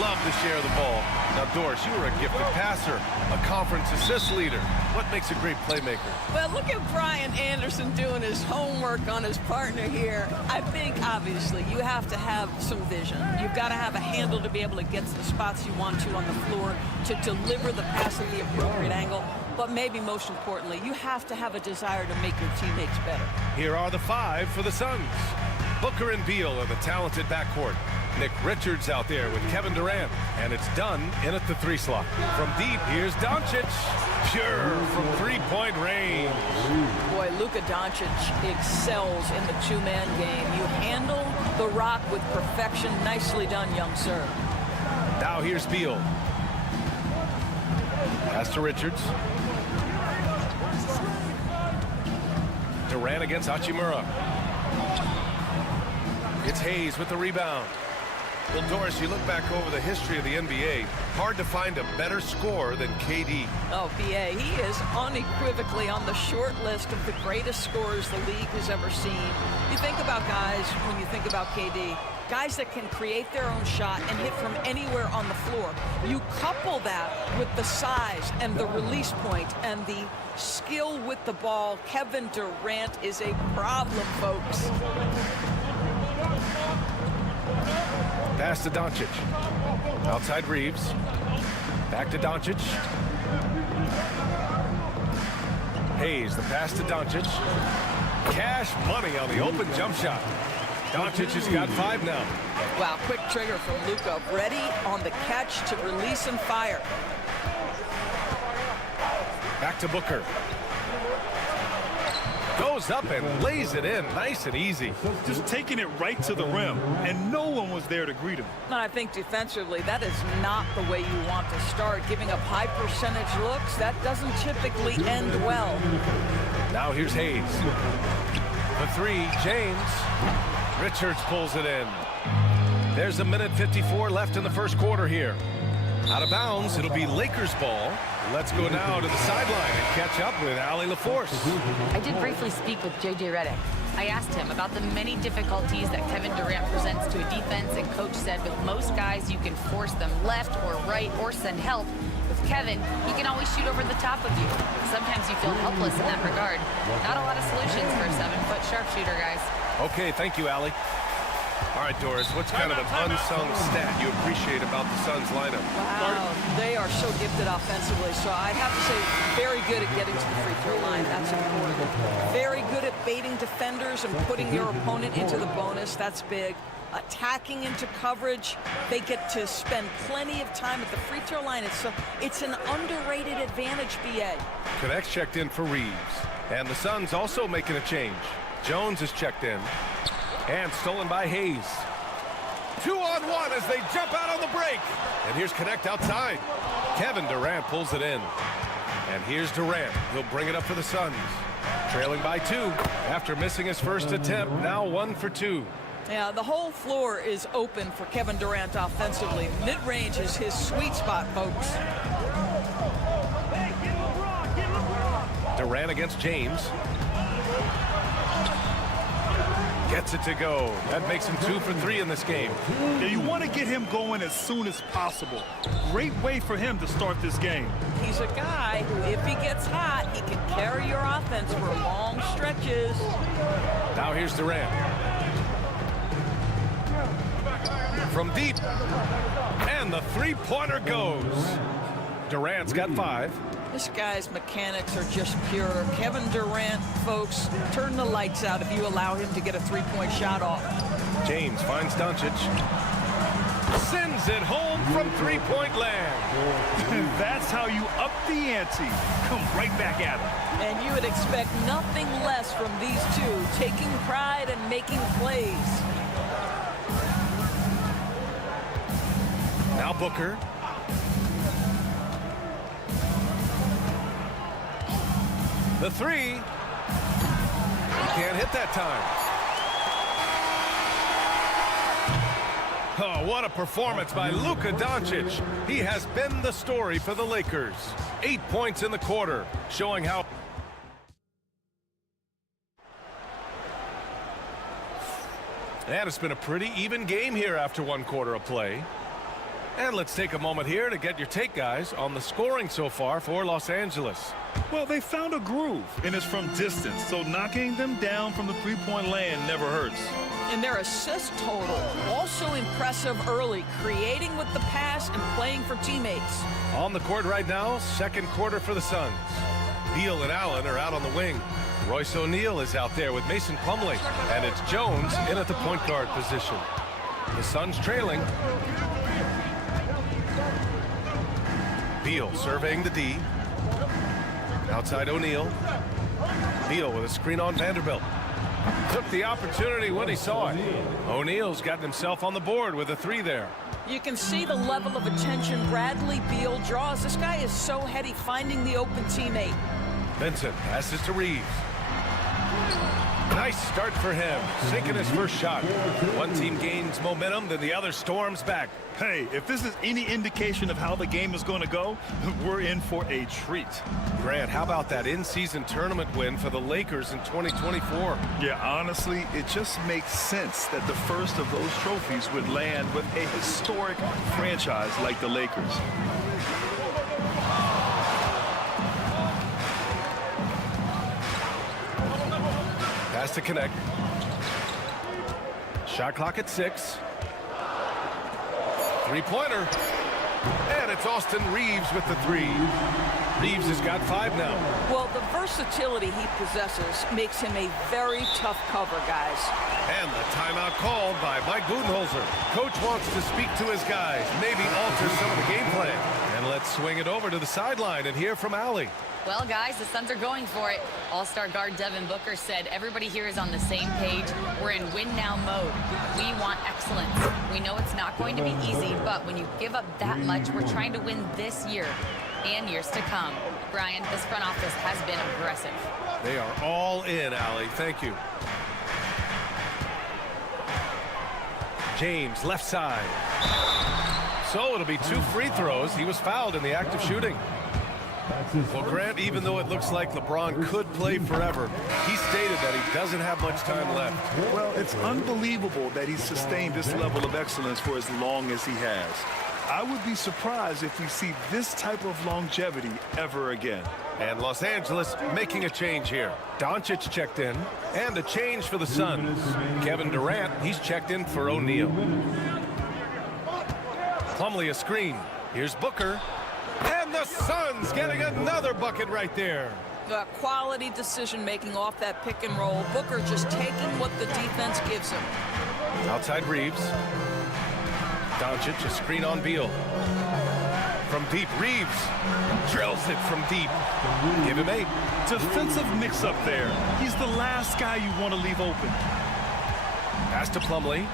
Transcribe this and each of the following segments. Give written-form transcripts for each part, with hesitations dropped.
Love to share the ball. Now, Doris, you were a gifted passer, a conference assist leader. What makes a great playmaker? Well, look at Brian Anderson doing his homework on his partner here. I think, obviously, you have to have some vision. You've got to have a handle to be able to get to the spots you want to on the floor, to deliver the pass at the appropriate angle. But maybe most importantly, you have to have a desire to make your teammates better. Here are the five for the Suns. Booker and Beal in the talented backcourt. Nick Richards out there with Kevin Durant. And it's done in at the three slot. From deep, here's Doncic. Pure from three-point range. Boy, Luka Doncic excels in the two-man game. You handle the rock with perfection. Nicely done, young sir. Now here's Beal. Pass to Richards. Durant against Hachimura. It's Hayes with the rebound. Well, Doris, you look back over the history of the NBA, hard to find a better scorer than KD. Oh, B.A., he is unequivocally on the short list of the greatest scorers the league has ever seen. You think about guys, when you think about KD, guys that can create their own shot and hit from anywhere on the floor. You couple that with the size and the release point and the skill with the ball. Kevin Durant is a problem, folks. Pass to Doncic. Outside Reeves. Back to Doncic. Hayes, the pass to Doncic. Cash money on the open jump shot. Doncic has got 5 now. Wow, quick trigger from Luka. Ready on the catch to release and fire. Back to Booker. Goes up and lays it in, nice and easy. Just taking it right to the rim, and no one was there to greet him. And I think defensively, that is not the way you want to start. Giving up high percentage looks, that doesn't typically end well. Now here's Hayes. The three, James. Richards pulls it in. There's a minute 54 left in the first quarter here. Out of bounds, it'll be Lakers ball. Let's go now to the sideline and catch up with Allie LaForce. I did briefly speak with J.J. Redick. I asked him about the many difficulties that Kevin Durant presents to a defense, and Coach said with most guys you can force them left or right or send help. With Kevin, he can always shoot over the top of you. Sometimes you feel helpless in that regard. Not a lot of solutions for a 7-foot sharpshooter, guys. Okay, thank you, Allie. All right, Doris, what's kind of an unsung stat you appreciate about the Suns lineup? Wow, they are so gifted offensively. So I'd have to say very good at getting to the free throw line. That's important. Very good at baiting defenders and putting your opponent into the bonus. That's big. Attacking into coverage. They get to spend plenty of time at the free throw line. It's an underrated advantage, B.A. Connects checked in for Reeves. And the Suns also making a change. Jones is checked in. And stolen by Hayes. 2-on-1 as they jump out on the break. And here's Connect outside. Kevin Durant pulls it in. And here's Durant. He'll bring it up for the Suns. Trailing by 2 after missing his first attempt. Now 1 for 2. Yeah, the whole floor is open for Kevin Durant offensively. Mid-range is his sweet spot, folks. Durant against James. Gets it to go. That makes him 2 for 3 in this game. Now you want to get him going as soon as possible. Great way for him to start this game. He's a guy who, if he gets hot, he can carry your offense for long stretches. Now here's Durant. from deep. And the three-pointer goes. Durant's got 5. This guy's mechanics are just pure. Kevin Durant, folks, turn the lights out if you allow him to get a three-point shot off. James finds Doncic. Sends it home from three-point land. That's how you up the ante. Come right back at him. And you would expect nothing less from these two, taking pride and making plays. Now Booker. The three. He can't hit that time. Oh, what a performance by Luka Doncic. He has been the story for the Lakers. 8 points in the quarter, showing how... And it's been a pretty even game here after 1 quarter of play. And let's take a moment here to get your take, guys, on the scoring so far for Los Angeles. Well, they found a groove, and it's from distance, so knocking them down from the three-point land never hurts. And their assist total, also impressive early, creating with the pass and playing for teammates. On the court right now, second quarter for the Suns. Beal and Allen are out on the wing. Royce O'Neal is out there with Mason Plumlee, and it's Jones in at the point guard position. The Suns trailing. Beal surveying the D. Outside O'Neal. Beal with a screen on Vanderbilt. Took the opportunity when he saw it. O'Neal's gotten himself on the board with a 3 there. You can see the level of attention Bradley Beal draws. This guy is so heady finding the open teammate. Vincent passes to Reeves. Nice start for him, sinking his first shot. One team gains momentum, then the other storms back. Hey, if this is any indication of how the game is going to go, we're in for a treat. Grant, how about that in-season tournament win for the Lakers in 2024? Yeah, honestly, it just makes sense that the first of those trophies would land with a historic franchise like the Lakers. Pass to connect. Shot clock at 6. Three-pointer. And it's Austin Reeves with the 3. Reeves has got 5 now. Well, the versatility he possesses makes him a very tough cover, guys. And the timeout called by Mike Budenholzer. Coach wants to speak to his guys, maybe alter some of the game plan. And let's swing it over to the sideline and hear from Allie. Well, guys, the Suns are going for it. All-star guard Devin Booker said everybody here is on the same page. We're in win-now mode. We want excellence. We know it's not going to be easy, but when you give up that much, we're trying to win this year and years to come. Brian, this front office has been aggressive. They are all in, Allie. Thank you. James, left side. So it'll be 2 free throws. He was fouled in the act of shooting. Well, Grant, even though it looks like LeBron could play forever, he stated that he doesn't have much time left. Well, it's unbelievable that he's sustained this level of excellence for as long as he has. I would be surprised if we see this type of longevity ever again. And Los Angeles making a change here. Doncic checked in, and a change for the Suns. Kevin Durant, he's checked in for O'Neal. Plumlee a screen. Here's Booker. And the Suns getting another bucket right there. Quality decision-making off that pick and roll. Booker just taking what the defense gives him. Outside Reeves. Doncic, a screen on Beal. From deep, Reeves drills it from deep. Give him 8. Defensive mix-up there. He's the last guy you want to leave open. Pass to Plumlee.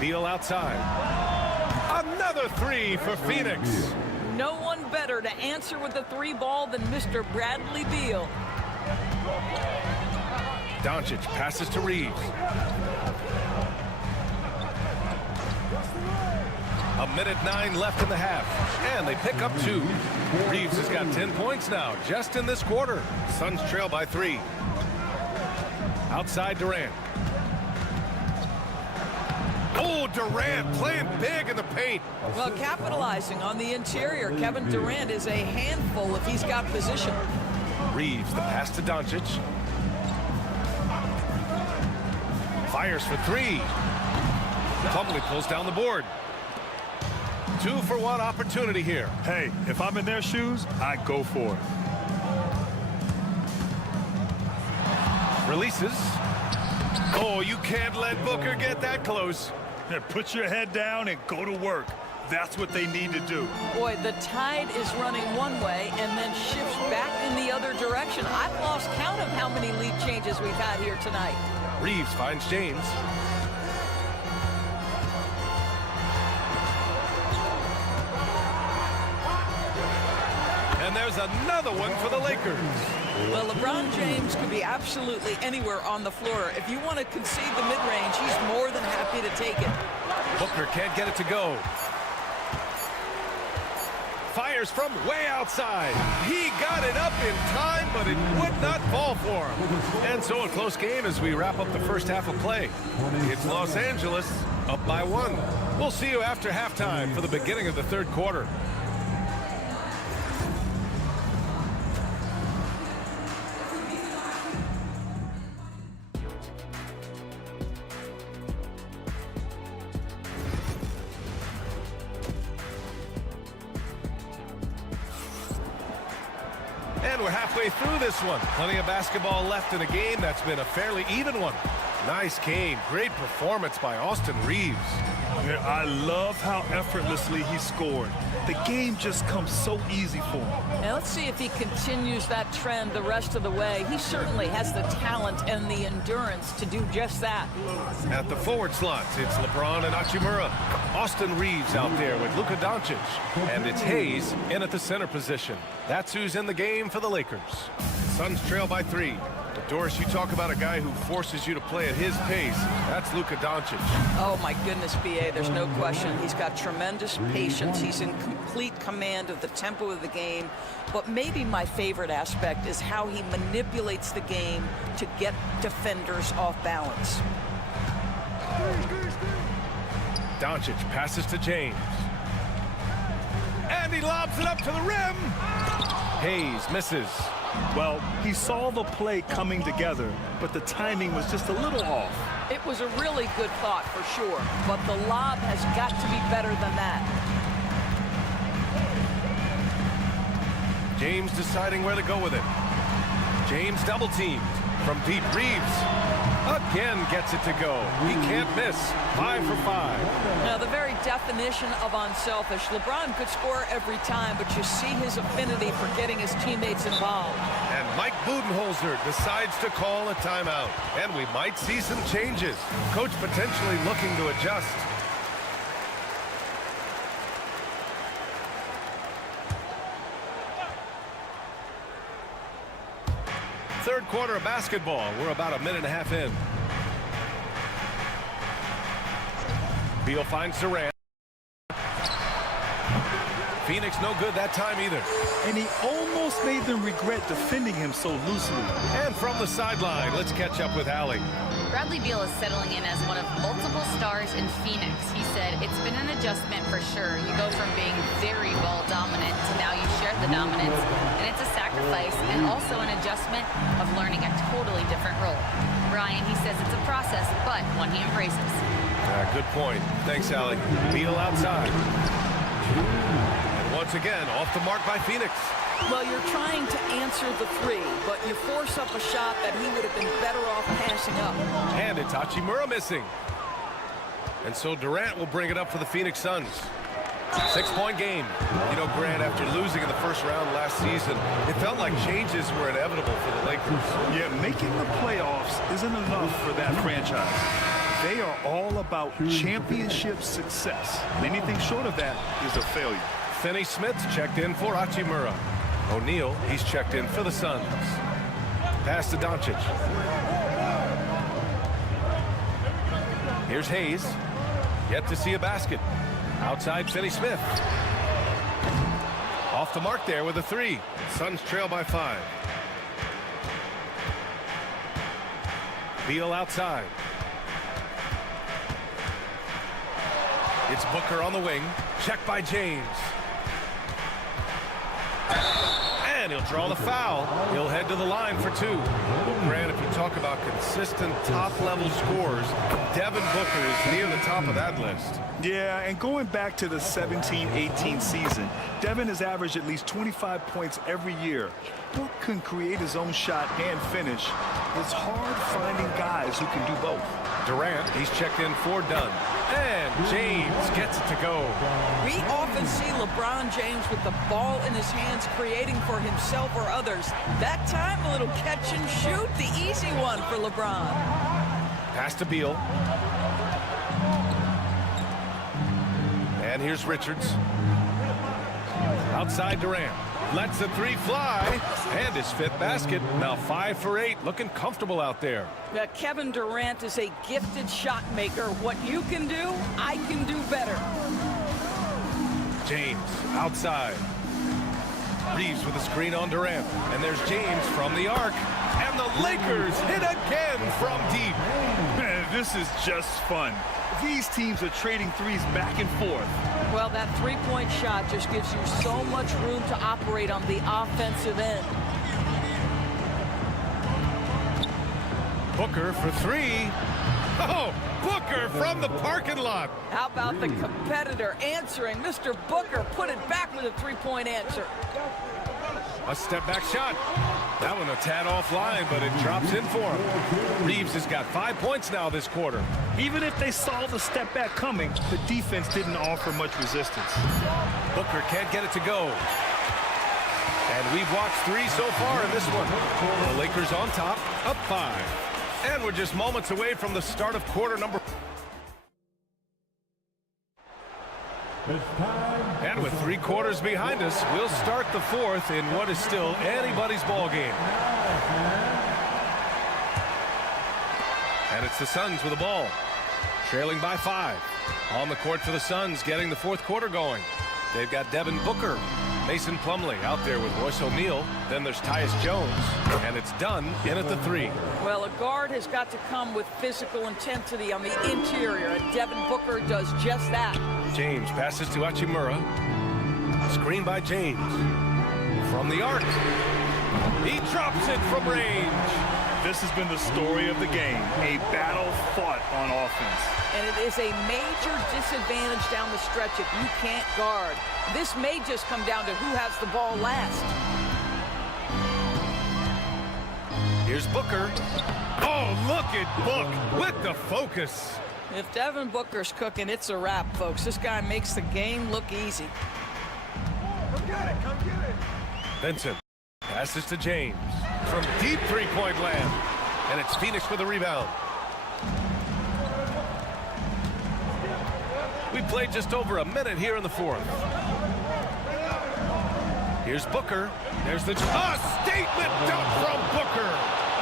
Beal outside. Another 3 for Phoenix. No one better to answer with the 3 ball than Mr. Bradley Beal. Doncic passes to Reeves. A minute 9 left in the half. And they pick up 2. Reeves has got 10 points now, just in this quarter. Suns trail by 3. Outside Durant. Oh, Durant playing big in the paint. Well, capitalizing on the interior. Kevin Durant is a handful if he's got position. Reeves, the pass to Doncic. Fires for three. Plumlee pulls down the board. 2-for-1 opportunity here. Hey, if I'm in their shoes, I go for it. Releases. Oh, you can't let Booker get that close. Yeah, put your head down and go to work. That's what they need to do. Boy, the tide is running one way and then shifts back in the other direction. I've lost count of how many lead changes we've had here tonight. Reeves finds James. And there's another one for the Lakers. Well, LeBron James could be absolutely anywhere on the floor. If you want to concede the mid-range, he's more than happy to take it. Booker can't get it to go. Fires from way outside. He got it up in time, but it would not fall for him. And so a close game as we wrap up the first half of play. It's Los Angeles up by 1. We'll see you after halftime for the beginning of the third quarter. And we're halfway through this one. Plenty of basketball left in a game that's been a fairly even one. Nice game. Great performance by Austin Reeves. Yeah, I love how effortlessly he scored. The game just comes so easy for him. Now let's see if he continues that trend the rest of the way. He certainly has the talent and the endurance to do just that. At the forward slots, it's LeBron and Hachimura. Austin Reeves out there with Luka Doncic. And it's Hayes in at the center position. That's who's in the game for the Lakers. Suns trail by 3. But Doris, you talk about a guy who forces you to play at his pace. That's Luka Doncic. Oh, my goodness, B.A., there's no question. He's got tremendous patience. He's in complete command of the tempo of the game. But maybe my favorite aspect is how he manipulates the game to get defenders off balance. Doncic passes to James. And he lobs it up to the rim. Hayes misses. Well, he saw the play coming together, but the timing was just a little off. It was a really good thought for sure, but the lob has got to be better than that. James deciding where to go with it. James double teamed from deep. Reeves again gets it to go. He can't miss. 5 for 5. Now, the very definition of unselfish. LeBron could score every time, but you see his affinity for getting his teammates involved. And Mike Budenholzer decides to call a timeout. And we might see some changes. Coach potentially looking to adjust. Third quarter of basketball. We're about a minute and a half in. Beal finds Durant. Phoenix no good that time either. And he almost made them regret defending him so loosely. And from the sideline, let's catch up with Allie. Bradley Beal is settling in as one of multiple stars in Phoenix. He said, it's been an adjustment for sure. You go from being very ball dominant to now you share the dominance. And it's a sacrifice and also an adjustment of learning a totally different role. Brian, he says it's a process, but one he embraces. Good point. Thanks, Allie. Beal outside. And once again, off the mark by Phoenix. Well, you're trying to answer the three, but you force up a shot that he would have been better off passing up. And it's Hachimura missing. And so Durant will bring it up for the Phoenix Suns. 6-point game. You know, Grant, after losing in the first round last season, it felt like changes were inevitable for the Lakers. Yeah, making the playoffs isn't enough for that franchise. They are all about championship success. Anything short of that is a failure. Finney Smith's checked in for Hachimura. O'Neal, he's checked in for the Suns. Pass to Doncic. Here's Hayes. Yet to see a basket. Outside Finney Smith. Off the mark there with a 3. Suns trail by 5. Beal outside. It's Booker on the wing. Checked by James. And And he'll draw the foul. He'll head to the line for two. Well, Grant, if you talk about consistent top-level scores, Devin Booker is near the top of that list. Yeah, and going back to the 17-18 season, Devin has averaged at least 25 points every year. Book can create his own shot and finish. It's hard finding guys who can do both. Durant, he's checked in for Dunn. And James gets it to go. We often see LeBron James with the ball in his hands creating for himself or others. That time, a little catch and shoot, the easy one for LeBron. Pass to Beal. And here's Richards. Outside Durant. Lets the three fly. And his fifth basket. Now 5 for 8. Looking comfortable out there. Kevin Durant is a gifted shot maker. What you can do, I can do better. James outside. Reeves with a screen on Durant. And there's James from the arc. And the Lakers hit again from deep. Man, this is just fun. These teams are trading threes back and forth. Well, that three-point shot just gives you so much room to operate on the offensive end. Booker for three. Oh, Booker from the parking lot. How about the competitor answering? Mr. Booker put it back with a three-point answer. A step-back shot. That one a tad offline, but it drops in for him. Reeves has got 5 points now this quarter. Even if they saw the step back coming, the defense didn't offer much resistance. Booker can't get it to go. And we've watched 3 so far in this one. The Lakers on top, up 5. And we're just moments away from the start of quarter number. And with 3 quarters behind us, we'll start the fourth in what is still anybody's ball game. And it's the Suns with the ball, trailing by 5. On the court for the Suns, getting the fourth quarter going. They've got Devin Booker, Mason Plumlee out there with Royce O'Neal. Then there's Tyus Jones, and it's Dunn in at the 3. Well, a guard has got to come with physical intensity on the interior, and Devin Booker does just that. James passes to Hachimura. Screen by James. From the arc. He drops it from range. This has been the story of the game, a battle fought on offense. And it is a major disadvantage down the stretch if you can't guard. This may just come down to who has the ball last. Here's Booker. Oh, look at Book with the focus. If Devin Booker's cooking, it's a wrap, folks. This guy makes the game look easy. Come get it, come get it. Vincent passes to James from deep three-point land. And it's Phoenix with a rebound. We played just over a minute here in the fourth. Here's Booker. There's the statement dunk from Booker.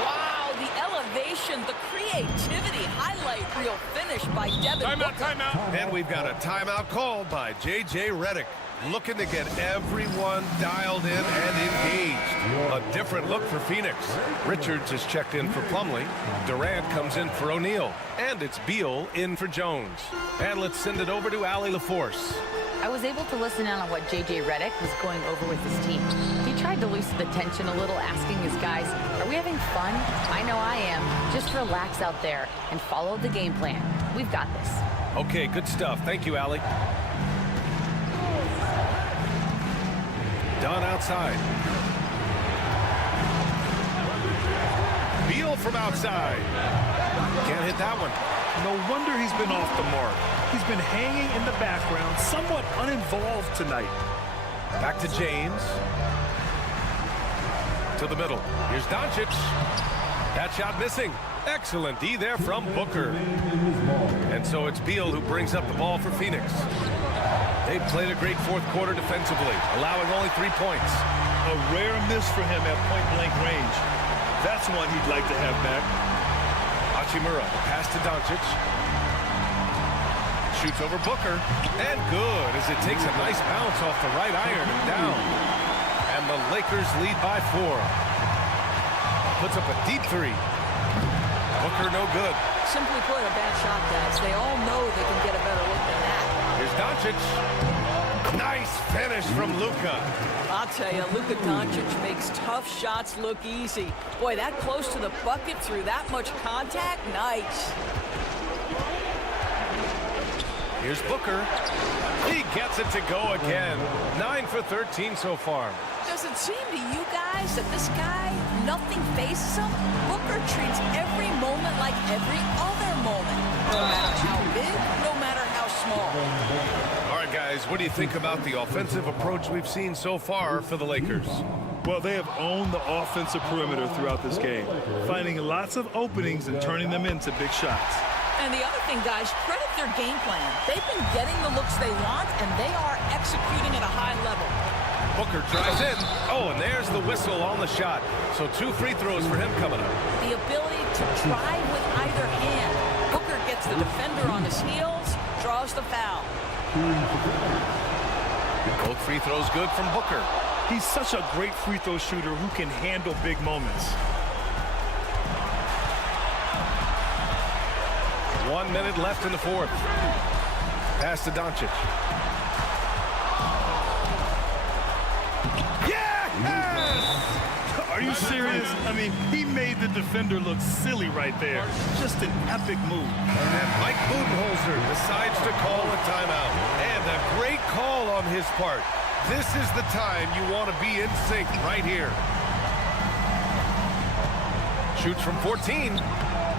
Wow, the elevation, the creativity, highlight reel finish by Devin Booker. Timeout. And we've got a timeout called by J.J. Redick. Looking to get everyone dialed in and engaged. A different look for Phoenix. Richards is checked in for Plumlee. Durant comes in for O'Neal. And it's Beal in for Jones. And let's send it over to Allie LaForce. I was able to listen in on what J.J. Redick was going over with his team. He tried to loosen the tension a little, asking his guys, are we having fun? I know I am. Just relax out there and follow the game plan. We've got this. Okay, good stuff. Thank you, Allie. Dunn outside. Beal from outside. Can't hit that one. No wonder he's been off the mark. He's been hanging in the background, somewhat uninvolved tonight. Back to James. To the middle. Here's Doncic. That shot missing. Excellent D there from Booker. And so it's Beal who brings up the ball for Phoenix. They've played a great fourth quarter defensively, allowing only 3 points. A rare miss for him at point-blank range. That's one he'd like to have back. Hachimura, the pass to Doncic. Shoots over Booker. And good, as it takes a nice bounce off the right iron and down. And the Lakers lead by 4. Puts up a deep 3. Booker no good. Simply put, a bad shot, guys. They all know they can get a better look than that. Here's Doncic. Nice finish from Luka. I'll tell you, Luka Doncic makes tough shots look easy. Boy, that close to the bucket through that much contact, nice. Here's Booker. He gets it to go again. 9 for 13 so far. Does it seem to you guys that this guy, nothing phases him? Booker treats every moment like every other moment. No matter how big, no matter how small. All right, guys, what do you think about the offensive approach we've seen so far for the Lakers? Well, they have owned the offensive perimeter throughout this game, finding lots of openings and turning them into big shots. And the other thing, guys, credit their game plan. They've been getting the looks they want, and they are executing at a high level. Booker drives in. Oh, and there's the whistle on the shot. So 2 free throws for him coming up. The ability to drive with either hand. Booker gets the defender on his heels, draws the foul. Both free throws good from Booker. He's such a great free throw shooter who can handle big moments. 1 minute left in the fourth. Pass to Doncic. Yes! Are you serious? I mean, he made the defender look silly right there. Just an epic move. And Mike Budenholzer decides to call a timeout. And a great call on his part. This is the time you want to be in sync right here. Shoots from 14.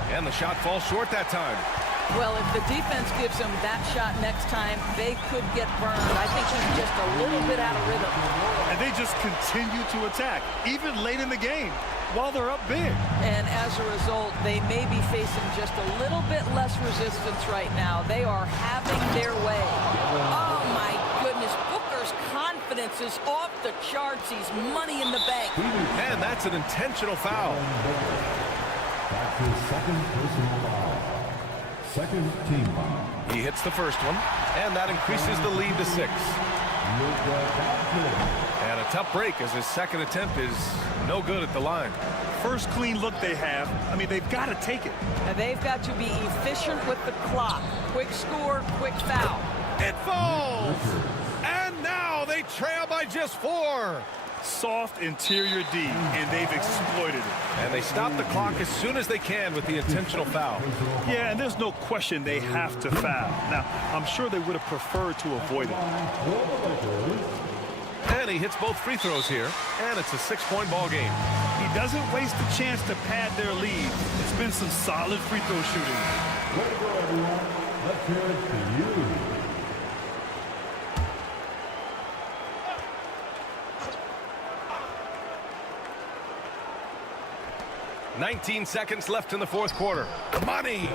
And the shot falls short that time. Well, if the defense gives him that shot next time, they could get burned. I think he's just a little bit out of rhythm. And they just continue to attack, even late in the game, while they're up big. And as a result, they may be facing just a little bit less resistance right now. They are having their way. Oh, my goodness. Booker's confidence is off the charts. He's money in the bank. And that's an intentional foul. That's his second personal foul. Second team foul. He hits the first one, and that increases the lead to 6. And a tough break as his second attempt is no good at the line. First clean look they have. I mean, they've got to take it. And they've got to be efficient with the clock. Quick score, quick foul. It falls! And now they trail by just 4. Soft interior D, and they've exploited it. And they stop the clock as soon as they can with the intentional foul. Yeah, and there's no question they have to foul. Now, I'm sure they would have preferred to avoid it. And he hits both free throws here, and it's a 6-point ball game. He doesn't waste a chance to pad their lead. It's been some solid free throw shooting. Way to go, everyone. Let's hear it to you. 19 seconds left in the fourth quarter. Money!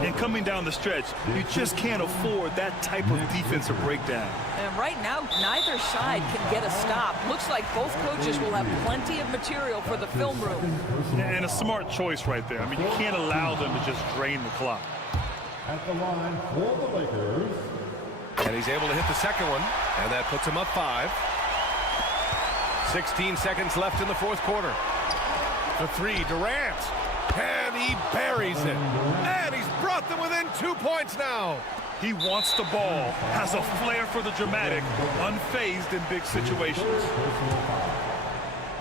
And coming down the stretch, you just can't afford that type of defensive breakdown. And right now, neither side can get a stop. Looks like both coaches will have plenty of material for the film room. And a smart choice right there. I mean, you can't allow them to just drain the clock. At the line for the Lakers. And he's able to hit the second one, and that puts him up 5. 16 seconds left in the fourth quarter. The 3, Durant, and he buries it. And he's brought them within 2 points now. He wants the ball, has a flair for the dramatic, unfazed in big situations.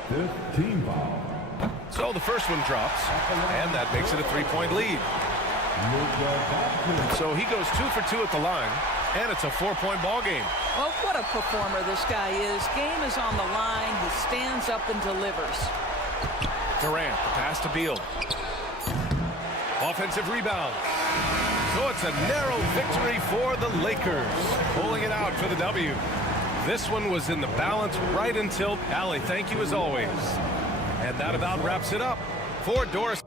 Fifth team foul. So the first one drops, and that makes it a 3-point lead. So he goes 2 for 2 at the line, and it's a 4-point ball game. Well, what a performer this guy is. Game is on the line. He stands up and delivers. Durant, the pass to Beal. Offensive rebound. So it's a narrow victory for the Lakers, pulling it out for the W. This one was in the balance right until Allie. Thank you as always. And that about wraps it up for Doris.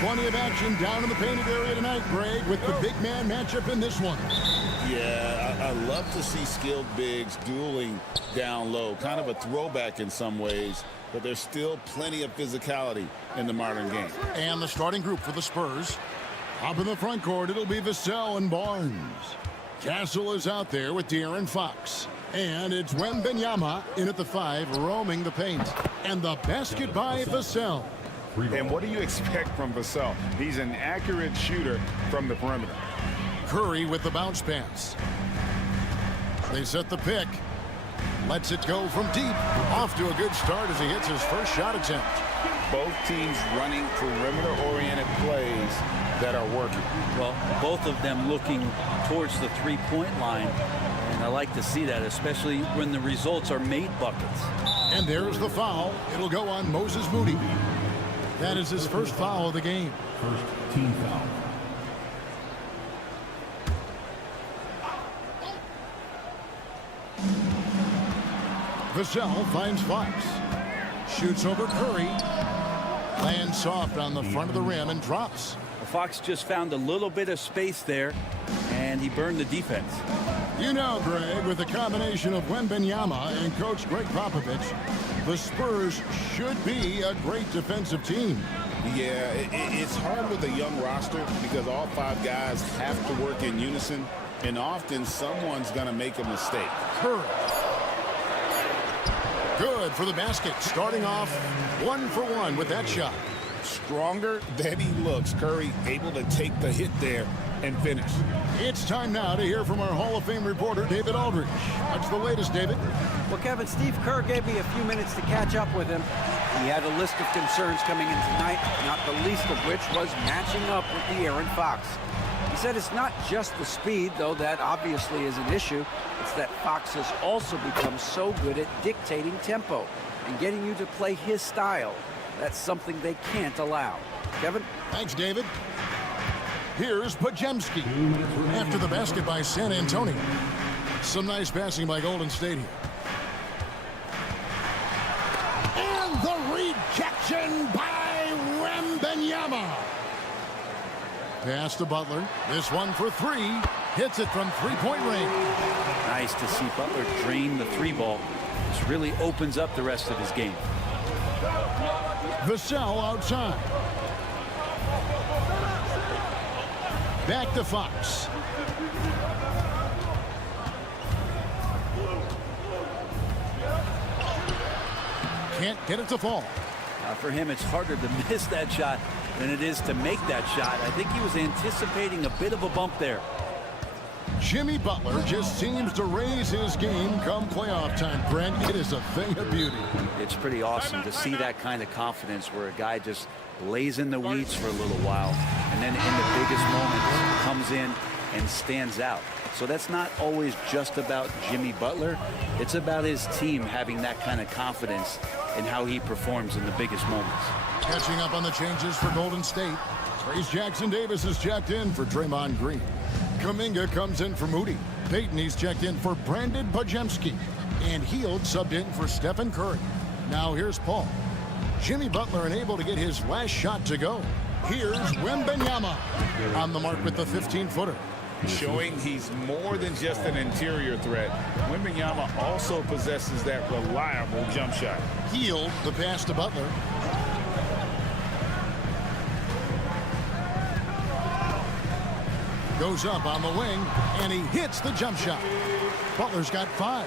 Plenty of action down in the painted area tonight, Greg, with the big man matchup in this one. Yeah, I love to see skilled bigs dueling down low. Kind of a throwback in some ways, but there's still plenty of physicality in the modern game. And the starting group for the Spurs. Up in the front court, it'll be Vassell and Barnes. Castle is out there with De'Aaron Fox. And it's Wembanyama in at the 5, roaming the paint. And the basket by Vassell. And what do you expect from Vassell? He's an accurate shooter from the perimeter. Curry with the bounce pass. They set the pick. Lets it go from deep. Off to a good start as he hits his first shot attempt. Both teams running perimeter-oriented plays that are working. Well, both of them looking towards the three-point line. And I like to see that, especially when the results are made buckets. And there's the foul. It'll go on Moses Moody. That is his first foul of the game. First team foul. Vassell finds Fox. Shoots over Curry. Lands soft on the front of the rim and drops. Fox just found a little bit of space there, and he burned the defense. You know, Greg, with the combination of Wembanyama and Coach Greg Popovich, the Spurs should be a great defensive team. Yeah, it's hard with a young roster because all 5 guys have to work in unison, and often someone's going to make a mistake. Curry. Good for the basket, starting off 1 for 1 with that shot. Stronger than he looks. Curry able to take the hit there and finish. It's time now to hear from our Hall of Fame reporter, David Aldridge. What's the latest, David? Well, Kevin, Steve Kerr gave me a few minutes to catch up with him. He had a list of concerns coming in tonight, not the least of which was matching up with De'Aaron Fox. He said it's not just the speed, though that obviously is an issue. It's that Fox has also become so good at dictating tempo and getting you to play his style. That's something they can't allow. Kevin? Thanks, David. Here's Podziemski after the basket by San Antonio. Some nice passing by Golden State here. And the rejection by Wembanyama. Pass to Butler. This one for 3. Hits it from three-point range. Nice to see Butler drain the 3-ball. This really opens up the rest of his game. Vassell outside. Back to Fox. Can't get it to fall. For him, it's harder to miss that shot than it is to make that shot. I think he was anticipating a bit of a bump there. Jimmy Butler just seems to raise his game come playoff time, Brent. It is a thing of beauty. It's pretty awesome to see that kind of confidence where a guy just lays in the weeds for a little while and then in the biggest moments comes in and stands out. So that's not always just about Jimmy Butler. It's about his team having that kind of confidence in how he performs in the biggest moments. Catching up on the changes for Golden State. Trace Jackson-Davis is checked in for Draymond Green. Kuminga comes in for Moody. Payton, he's checked in for Brandon Podziemski. And Hield subbed in for Stephen Curry. Now here's Paul. Jimmy Butler unable to get his last shot to go. Here's Wembanyama on the mark with the 15-footer. Showing he's more than just an interior threat. Wembanyama also possesses that reliable jump shot. Hield the pass to Butler. Goes up on the wing, and he hits the jump shot. Butler's got 5.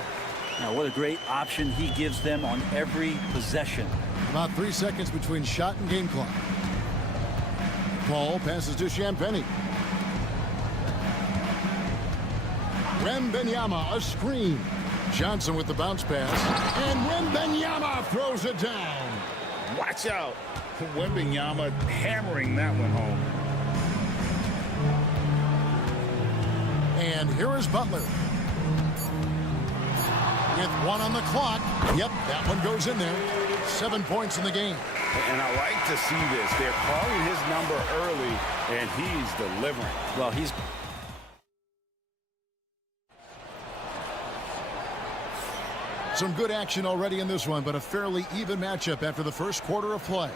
Now, what a great option he gives them on every possession. About 3 seconds between shot and game clock. Paul passes to Champagnie. Wembanyama, a screen. Johnson with the bounce pass. And Wembanyama throws it down. Watch out. Wembanyama hammering that one home. And here is Butler. With 1 on the clock. Yep, that one goes in there. 7 points in the game. And I like to see this. They're calling his number early, and he's delivering. Well, he's... Some good action already in this one, but a fairly even matchup after the first quarter of play.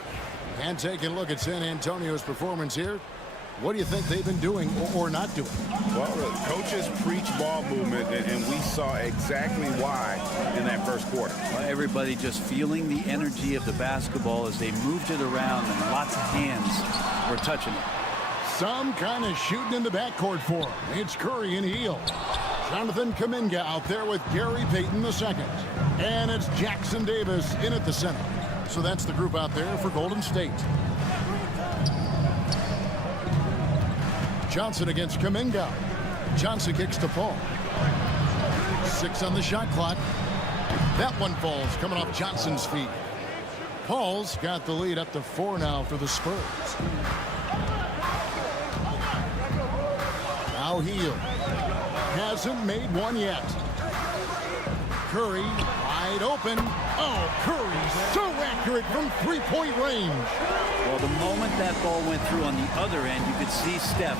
And taking a look at San Antonio's performance here. What do you think they've been doing or not doing? Well, the coaches preach ball movement, and we saw exactly why in that first quarter. Well, everybody just feeling the energy of the basketball as they moved it around, and lots of hands were touching it. Some kind of shooting in the backcourt for him. It's Curry and Hield. Jonathan Kuminga out there with Gary Payton II. And it's Jackson Davis in at the center. So that's the group out there for Golden State. Johnson against Kuminga. Johnson kicks to Paul. 6 on the shot clock. That one falls, coming off Johnson's feet. Paul's got the lead up to 4 now for the Spurs. Now Hield. Hasn't made one yet. Curry wide open. Oh, Curry so accurate from three-point range. Well, the moment that ball went through on the other end, you could see Steph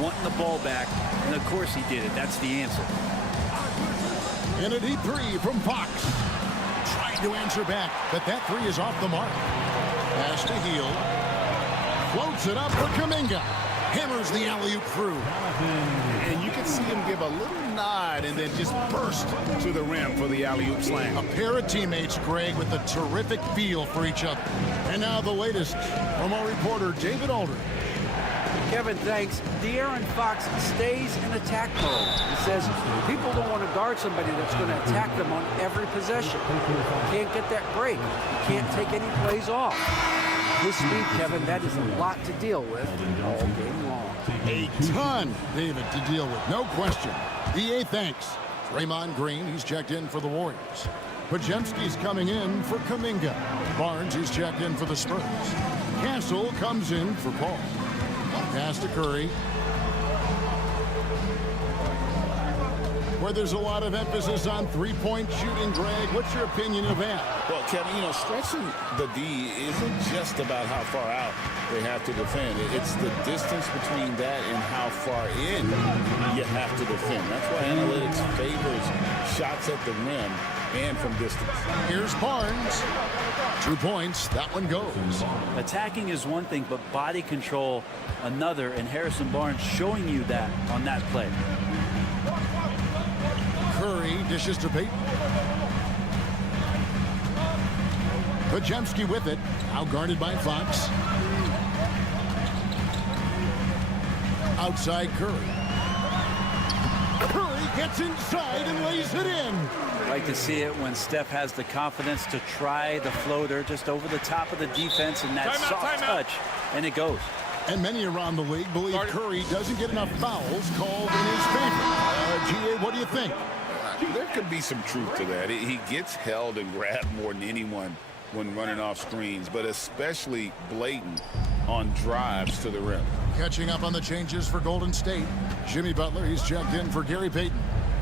wanting the ball back, and of course he did it. That's the answer. And a deep 3 from Fox. Trying to answer back, but that 3 is off the mark. Pass to Hield. Floats it up for Kuminga. Hammers the alley-oop through. And you can see him give a little nod and then just burst to the rim for the alley-oop slam. A pair of teammates, Greg, with a terrific feel for each other. And now the latest from our reporter, David Aldridge. Kevin, thanks. De'Aaron Fox stays in attack mode. He says people don't want to guard somebody that's going to attack them on every possession. You can't get that break. You can't take any plays off. His speed, Kevin, that is a lot to deal with all game long. A ton, David, to deal with, no question. EA thanks. Draymond Green, he's checked in for the Warriors. Podziemski's coming in for Kuminga. Barnes, he's checked in for the Spurs. Castle comes in for Paul. Pass to Curry. Where there's a lot of emphasis on three-point shooting, Greg, what's your opinion of that? Well, Kevin, you know, stretching the D isn't just about how far out they have to defend. It's the distance between that and how far in you have to defend. That's why analytics favors shots at the rim and from distance. Here's Barnes. 2 points. That one goes. Attacking is one thing, but body control another, and Harrison Barnes showing you that on that play. Curry dishes to Payton. Podziemski with it. Out guarded by Fox. Outside Curry. Curry gets inside and lays it in. I like to see it when Steph has the confidence to try the floater just over the top of the defense and that soft touch, and it goes. And many around the league believe Curry doesn't get enough fouls called in his favor. GA, what do you think? There could be some truth to that. He gets held and grabbed more than anyone when running off screens, but especially blatant on drives to the rim. Catching up on the changes for Golden State. Jimmy Butler, he's checked in for Gary Payton.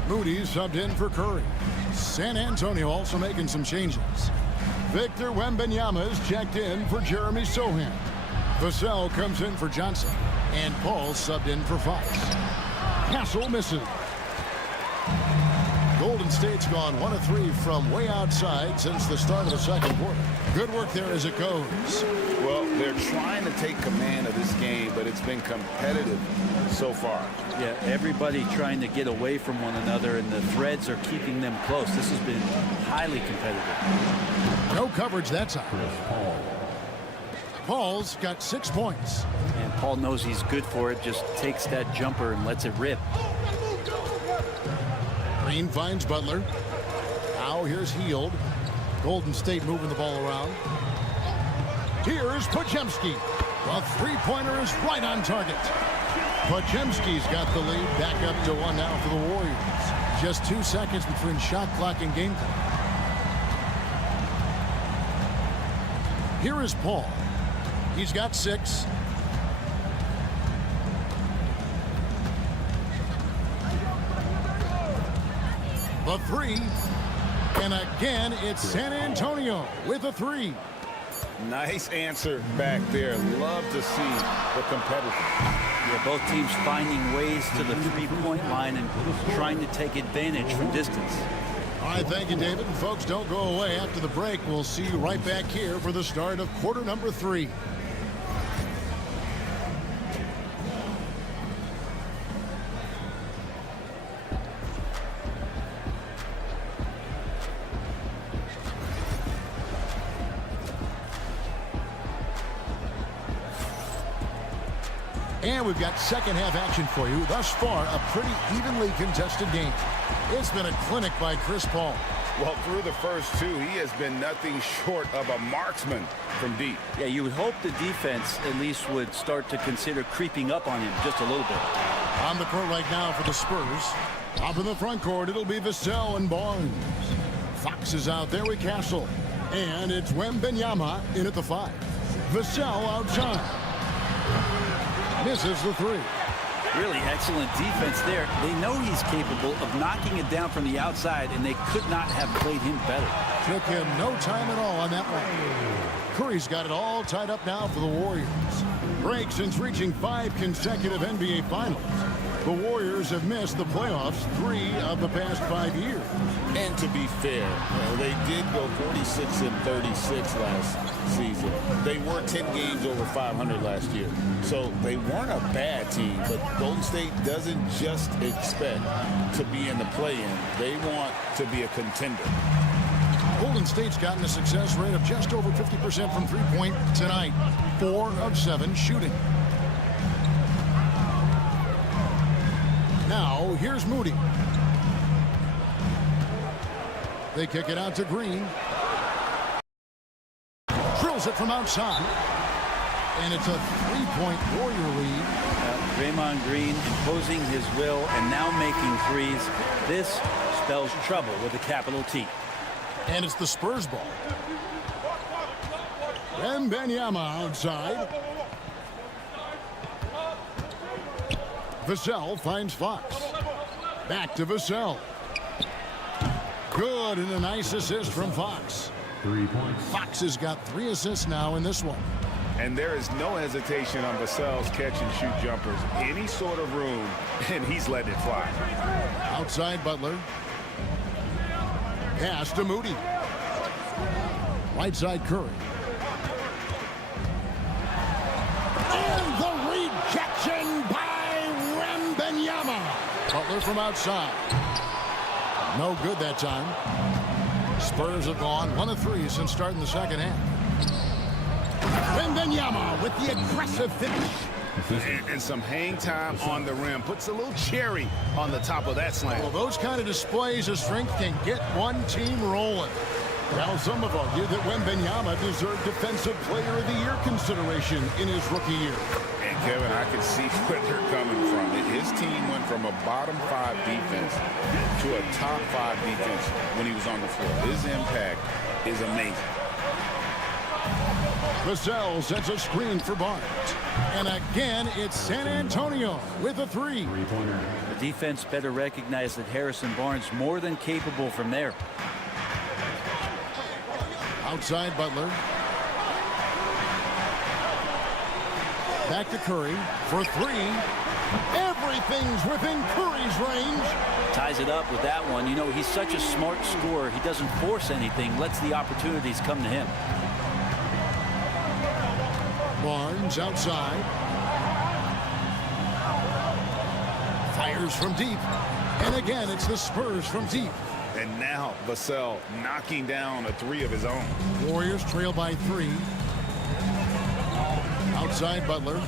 Moody's subbed in for Curry. San Antonio also making some changes. Victor Wembanyama is checked in for Jeremy Sohan. Vassell comes in for Johnson. And Paul subbed in for Fox. Castle misses. Golden State's gone 1 of 3 from way outside since the start of the second quarter. Good work there as it goes. Well, they're trying to take command of this game, but it's been competitive so far. Yeah, everybody trying to get away from one another, and the threads are keeping them close. This has been highly competitive. No coverage that time. Paul's got 6 points. And Paul knows he's good for it, just takes that jumper and lets it rip. Green finds Butler. Now here's Hield. Golden State moving the ball around. Here's Podziemski. The three-pointer is right on target. Podziemski's got the lead. Back up to 1 now for the Warriors. Just 2 seconds between shot clock and game clock. Here is Paul. He's got 6. The 3. And again, it's San Antonio with a 3. Nice answer back there. Love to see the competitor. Yeah, both teams finding ways to the three-point line and trying to take advantage from distance. All right, thank you, David. And folks, don't go away. After the break, we'll see you right back here for the start of quarter number 3. And we've got second half action for you. Thus far, a pretty evenly contested game. It's been a clinic by Chris Paul. Well, through the first 2, he has been nothing short of a marksman from deep. Yeah, you would hope the defense at least would start to consider creeping up on him just a little bit. On the court right now for the Spurs. Up in the front court, it'll be Vassell and Barnes. Fox is out there with Castle. And it's Wembanyama in at the 5. Vassell outside. Misses the 3. Really excellent defense there. They know he's capable of knocking it down from the outside, and they could not have played him better. Took him no time at all on that one. Curry's got it all tied up now for the Warriors. Break since reaching 5 consecutive NBA Finals. The Warriors have missed the playoffs 3 of the past 5 years. And to be fair, they did go 46-36 last season. They were 10 games over 500 last year. So they weren't a bad team, but Golden State doesn't just expect to be in the play-in. They want to be a contender. Golden State's gotten a success rate of just over 50% from three-point tonight. 4 of 7 shooting. Now, here's Moody. They kick it out to Green. Drills it from outside. And it's a 3-point Warrior lead. Draymond Green imposing his will and now making threes. This spells trouble with a capital T. And it's the Spurs ball. Wembanyama outside. Vassell finds Fox. Back to Vassell. Good, and a nice assist from Fox. 3 points. Fox has got 3 assists now in this one. And there is no hesitation on Vassell's catch-and-shoot jumpers. Any sort of room, and he's letting it fly. Outside Butler. Pass to Moody. Right side Curry. And the rejection by Wembanyama. Butler from outside. No good that time. Spurs have gone 1 of 3 since starting the second half. Wembanyama with the aggressive finish. And some hang time on the rim. Puts a little cherry on the top of that slam. Well, those kind of displays of strength can get one team rolling. Now, some have argued that Wembanyama deserved Defensive Player of the Year consideration in his rookie year. And, Kevin, I can see where they're coming from. His team went from a bottom 5 defense to a top 5 defense when he was on the floor. His impact is amazing. Vassell sets a screen for Barnes. And again, it's San Antonio with a 3. Three-pointer. The defense better recognize that Harrison Barnes more than capable from there. Outside Butler. Back to Curry for 3. Everything's within Curry's range. Ties it up with that one. You know, he's such a smart scorer. He doesn't force anything, lets the opportunities come to him. Barnes outside. Fires from deep. And again, it's the Spurs from deep. And now Vassell knocking down a 3 of his own. Warriors trail by 3. Outside Butler.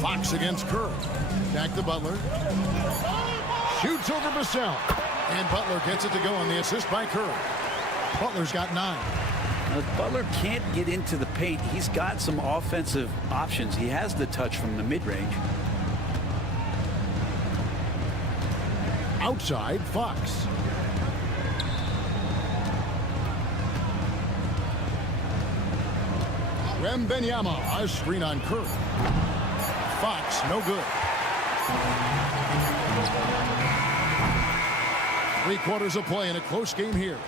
Fox against Curry. Back to Butler. Shoots over Vassell. And Butler gets it to go on the assist by Curry. Butler's got 9. Now, Butler can't get into the paint. He's got some offensive options. He has the touch from the mid-range. Outside Fox. Wembanyama, a screen on Curry. Fox, no good. 3 quarters of play in a close game here.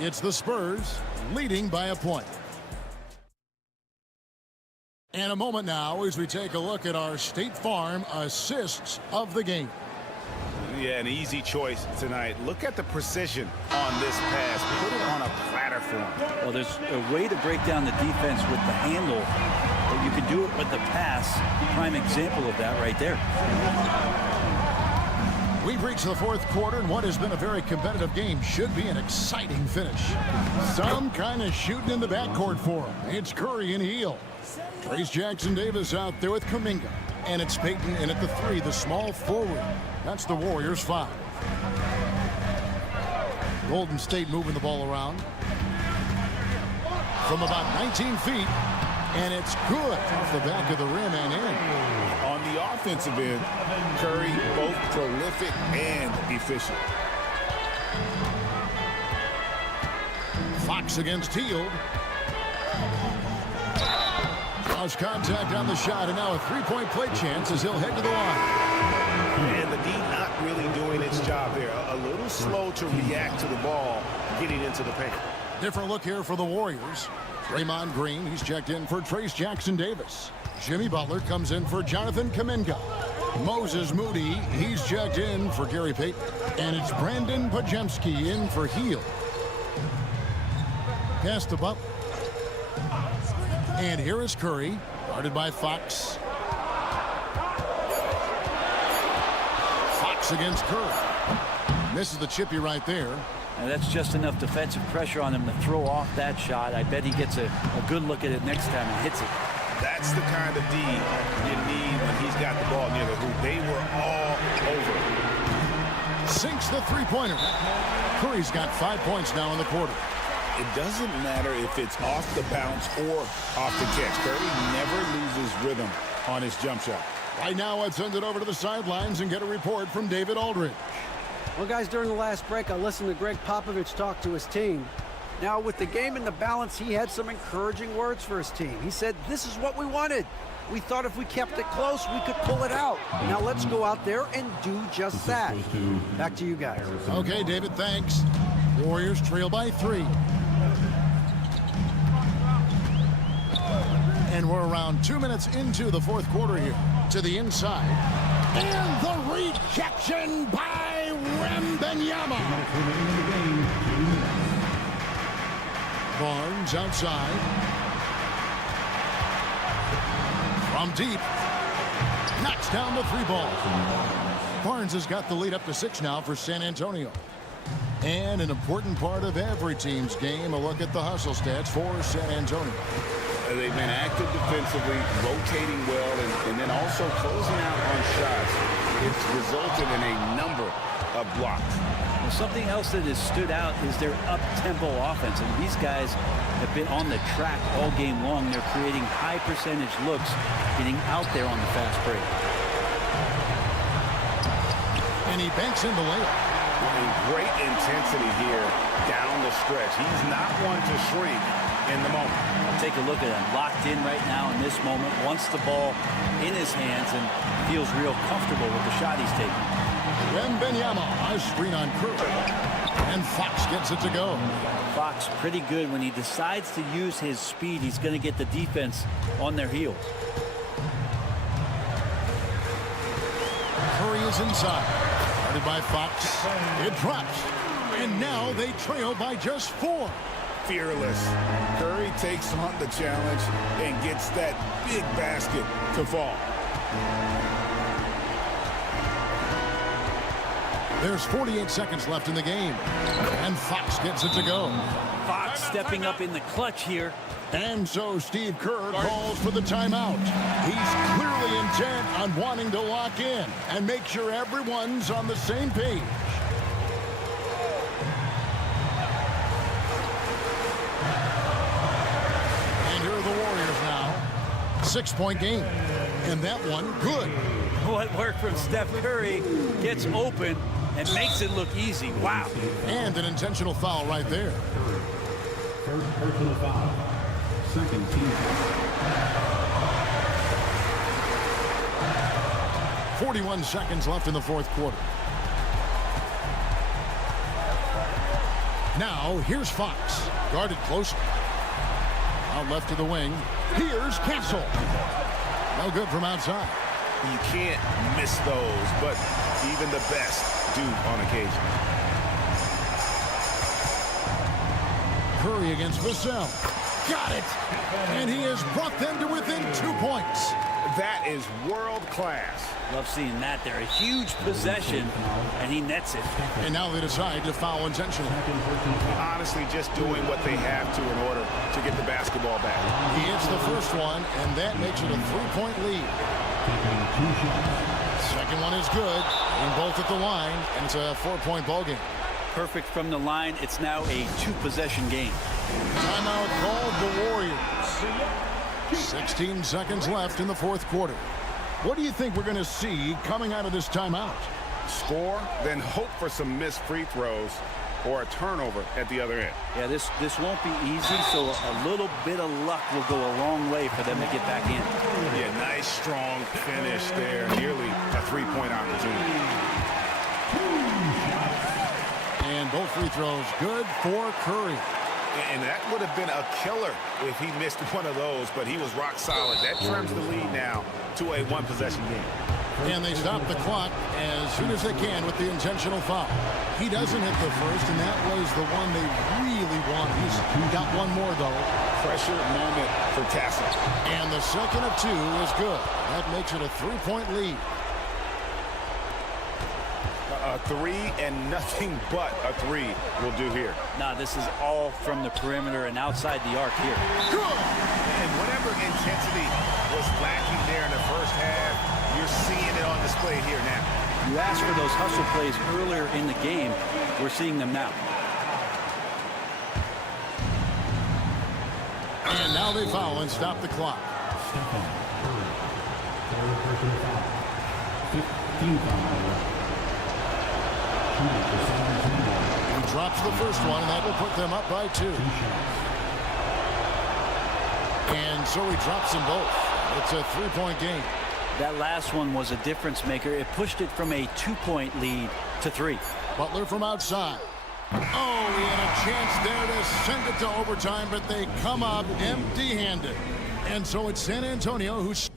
It's the Spurs leading by a point. And a moment now as we take a look at our State Farm assists of the game. Yeah, an easy choice tonight. Look at the precision on this pass. Put it on a platter for him. Well, there's a way to break down the defense with the handle, but you can do it with the pass. Prime example of that right there. We've reached the 4th quarter, and what has been a very competitive game should be an exciting finish. Some kind of shooting in the backcourt for him. It's Curry and Hield. Trace Jackson-Davis out there with Kuminga. And it's Payton in at the 3, the small forward. That's the Warriors' 5. Golden State moving the ball around. From about 19 feet. And it's good off the back of the rim and in. On the offensive end, Curry both prolific and efficient. Fox against Hield. Draws contact on the shot, and now a 3-point play chance as he'll head to the line. And the D not really doing its job there. A little slow to react to the ball getting into the paint. Different look here for the Warriors. Draymond Green, he's checked in for Trace Jackson-Davis. Jimmy Butler comes in for Jonathan Kuminga. Moses Moody, he's checked in for Gary Payton. And it's Brandon Pajemski in for Hield. Pass to Butler. And here is Curry, guarded by Fox. Fox against Curry. Misses the chippy right there. And that's just enough defensive pressure on him to throw off that shot. I bet he gets a good look at it next time and hits it. That's the kind of D you need when he's got the ball near the hoop. They were all over. Sinks the 3-pointer. Curry's got 5 points now in the quarter. It doesn't matter if it's off the bounce or off the catch. Curry never loses rhythm on his jump shot. Right now, let's send it over to the sidelines and get a report from David Aldridge. Well, guys, during the last break, I listened to Greg Popovich talk to his team. Now, with the game in the balance, he had some encouraging words for his team. He said, this is what we wanted. We thought if we kept it close, we could pull it out. Now let's go out there and do just that. Back to you guys. Okay, David, thanks. Warriors trail by 3. And we're around 2 minutes into the 4th quarter here. To the inside. And the rejection by Wembanyama. Barnes outside. From deep. Knocks down the 3 ball. Barnes has got the lead up to 6 now for San Antonio. And an important part of every team's game, a look at the hustle stats for San Antonio. They've been active defensively, rotating well, and then also closing out on shots. It's resulted in a number of blocks. Well, something else that has stood out is their up-tempo offense. And these guys have been on the track all game long. They're creating high-percentage looks, getting out there on the fast break. And he banks in the layup. Great intensity here down the stretch. He's not one to shrink in the moment. Take a look at him, locked in right now in this moment, wants the ball in his hands and feels real comfortable with the shot he's taking. Wembanyama, a screen on Curry. And Fox gets it to go. Fox pretty good when he decides to use his speed. He's going to get the defense on their heels. Curry is inside. Guarded by Fox. It drops. And now they trail by just 4. Fearless. Curry takes on the challenge and gets that big basket to fall. There's 48 seconds left in the game. And Fox gets it to go. Fox stepping up in the clutch here. And so Steve Kerr calls for the timeout. He's clearly intent on wanting to lock in and make sure everyone's on the same page. And here are the Warriors now. 6-point game. And that one, good. What work from Steph Curry gets open and makes it look easy. Wow. And an intentional foul right there. First personal foul. Second team foul. 41 seconds left in the fourth quarter. Now, here's Fox. Guarded closely. Out left to the wing. Here's Castle. No good from outside. You can't miss those, but even the best do on occasion. Curry against Vassell. Got it! And he has brought them to within 2 points. That is world class. Love seeing that there. A huge possession, and he nets it. And now they decide to foul intentionally. Honestly, just doing what they have to in order to get the basketball back. He hits the first one, and that makes it a 3-point lead. Second one is good, and both at the line, and it's a 4-point ball game. Perfect from the line. It's now a 2-possession game. Timeout called the Warriors. 16 seconds left in the fourth quarter. What do you think we're going to see coming out of this timeout? Score, then hope for some missed free throws or a turnover at the other end. Yeah, this won't be easy, so a little bit of luck will go a long way for them to get back in. Yeah, nice, strong finish there. Nearly a 3-point opportunity. And both free throws good for Curry. And that would have been a killer if he missed one of those, but he was rock solid. That trims the lead now to a 1-possession game. And they stop the clock as soon as they can with the intentional foul. He doesn't hit the first, and that was the one they really want. He's got one more, though. Pressure moment for Tassel. And the second of 2 is good. That makes it a 3-point lead. A 3 and nothing but a 3 will do here. Nah, this is all from the perimeter and outside the arc here. Good! And whatever intensity was lacking there in the first half, you're seeing it on display here now. You asked for those hustle plays earlier in the game. We're seeing them now. And now they foul and stop the clock. Stephen Curry. Third personal foul. 15 foul. He drops the first one, and that will put them up by 2. And so he drops them both. It's a 3-point game. That last one was a difference maker. It pushed it from a 2-point lead to 3. Butler from outside. Oh, he had a chance there to send it to overtime, but they come up empty-handed. And so it's San Antonio who's...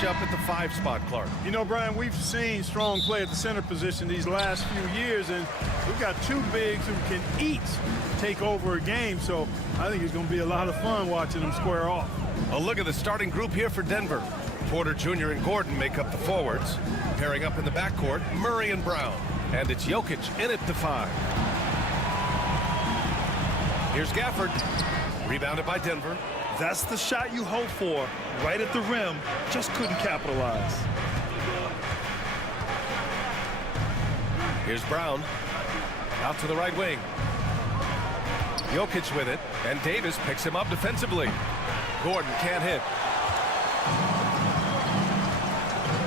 matchup at the 5 spot, Clark. You know, Brian, we've seen strong play at the center position these last few years, and we've got two bigs who can each take over a game, so I think it's going to be a lot of fun watching them square off. A look at the starting group here for Denver. Porter Jr. and Gordon make up the forwards. Pairing up in the backcourt, Murray and Brown. And it's Jokic in at the 5. Here's Gafford. Rebounded by Denver. That's the shot you hope for. Right at the rim, just couldn't capitalize. Here's Brown. Out to the right wing. Jokic with it, and Davis picks him up defensively. Gordon can't hit.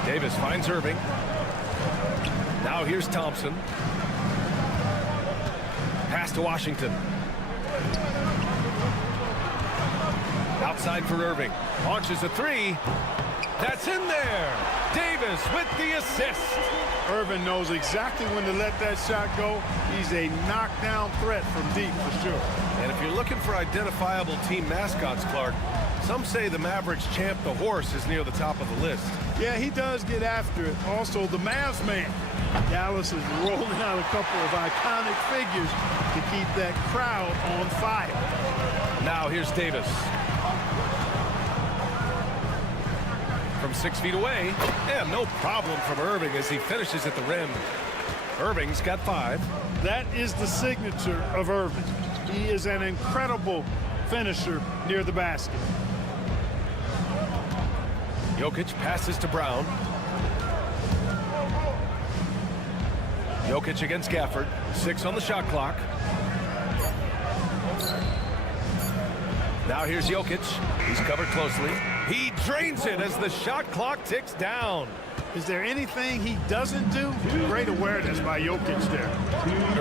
Davis finds Irving. Now here's Thompson. Pass to Washington. Outside for Irving. Launches a three. That's in there. Davis with the assist. Irving knows exactly when to let that shot go. He's a knockdown threat from deep for sure. And if you're looking for identifiable team mascots, Clark, some say the Mavericks champ, the horse, is near the top of the list. Yeah, he does get after it. Also, the Mavs man. Dallas is rolling out a couple of iconic figures to keep that crowd on fire. Now here's Davis. From 6 feet away, and no problem from Irving as he finishes at the rim. Irving's got 5. That is the signature of Irving. He is an incredible finisher near the basket. Jokic passes to Brown. Jokic against Gafford. 6 on the shot clock. Now here's Jokic. He's covered closely. He drains it as the shot clock ticks down. Is there anything he doesn't do? Great awareness by Jokic there.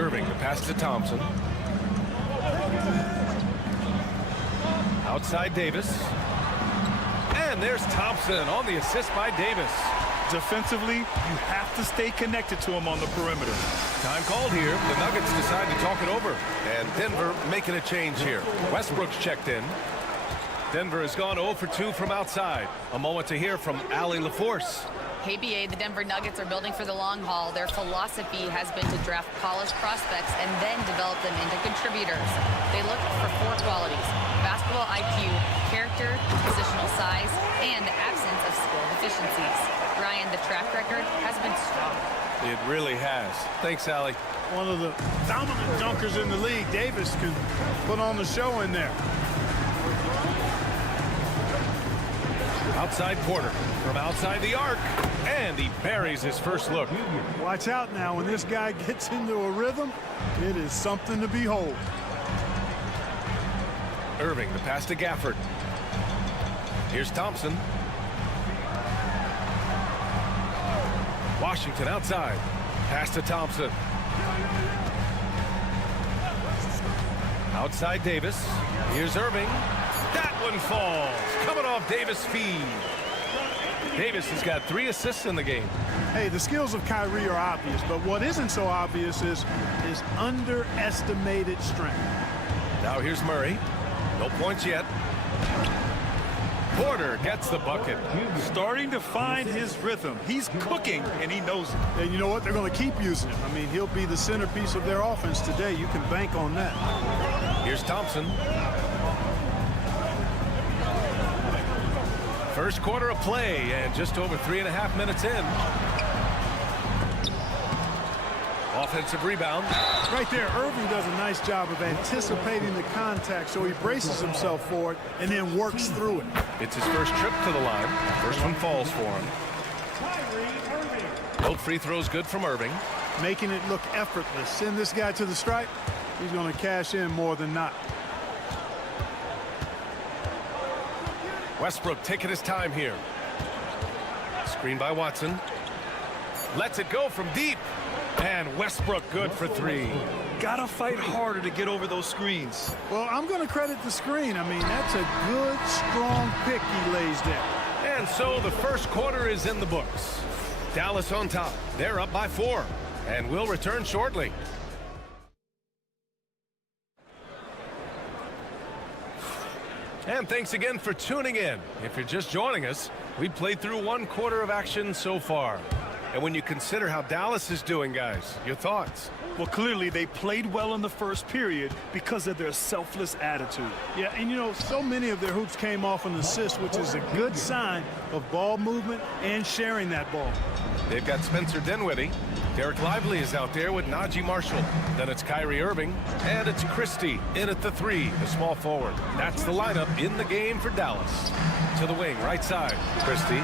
Irving, the pass to Thompson. Outside Davis. And there's Thompson on the assist by Davis. Defensively, you have to stay connected to him on the perimeter. Time called here. The Nuggets decide to talk it over. And Denver making a change here. Westbrook's checked in. Denver has gone 0 for 2 from outside. A moment to hear from Allie LaForce. Hey, BA, the Denver Nuggets are building for the long haul. Their philosophy has been to draft polished prospects and then develop them into contributors. They look for 4 qualities: basketball IQ, character, positional size, and the absence of skill deficiencies. Ryan, the track record has been strong. It really has. Thanks, Allie. One of the dominant dunkers in the league. Davis can put on the show in there. Outside Porter from outside the arc, and he buries his first look. Watch out now. When this guy gets into a rhythm, it is something to behold. Irving, the pass to Gafford. Here's Thompson. Washington outside. Pass to Thompson. Outside Davis. Here's Irving. That one falls. Coming off Davis' feed. Davis has got 3 assists in the game. Hey, the skills of Kyrie are obvious, but what isn't so obvious is his underestimated strength. Now here's Murray. No points yet. Porter gets the bucket. Starting to find his rhythm. He's cooking, and he knows it. And you know what? They're going to keep using him. I mean, he'll be the centerpiece of their offense today. You can bank on that. Here's Thompson. First quarter of play, and just over 3.5 minutes in. Offensive rebound. Right there, Irving does a nice job of anticipating the contact, so he braces himself for it and then works through it. It's his first trip to the line. First one falls for him. Both free throws good from Irving. Making it look effortless. Send this guy to the stripe. He's going to cash in more than not. Westbrook taking his time here. Screen by Watson. Lets it go from deep. And Westbrook good for 3. Gotta fight harder to get over those screens. Well, I'm going to credit the screen. I mean, that's a good, strong pick he lays down. And so the first quarter is in the books. Dallas on top. They're up by 4. And we'll return shortly. And thanks again for tuning in. If you're just joining us, we played through 1 quarter of action so far. And when you consider how Dallas is doing, guys, your thoughts? Well, clearly they played well in the first period because of their selfless attitude. Yeah, and you know, so many of their hoops came off an assist, which is a good sign of ball movement and sharing that ball. They've got Spencer Dinwiddie. Derek Lively is out there with Najee Marshall. Then it's Kyrie Irving. And it's Christie in at the 3, the small forward. That's the lineup in the game for Dallas. To the wing, right side. Christie.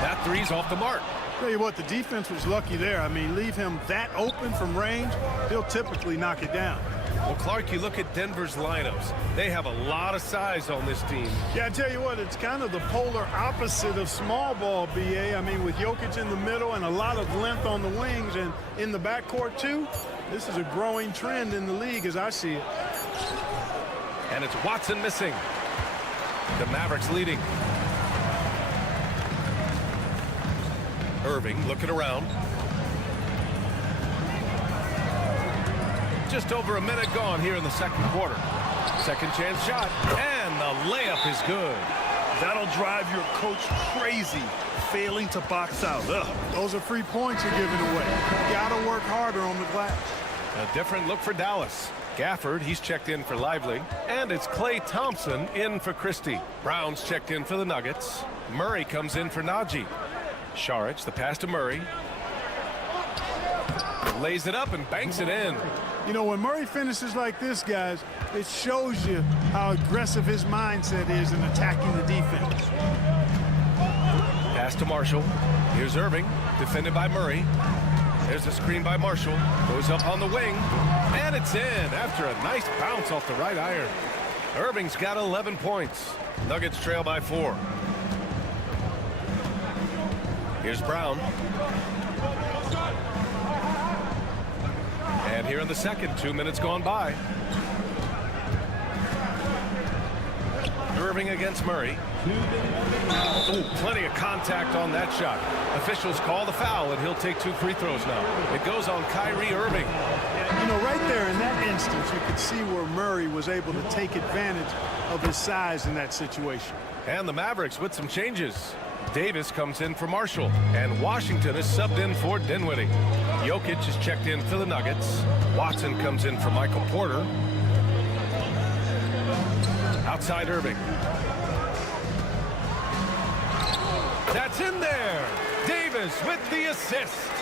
That 3's off the mark. Tell you what, the defense was lucky there. I mean, leave him that open from range, he'll typically knock it down. Well, Clark, you look at Denver's lineups. They have a lot of size on this team. Yeah, I tell you what, it's kind of the polar opposite of small ball, B.A. I mean, with Jokic in the middle and a lot of length on the wings and in the backcourt, too, this is a growing trend in the league as I see it. And it's Watson missing. The Mavericks leading. Irving looking around. Just over a minute gone here in the second quarter. Second chance shot, and the layup is good. That'll drive your coach crazy, failing to box out. Ugh. Those are free points you're giving away. You gotta work harder on the glass. A different look for Dallas. Gafford, he's checked in for Lively. And it's Klay Thompson in for Christie. Brown's checked in for the Nuggets. Murray comes in for Najee. Saric, the pass to Murray. Lays it up and banks it in. You know, when Murray finishes like this, guys, it shows you how aggressive his mindset is in attacking the defense. Pass to Marshall. Here's Irving, defended by Murray. There's a screen by Marshall. Goes up on the wing, and it's in after a nice bounce off the right iron. Irving's got 11 points. Nuggets trail by 4. Here's Brown. And here in the second, 2 minutes gone by. Irving against Murray. Ooh, plenty of contact on that shot. Officials call the foul, and he'll take 2 free throws now. It goes on Kyrie Irving. Yeah, you know, right there in that instance, you could see where Murray was able to take advantage of his size in that situation. And the Mavericks with some changes. Davis comes in for Marshall, and Washington is subbed in for Dinwiddie. Jokic is checked in for the Nuggets. Watson comes in for Michael Porter. Outside Irving. That's in there. Davis with the assist.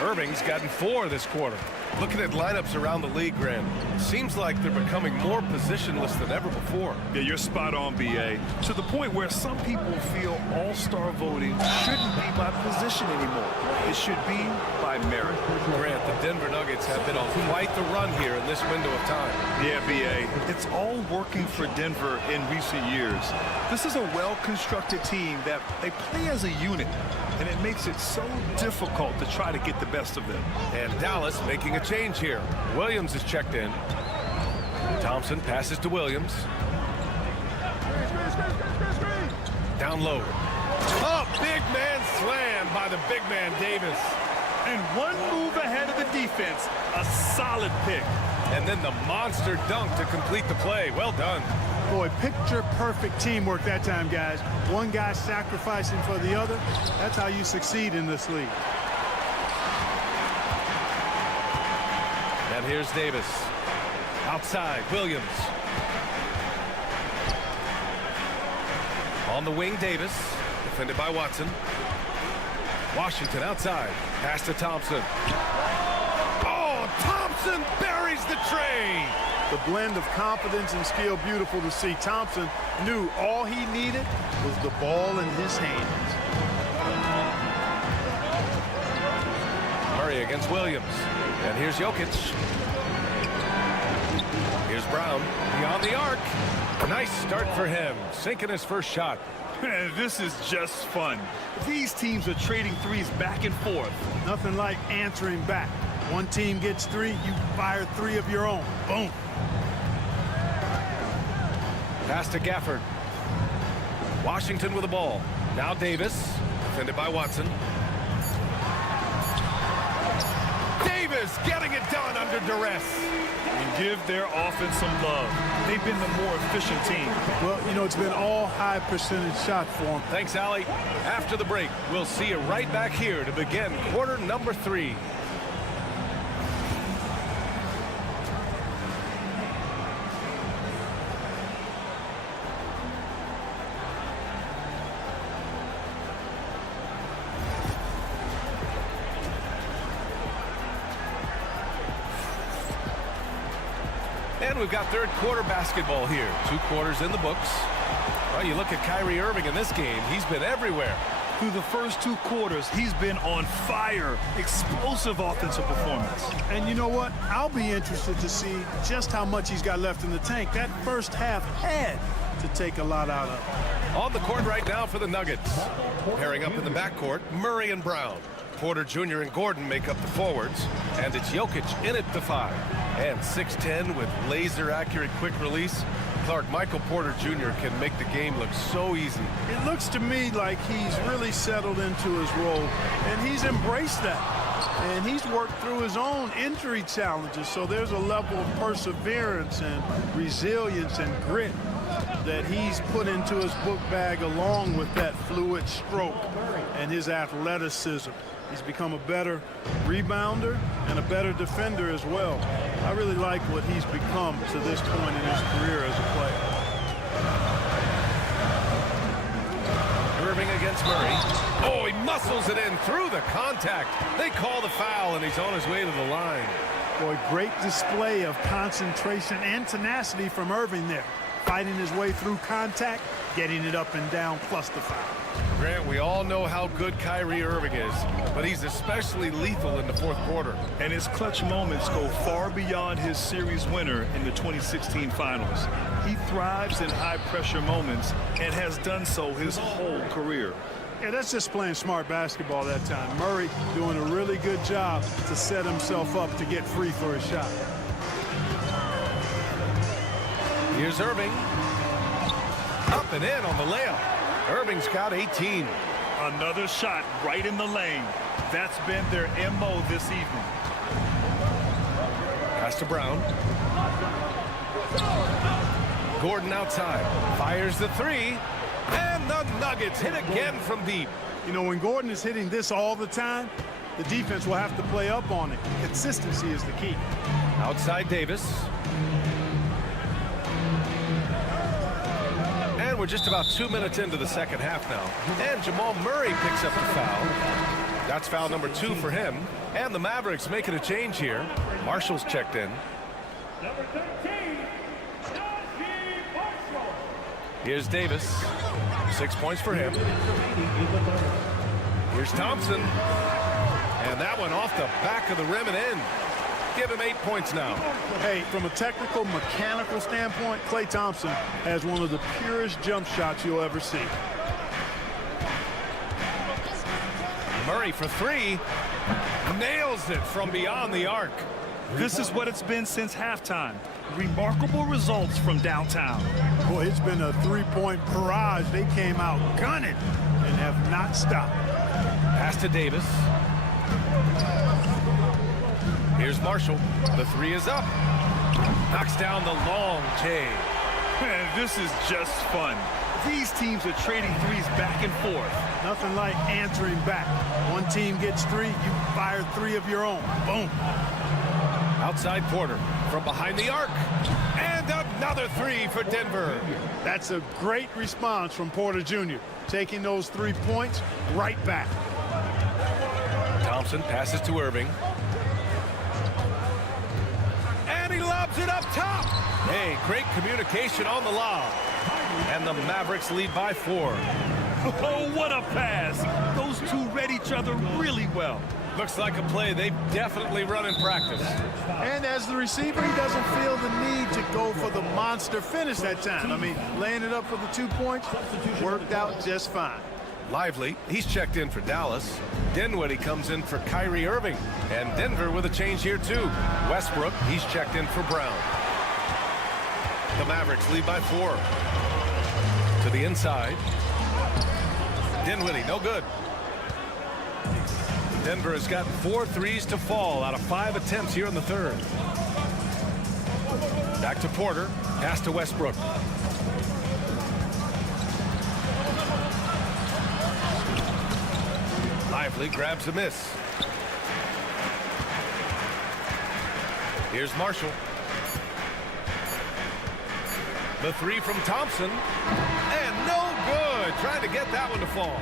Irving's gotten 4 this quarter. Looking at lineups around the league, Grant, seems like they're becoming more positionless than ever before. Yeah, you're spot on, B.A. To the point where some people feel all-star voting shouldn't be by position anymore. It should be by merit. Grant, the Denver Nuggets have been on quite the run here in this window of time. Yeah, B.A. It's all working for Denver in recent years. This is a well-constructed team that they play as a unit, and it makes it so difficult to try to get the best of them. And Dallas making a change here. Williams is checked in. Thompson passes to Williams. Down low. Oh, big man slam by the big man Davis. And one move ahead of the defense. A solid pick. And then the monster dunk to complete the play. Well done. Boy, picture-perfect teamwork that time, guys. One guy sacrificing for the other. That's how you succeed in this league. And here's Davis. Outside, Williams. On the wing, Davis. Defended by Watson. Washington outside. Pass to Thompson. Oh, Thompson buries the tray. The blend of confidence and skill, beautiful to see. Thompson knew all he needed was the ball in his hands. Murray against Williams. And here's Jokic. Here's Brown beyond the arc. Nice start for him, sinking his first shot. This is just fun. These teams are trading threes back and forth. Nothing like answering back. One team gets 3, you fire 3 of your own. Boom. Pass to Gafford. Washington with the ball. Now Davis, defended by Watson. Davis getting it done under duress. And give their offense some love. They've been the more efficient team. Well, you know, it's been all high percentage shots for them. Thanks, Allie. After the break, we'll see you right back here to begin quarter number 3. And we've got third quarter basketball here. 2 quarters in the books. Well, you look at Kyrie Irving in this game. He's been everywhere. Through the first 2 quarters, he's been on fire. Explosive offensive performance. And you know what? I'll be interested to see just how much he's got left in the tank. That first half had to take a lot out of it. On the court right now for the Nuggets. Pairing up in the backcourt, Murray and Brown. Porter Jr. and Gordon make up the forwards. And it's Jokic in at the 5. And 6'10" with laser-accurate quick release. Clark, Michael Porter Jr. can make the game look so easy. It looks to me like he's really settled into his role, and he's embraced that. And he's worked through his own injury challenges, so there's a level of perseverance and resilience and grit that he's put into his book bag along with that fluid stroke and his athleticism. He's become a better rebounder and a better defender as well. I really like what he's become to this point in his career as a player. Irving against Murray. Oh, he muscles it in through the contact. They call the foul, and he's on his way to the line. Boy, great display of concentration and tenacity from Irving there. Fighting his way through contact, getting it up and down, plus the foul. Grant, we all know how good Kyrie Irving is, but he's especially lethal in the fourth quarter. And his clutch moments go far beyond his series winner in the 2016 finals. He thrives in high-pressure moments and has done so his whole career. Yeah, that's just playing smart basketball that time. Murray doing a really good job to set himself up to get free for his shot. Here's Irving. Up and in on the layup. Irving's got 18. Another shot right in the lane. That's been their MO this evening. Pass to Brown. Gordon outside. Fires the 3. And the Nuggets hit again from deep. You know, when Gordon is hitting this all the time, the defense will have to play up on it. Consistency is the key. Outside Davis. And we're just about 2 minutes into the second half now. And Jamal Murray picks up the foul. That's foul number 2 for him. And the Mavericks making a change here. Marshall's checked in. Number 13, Here's Davis. 6 points for him. Here's Thompson. And that one off the back of the rim and in. Give him 8 points now. Hey, from a technical, mechanical standpoint, Klay Thompson has one of the purest jump shots you'll ever see. Murray for 3. Nails it from beyond the arc. This is what it's been since halftime. Remarkable results from downtown. Boy, it's been a three-point barrage. They came out gunning and have not stopped. Pass to Davis. Here's Marshall. The 3 is up. Knocks down the long J. Man, this is just fun. These teams are trading threes back and forth. Nothing like answering back. One team gets 3, you fire 3 of your own. Boom. Outside Porter from behind the arc. And another 3 for Denver. That's a great response from Porter Jr. Taking those 3 points right back. Thompson passes to Irving. And he lobs it up top. Hey, great communication on the lob. And the Mavericks lead by 4. Oh, what a pass. Those two read each other really well. Looks like a play they've definitely run in practice. And as the receiver, he doesn't feel the need to go for the monster finish that time. I mean, laying it up for the 2 points worked out just fine. Lively, he's checked in for Dallas. Dinwiddie comes in for Kyrie Irving. And Denver with a change here too. Westbrook, he's checked in for Brown. The Mavericks lead by 4. To the inside. Dinwiddie, no good. Denver has gotten 4 threes to fall out of 5 attempts here in the third. Back to Porter. Pass to Westbrook. Lively grabs a miss. Here's Marshall. The three from Thompson. And no good. Trying to get that one to fall.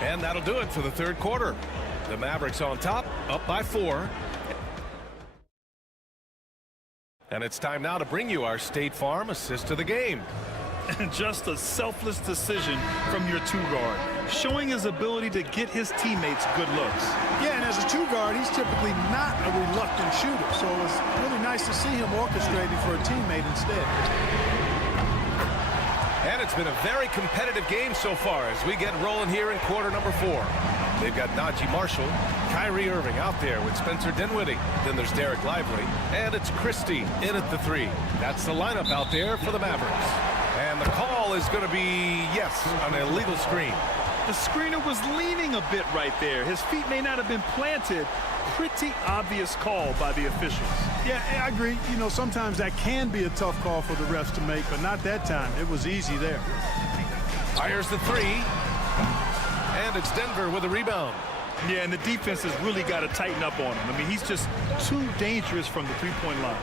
And that'll do it for the third quarter. The Mavericks on top, up by 4. And it's time now to bring you our State Farm assist of the game. Just a selfless decision from your 2-guard, showing his ability to get his teammates good looks. Yeah, and as a 2-guard, he's typically not a reluctant shooter, so it was really nice to see him orchestrating for a teammate instead. And it's been a very competitive game so far as we get rolling here in quarter number 4. They've got Najee Marshall, Kyrie Irving out there with Spencer Dinwiddie. Then there's Derek Lively, and it's Christie in at the 3. That's the lineup out there for the Mavericks. And the call is going to be, yes, an illegal screen. The screener was leaning a bit right there. His feet may not have been planted. Pretty obvious call by the officials. Yeah, I agree. You know, sometimes that can be a tough call for the refs to make, but not that time. It was easy there. Fires the 3. And it's Denver with a rebound. Yeah, and the defense has really got to tighten up on him. I mean, he's just too dangerous from the three-point line.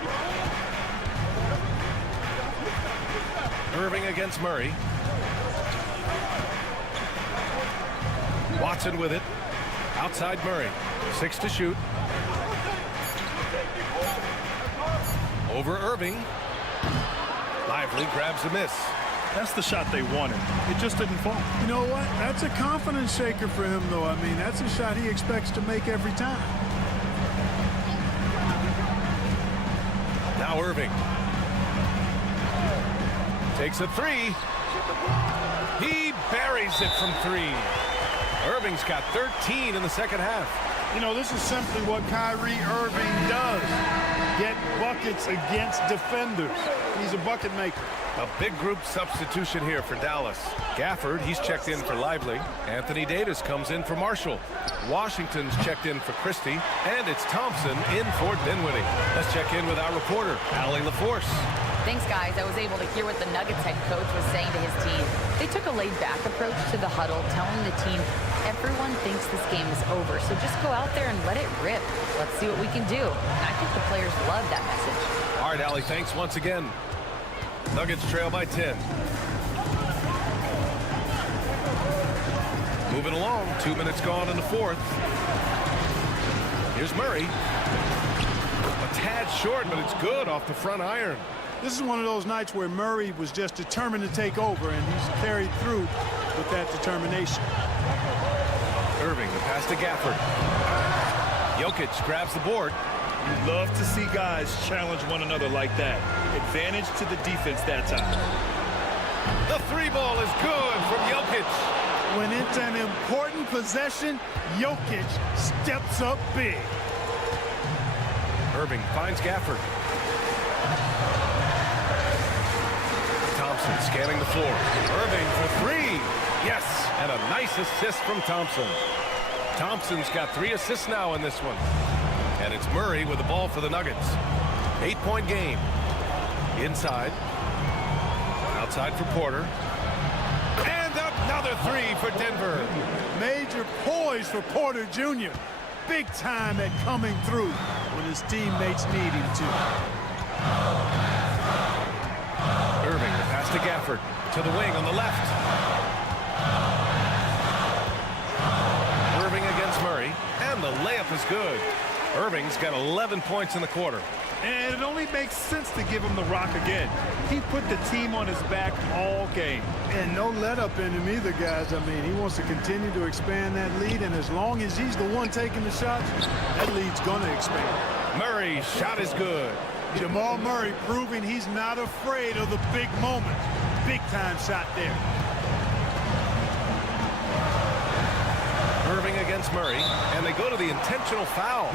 Irving against Murray. Watson with it. Outside Murray. 6 to shoot. Over Irving. Lively grabs a miss. That's the shot they wanted. It just didn't fall. You know what? That's a confidence shaker for him, though. I mean, that's a shot he expects to make every time. Now Irving. Takes a 3. He buries it from 3. Irving's got 13 in the second half. You know, this is simply what Kyrie Irving does. Get buckets against defenders. He's a bucket maker. A big group substitution here for Dallas. Gafford, he's checked in for Lively. Anthony Davis comes in for Marshall. Washington's checked in for Christie. And it's Thompson in for Dinwiddie. Let's check in with our reporter, Allie LaForce. Thanks, guys. I was able to hear what the Nuggets head coach was saying to his team. They took a laid-back approach to the huddle, telling the team, everyone thinks this game is over, so just go out there and let it rip. Let's see what we can do. And I think the players love that message. All right, Allie, thanks once again. Nuggets trail by 10. Moving along, 2 minutes gone in the fourth. Here's Murray. A tad short, but it's good off the front iron. This is one of those nights where Murray was just determined to take over, and he's carried through with that determination. Irving, the pass to Gafford. Jokic grabs the board. You love to see guys challenge one another like that. Advantage to the defense that time. The 3 ball is good from Jokic. When it's an important possession, Jokic steps up big. Irving finds Gafford. Thompson scanning the floor. Irving for 3. Yes, and a nice assist from Thompson. Thompson's got 3 assists now in this one. And it's Murray with the ball for the Nuggets. 8-point game. Inside. Outside for Porter. And another 3 for Denver. Major poise for Porter Jr. Big time at coming through when his teammates need him to. Irving, the pass to Gafford. To the wing on the left. Irving against Murray. And the layup is good. Irving's got 11 points in the quarter. And it only makes sense to give him the rock again. He put the team on his back all game. And no let up in him either, guys. I mean, he wants to continue to expand that lead, and as long as he's the one taking the shots, that lead's going to expand. Murray's shot is good. Jamal Murray proving he's not afraid of the big moment. Big time shot there. Irving against Murray, and they go to the intentional foul.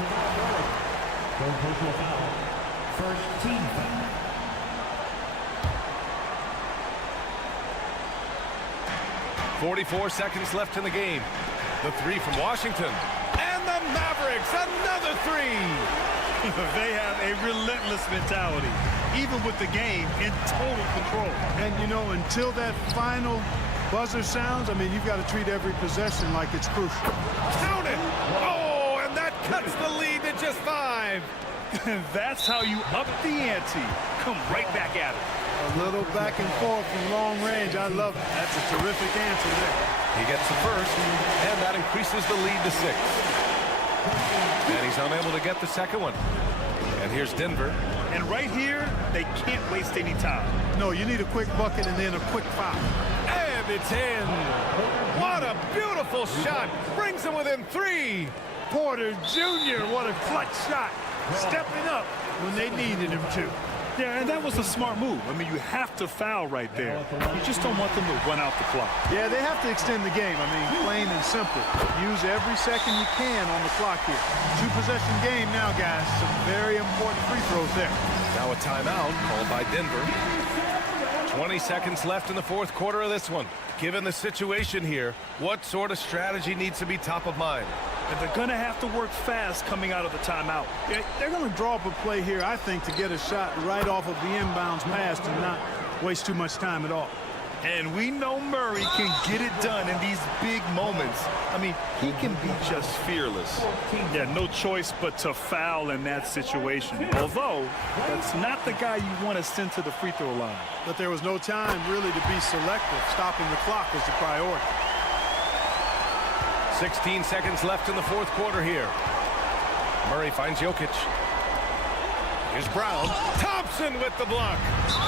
Personal foul. First team foul. .44 seconds left in the game. The 3 from Washington. And the Mavericks, another three. They have a relentless mentality, even with the game in total control. And, you know, until that final buzzer sounds, I mean, you've got to treat every possession like it's crucial. Count it! Oh, and that cuts the lead to just 5. That's how you up the ante. Come right back at it. A little back and forth from long range. I love it. That's a terrific answer there. He gets the first, and that increases the lead to 6. And he's unable to get the second one. And here's Denver. And right here, they can't waste any time. No, you need a quick bucket and then a quick foul. And it's in. What a beautiful shot. Brings them within 3. Porter Jr., what a clutch shot. Stepping up when they needed him to. Yeah, and that was a smart move. I mean, you have to foul right there. You just don't want them to run out the clock. Yeah, they have to extend the game. I mean, plain and simple. Use every second you can on the clock here. 2-possession game now, guys. Some very important free throws there. Now a timeout called by Denver. 20 seconds left in the fourth quarter of this one. Given the situation here, what sort of strategy needs to be top of mind? And they're going to have to work fast coming out of the timeout. Yeah, they're going to draw up a play here, I think, to get a shot right off of the inbounds pass and not waste too much time at all. And we know Murray can get it done in these big moments. I mean, he can be just fearless. Yeah, no choice but to foul in that situation. Although, that's not the guy you want to send to the free throw line. But there was no time really to be selective. Stopping the clock was the priority. 16 seconds left in the fourth quarter here. Murray finds Jokic. Here's Brown. Thompson with the block.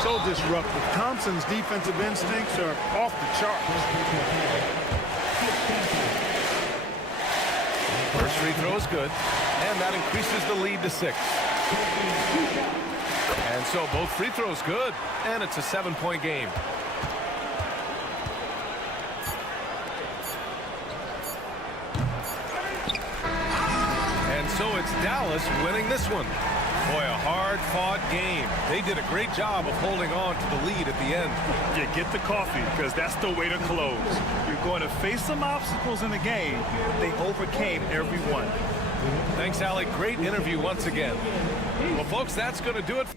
So disruptive. Thompson's defensive instincts are off the charts. First free throw is good, and that increases the lead to 6. And so both free throws good, and it's a 7-point game. And so it's Dallas winning this one. Boy, a hard-fought game. They did a great job of holding on to the lead at the end. Yeah, get the coffee, because that's the way to close. You're going to face some obstacles in the game. They overcame every one. Thanks, Alec. Great interview once again. Well, folks, that's going to do it.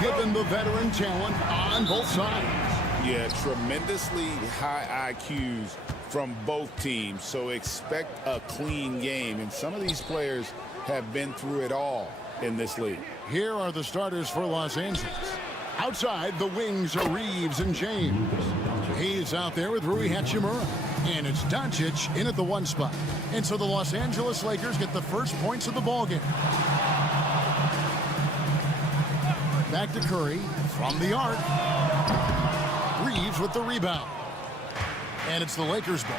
Given the veteran talent on both sides. Yeah, tremendously high IQs from both teams, so expect a clean game. And some of these players have been through it all in this league. Here are the starters for Los Angeles. Outside, the wings are Reeves and James. He's out there with Rui Hachimura. And it's Doncic in at the 1 spot. And so the Los Angeles Lakers get the first points of the ballgame. Back to Curry from the arc. Reeves with the rebound. And it's the Lakers' ball.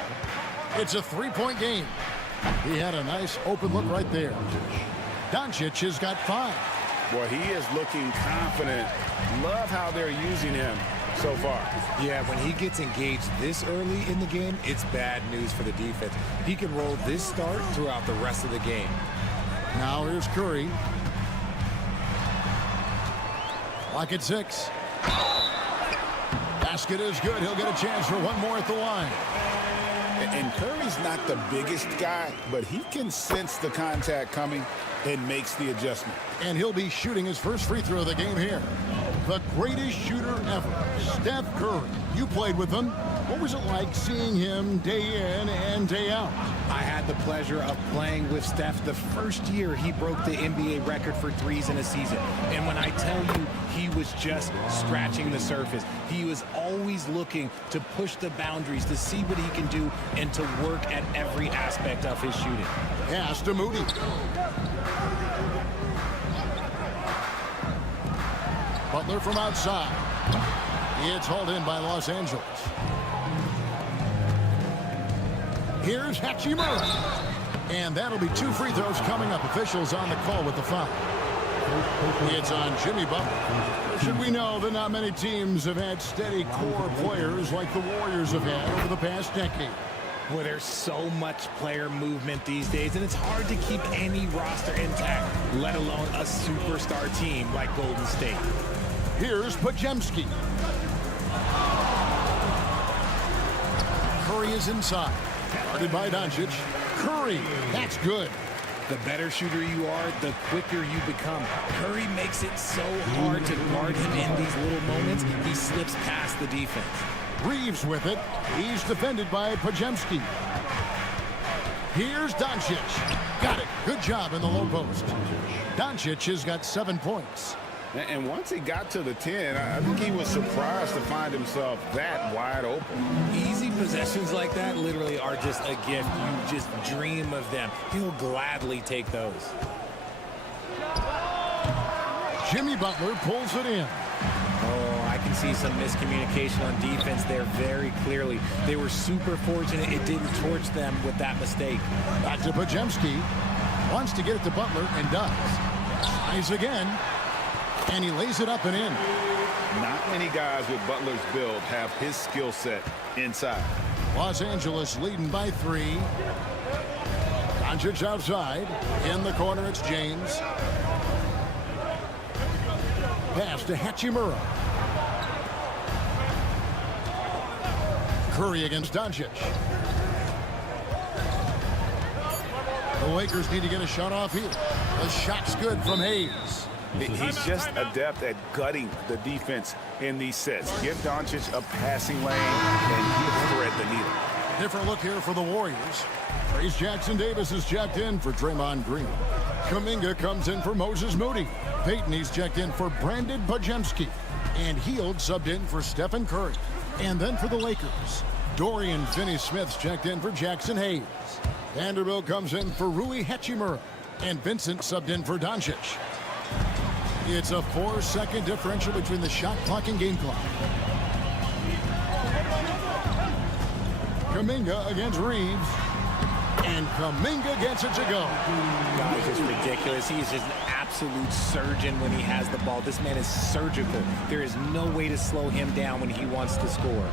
It's a 3-point game. He had a nice open look right there. Doncic has got 5. Boy, he is looking confident. Love how they're using him so far. Yeah, when he gets engaged this early in the game, it's bad news for the defense. He can roll this start throughout the rest of the game. Now here's Curry. Lock at 6. Basket is good. He'll get a chance for one more at the line. And Curry's not the biggest guy, but he can sense the contact coming and makes the adjustment. And he'll be shooting his first free throw of the game here. The greatest shooter ever, Steph Curry. You played with him. What was it like seeing him day in and day out? I had the pleasure of playing with Steph the first year he broke the NBA record for threes in a season. And when I tell you he was just scratching the surface, he was always looking to push the boundaries, to see what he can do, and to work at every aspect of his shooting. Pass to Moody. Butler from outside. It's hauled in by Los Angeles. Here's Hachimura. And that'll be 2 free throws coming up. Officials on the call with the foul. It's on Jimmy Butler. Should we know that not many teams have had steady core players like the Warriors have had over the past decade? Well, there's so much player movement these days, and it's hard to keep any roster intact, let alone a superstar team like Golden State. Here's Podziemski. Curry is inside. Guarded by Doncic. Curry, that's good. The better shooter you are, the quicker you become. Curry makes it so hard to guard him in these little moments. He slips past the defense. Reeves with it. He's defended by Podziemski. Here's Doncic. Got it. Good job in the low post. Doncic has got 7 points. And once he got to the 10, I think he was surprised to find himself that wide open. Easy possessions like that literally are just a gift. You just dream of them. He'll gladly take those. Jimmy Butler pulls it in. Oh, I can see some miscommunication on defense there very clearly. They were super fortunate it didn't torch them with that mistake. Back to Podziemski. Wants to get it to Butler and does. Tries again. And he lays it up and in. Not many guys with Butler's build have his skill set inside. Los Angeles leading by 3. Doncic outside. In the corner, it's James. Pass to Hachimura. Curry against Doncic. The Lakers need to get a shot off here. The shot's good from Hayes. He's just adept at gutting the defense in these sets. Give Doncic a passing lane, and he'll thread the needle. Different look here for the Warriors. Trace Jackson-Davis is checked in for Draymond Green. Kuminga comes in for Moses Moody. Payton, he's checked in for Brandon Podziemski. And Hield subbed in for Stephen Curry. And then for the Lakers, Dorian Finney-Smith's checked in for Jackson Hayes. Vanderbilt comes in for Rui Hachimura. And Vincent subbed in for Doncic. It's a 4-second differential between the shot clock and game clock. Kuminga against Reeves. And Kuminga gets it to go. Guys, it's ridiculous. He is just an absolute surgeon when he has the ball. This man is surgical. There is no way to slow him down when he wants to score.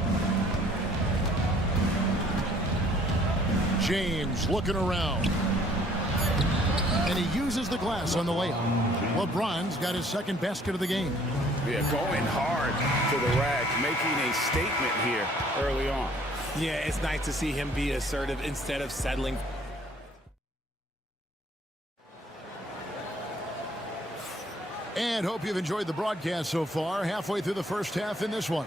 James looking around. And he uses the glass on the layup. LeBron's got his second basket of the game. Yeah, going hard to the rack, making a statement here early on. Yeah, it's nice to see him be assertive instead of settling. And hope you've enjoyed the broadcast so far. Halfway through the first half in this one.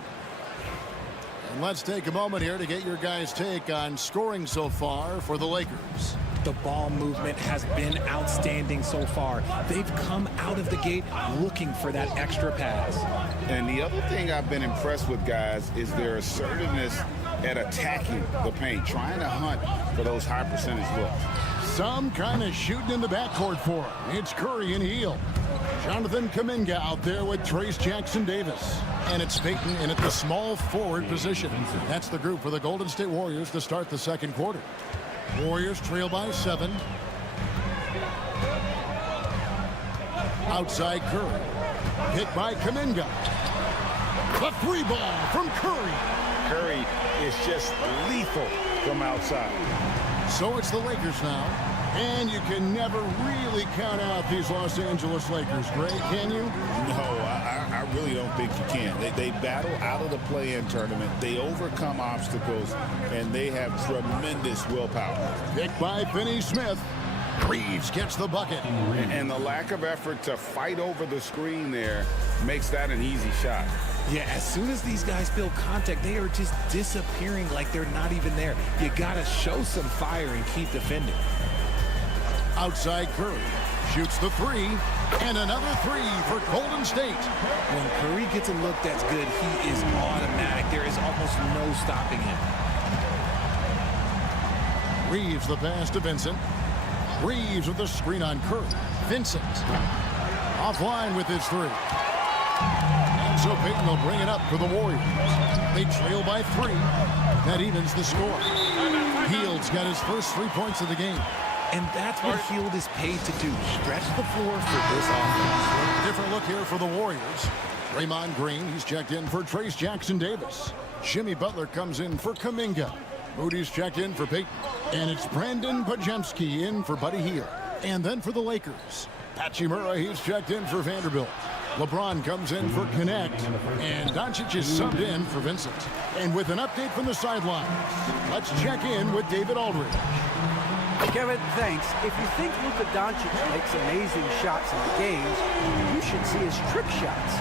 And let's take a moment here to get your guys' take on scoring so far for the Lakers. The ball movement has been outstanding so far. They've come out of the gate looking for that extra pass. And the other thing I've been impressed with, guys, is their assertiveness at attacking the paint, trying to hunt for those high percentage looks. Some kind of shooting in the backcourt for him. It's Curry and Hield. Jonathan Kuminga out there with Trace Jackson-Davis. And it's Payton in at the small forward position. That's the group for the Golden State Warriors to start the second quarter. Warriors trail by 7. Outside Curry. Hit by Kuminga. The 3 ball from Curry. Curry is just lethal from outside. So it's the Lakers now. And you can never really count out these Los Angeles Lakers, Greg, can you? No, I really don't think you can. They battle out of the play-in tournament. They overcome obstacles, and they have tremendous willpower. Picked by Finney-Smith. Reeves gets the bucket. And the lack of effort to fight over the screen there makes that an easy shot. Yeah, as soon as these guys feel contact, they are just disappearing like they're not even there. You got to show some fire and keep defending. Outside Curry shoots the three, and another three for Golden State. When Curry gets a look that's good, he is automatic. There is almost no stopping him. Reeves the pass to Vincent. Reeves with the screen on Curry. Vincent offline with his three. And so Payton will bring it up for the Warriors. They trail by 3. That evens the score. Hield's got his first 3 points of the game. And that's what Hield is paid to do. Stretch the floor for this offense. Different look here for the Warriors. Draymond Green, he's checked in for Trace Jackson-Davis. Jimmy Butler comes in for Kuminga. Moody's checked in for Payton. And it's Brandon Pajemski in for Buddy Hield. And then for the Lakers, Hachimura, he's checked in for Vanderbilt. LeBron comes in for Connect. And Doncic is subbed in for Vincent. And with an update from the sidelines, let's check in with David Aldridge. Kevin, thanks. If you think Luka Doncic makes amazing shots in the games, you should see his trick shots.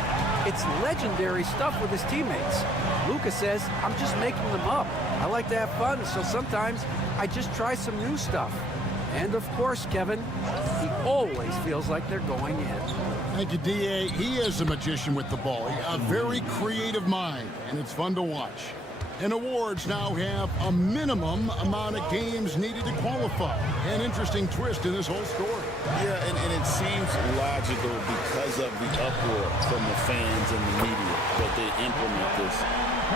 It's legendary stuff with his teammates. Luka says, I'm just making them up. I like to have fun, so sometimes I just try some new stuff. And of course, Kevin, he always feels like they're going in. Thank you, D.A. He is a magician with the ball. A very creative mind, and it's fun to watch. And awards now have a minimum amount of games needed to qualify. An interesting twist in this whole story. Yeah, and it seems logical because of the uproar from the fans and the media that they implement this.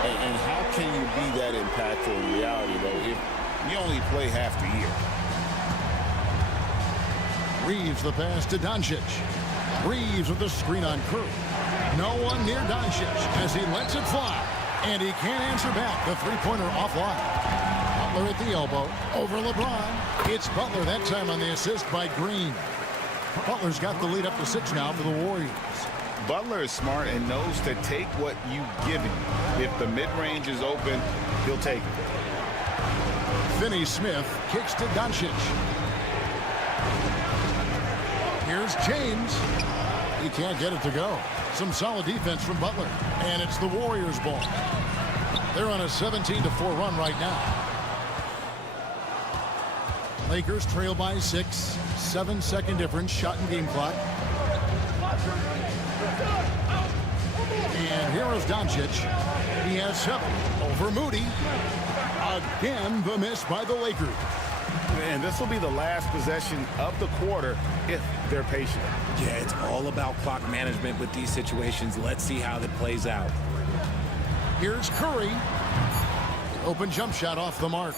And how can you be that impactful in reality, though, if you only play half the year? Reeves the pass to Doncic. Reeves with the screen on Curry. No one near Doncic as he lets it fly. And he can't answer back. The three-pointer offline. Butler at the elbow. Over LeBron. It's Butler that time on the assist by Green. Butler's got the lead up to 6 now for the Warriors. Butler is smart and knows to take what you give him. If the mid-range is open, he'll take it. Finney Smith kicks to Doncic. Here's James. He can't get it to go. Some solid defense from Butler. And it's the Warriors' ball. They're on a 17-4 run right now. Lakers trail by 6. 7-second difference. Shot and game clock. And here is Doncic. He has 7 over Moody. Again, the miss by the Lakers. And this will be the last possession of the quarter if they're patient. Yeah, it's all about clock management with these situations. Let's see how that plays out. Here's Curry. Open jump shot off the mark.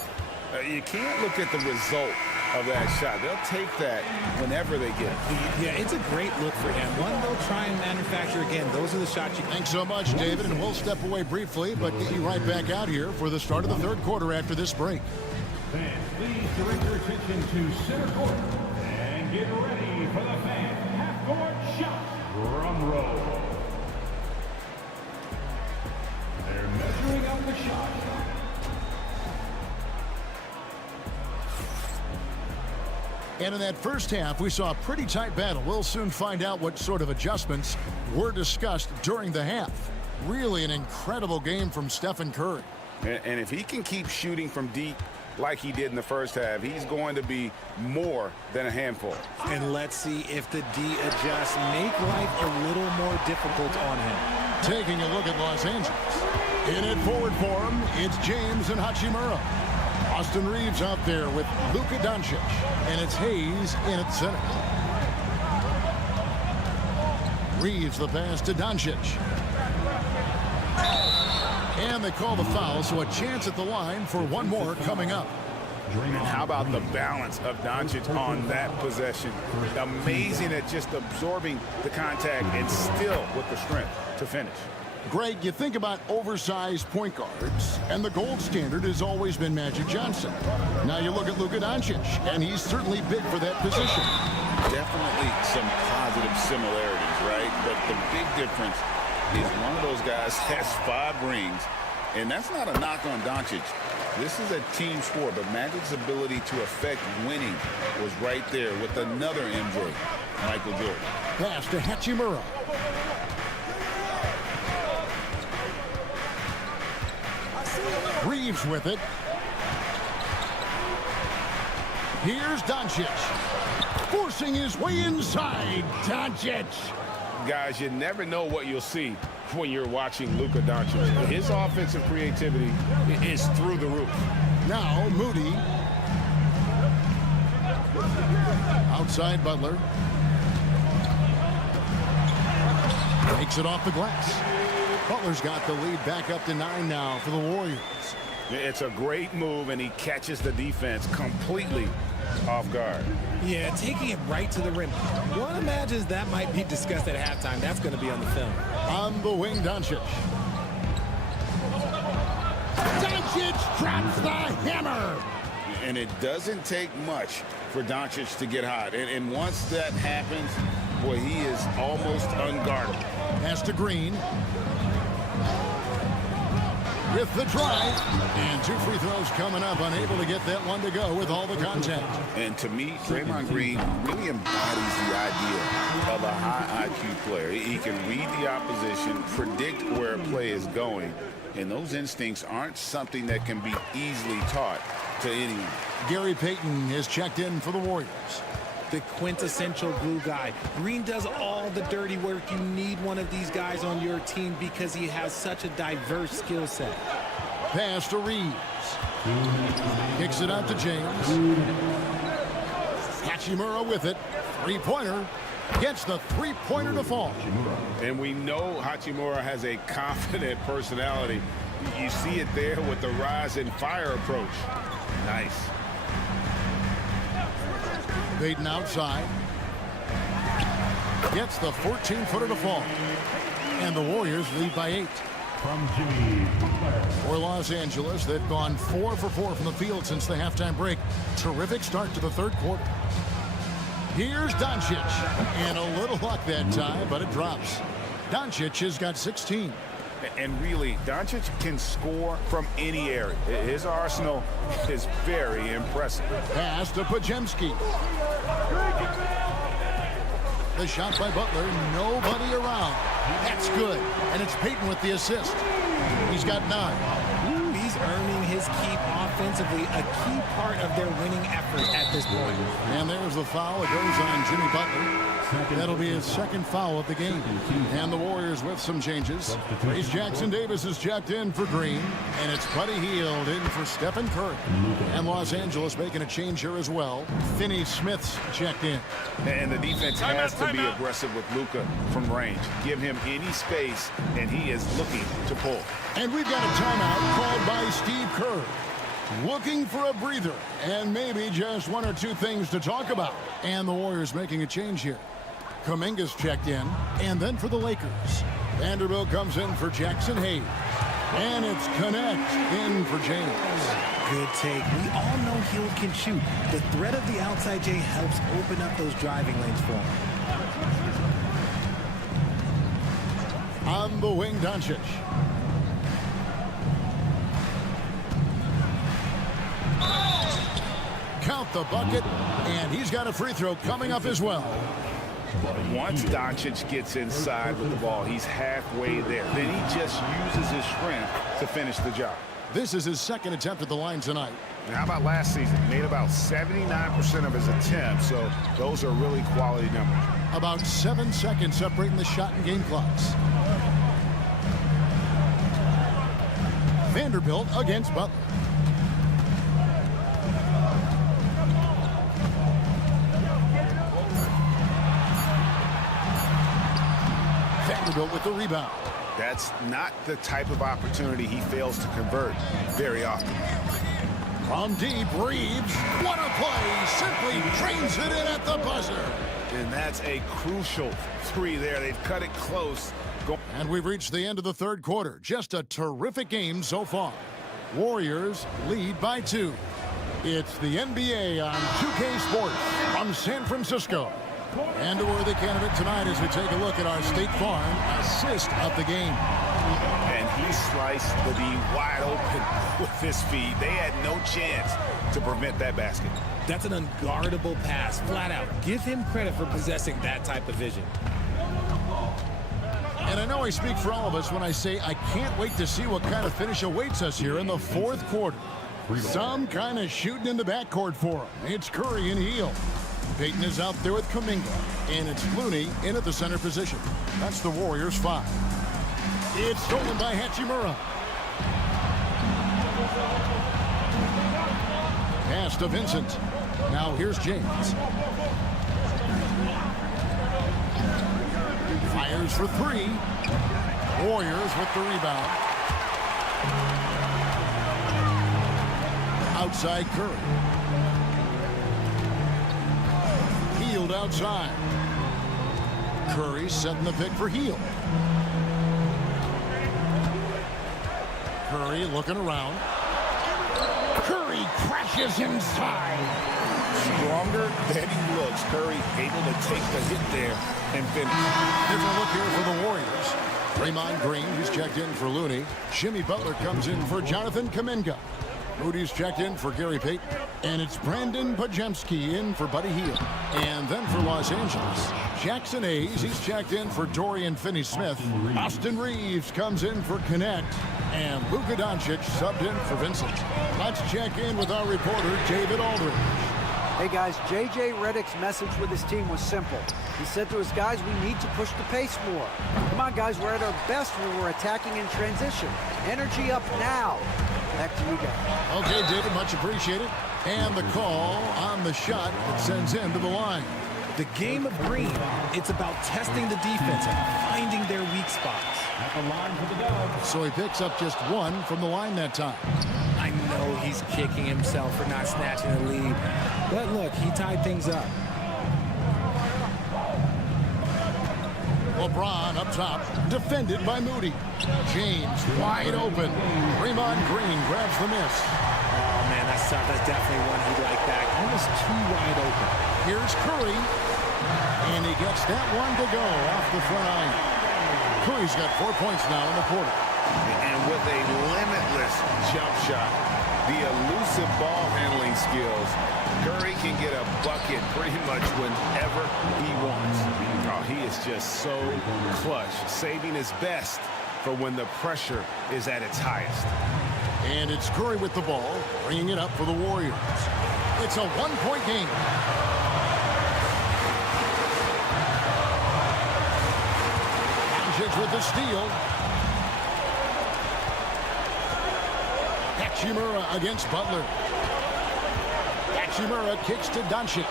You can't look at the result of that shot. They'll take that whenever they get it. Yeah, it's a great look for him. One they'll try and manufacture again. Those are the shots you... Thanks so much, David, and we'll step away briefly, but get you right back out here for the start of the third quarter after this break. Fans, please direct your attention to center court and get ready for the fan half-court shot. Drum roll. They're measuring out the shot. And in that first half, we saw a pretty tight battle. We'll soon find out what sort of adjustments were discussed during the half. Really an incredible game from Stephen Curry. And if he can keep shooting from deep like he did in the first half, he's going to be more than a handful. And let's see if the D adjusts, make life a little more difficult on him. Taking a look at Los Angeles. In it forward for him, it's James and Hachimura. Austin Reeves out there with Luka Doncic. And it's Hayes in at center. Reeves the pass to Doncic. And they call the foul, so a chance at the line for one more coming up. And how about the balance of Doncic on that possession? Amazing at just absorbing the contact and still with the strength to finish. Greg, you think about oversized point guards, and the gold standard has always been Magic Johnson. Now you look at Luka Doncic, and he's certainly big for that position. Definitely some positive similarities, right? But the big difference is one of those guys has 5 rings, and that's not a knock on Doncic. This is a team sport, but Magic's ability to affect winning was right there with another MJ, Michael Jordan. Pass to Hachimura. Reeves with it. Here's Doncic. Forcing his way inside. Doncic. Guys, you never know what you'll see when you're watching Luka Doncic. His offensive creativity is through the roof. Now Moody. Outside Butler. Takes it off the glass. Butler's got the lead back up to 9 now for the Warriors. It's a great move, and he catches the defense completely off guard. Yeah, taking it right to the rim. One imagines that might be discussed at halftime. That's going to be on the film. On the wing, Doncic. Doncic drops the hammer. And it doesn't take much for Doncic to get hot. And once that happens, boy, he is almost unguardable. Pass to Green. With the drive. And 2 free throws coming up. Unable to get that one to go with all the contact. And to me, Draymond Green really embodies the idea of a high IQ player. He can read the opposition, predict where a play is going. And those instincts aren't something that can be easily taught to anyone. Gary Payton is checked in for the Warriors. The quintessential glue guy. Green does all the dirty work. You need one of these guys on your team because he has such a diverse skill set. Pass to Reeves. Kicks it out to James. Hachimura with it. Three-pointer. Gets the three-pointer to fall. And we know Hachimura has a confident personality. You see it there with the rise and fire approach. Nice. Payton outside. Gets the 14-footer to fall. And the Warriors lead by 8. From Jimmy Butler. For Los Angeles, they've gone 4 for 4 from the field since the halftime break. Terrific start to the third quarter. Here's Doncic. And a little luck that time, but it drops. Doncic has got 16. And really, Doncic can score from any area. His arsenal is very impressive. Pass to Podziemski. The shot by Butler, nobody around. That's good. And it's Payton with the assist. He's got 9. Ooh, he's earning his keep offensively, a key part of their winning effort at this point. And there's the foul. It goes on Jimmy Butler. That'll be his second foul of the game. And the Warriors with some changes. Trace Jackson-Davis is checked in for Green. And it's Buddy Hield in for Stephen Curry. And Los Angeles making a change here as well. Finney Smith's checked in. And the defense has to be aggressive with Luka from range. Give him any space, and he is looking to pull. And we've got a timeout called by Steve Kerr. Looking for a breather and maybe just 1 or 2 things to talk about. And the Warriors making a change here. Kuminga's checked in. And then for the Lakers, Vanderbilt comes in for Jackson Hayes. And it's Connect in for James. Good take. We all know Hield can shoot. The threat of the outside J helps open up those driving lanes for him. On the wing, Doncic. Count the bucket, and he's got a free throw coming up as well. Once Doncic gets inside with the ball, he's halfway there. Then he just uses his strength to finish the job. This is his second attempt at the line tonight. How about last season? He made about 79% of his attempts, so those are really quality numbers. About 7 seconds separating the shot and game clocks. Vanderbilt against Butler. Vanderbilt with the rebound. That's not the type of opportunity he fails to convert very often. From deep, Reeves. What a play. Simply drains it in at the buzzer. And that's a crucial 3 there. They've cut it close. And we've reached the end of the third quarter. Just a terrific game so far. Warriors lead by 2. It's the NBA on 2K Sports from San Francisco. And a worthy candidate tonight as we take a look at our State Farm assist of the game. And he sliced the D wide open with his feet. They had no chance to prevent that basket. That's an unguardable pass, flat out. Give him credit for possessing that type of vision. And I know I speak for all of us when I say I can't wait to see what kind of finish awaits us here in the fourth quarter. Some kind of shooting in the backcourt for him. It's Curry and Hield. Payton is out there with Kuminga. And it's Looney in at the center position. That's the Warriors' 5. It's stolen by Hachimura. Pass to Vincent. Now here's James. Fires for 3. Warriors with the rebound. Outside Curry. Hield outside. Curry setting the pick for Hield. Curry looking around. Curry crashes inside. Stronger than he looks. Curry able to take the hit there and finish. Different look here for the Warriors. Draymond Green, who's checked in for Looney. Jimmy Butler comes in for Jonathan Kuminga. Moody's checked in for Gary Payton. And it's Brandon Pajemski in for Buddy Hield. And then for Los Angeles, Jackson Hayes, he's checked in for Dorian Finney-Smith. Austin Reeves comes in for Connect. And Luka Doncic subbed in for Vincent. Let's check in with our reporter, David Aldridge. Hey guys, J.J. Redick's message with his team was simple. He said to his guys, we need to push the pace more. Come on guys, we're at our best when we're attacking in transition. Energy up now. Back to you guys. Okay, David, much appreciated. And the call on the shot that sends him to the line. The game of green, it's about testing the defense and finding their weak spots. At the line for the Dubs. So he picks up just 1 from the line that time. I know he's kicking himself for not snatching the lead. But look, he tied things up. LeBron up top, defended by Moody. James wide open. Draymond Green grabs the miss. Oh, man, that's tough. That's definitely one he'd like back. Almost too wide open. Here's Curry. And he gets that one to go off the front iron. Curry's got 4 points now in the quarter. And with a limitless jump shot, the elusive ball handling skills, Curry can get a bucket pretty much whenever he wants. Oh, he is just so clutch, saving his best for when the pressure is at its highest. And it's Curry with the ball, bringing it up for the Warriors. It's a 1-point game. Doncic with the steal. Hachimura against Butler. Hachimura kicks to Doncic.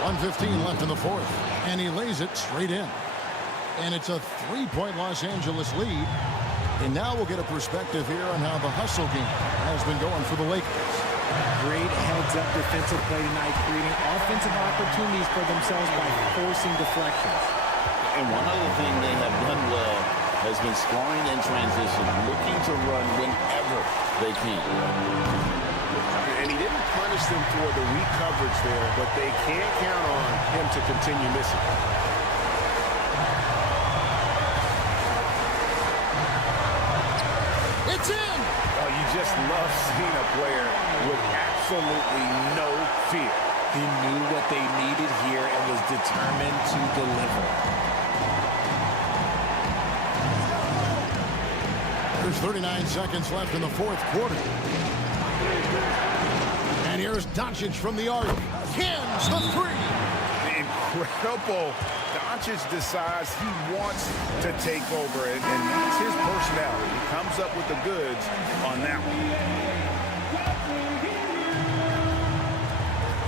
1:15 left in the fourth. And he lays it straight in. And it's a 3-point Los Angeles lead. And now we'll get a perspective here on how the hustle game has been going for the Lakers. Great heads-up defensive play tonight, creating offensive opportunities for themselves by forcing deflections. And one other thing they have done well has been scoring in transition, looking to run whenever they can. And he didn't punish them for the weak coverage there, but they can't count on him to continue missing. It's in! Oh, you just love seeing a player with absolutely no fear. He knew what they needed here and was determined to deliver. There's 39 seconds left in the fourth quarter. And here's Doncic from the arc. Cans the 3. Incredible. Doncic decides he wants to take over, and that's his personality. He comes up with the goods on that one.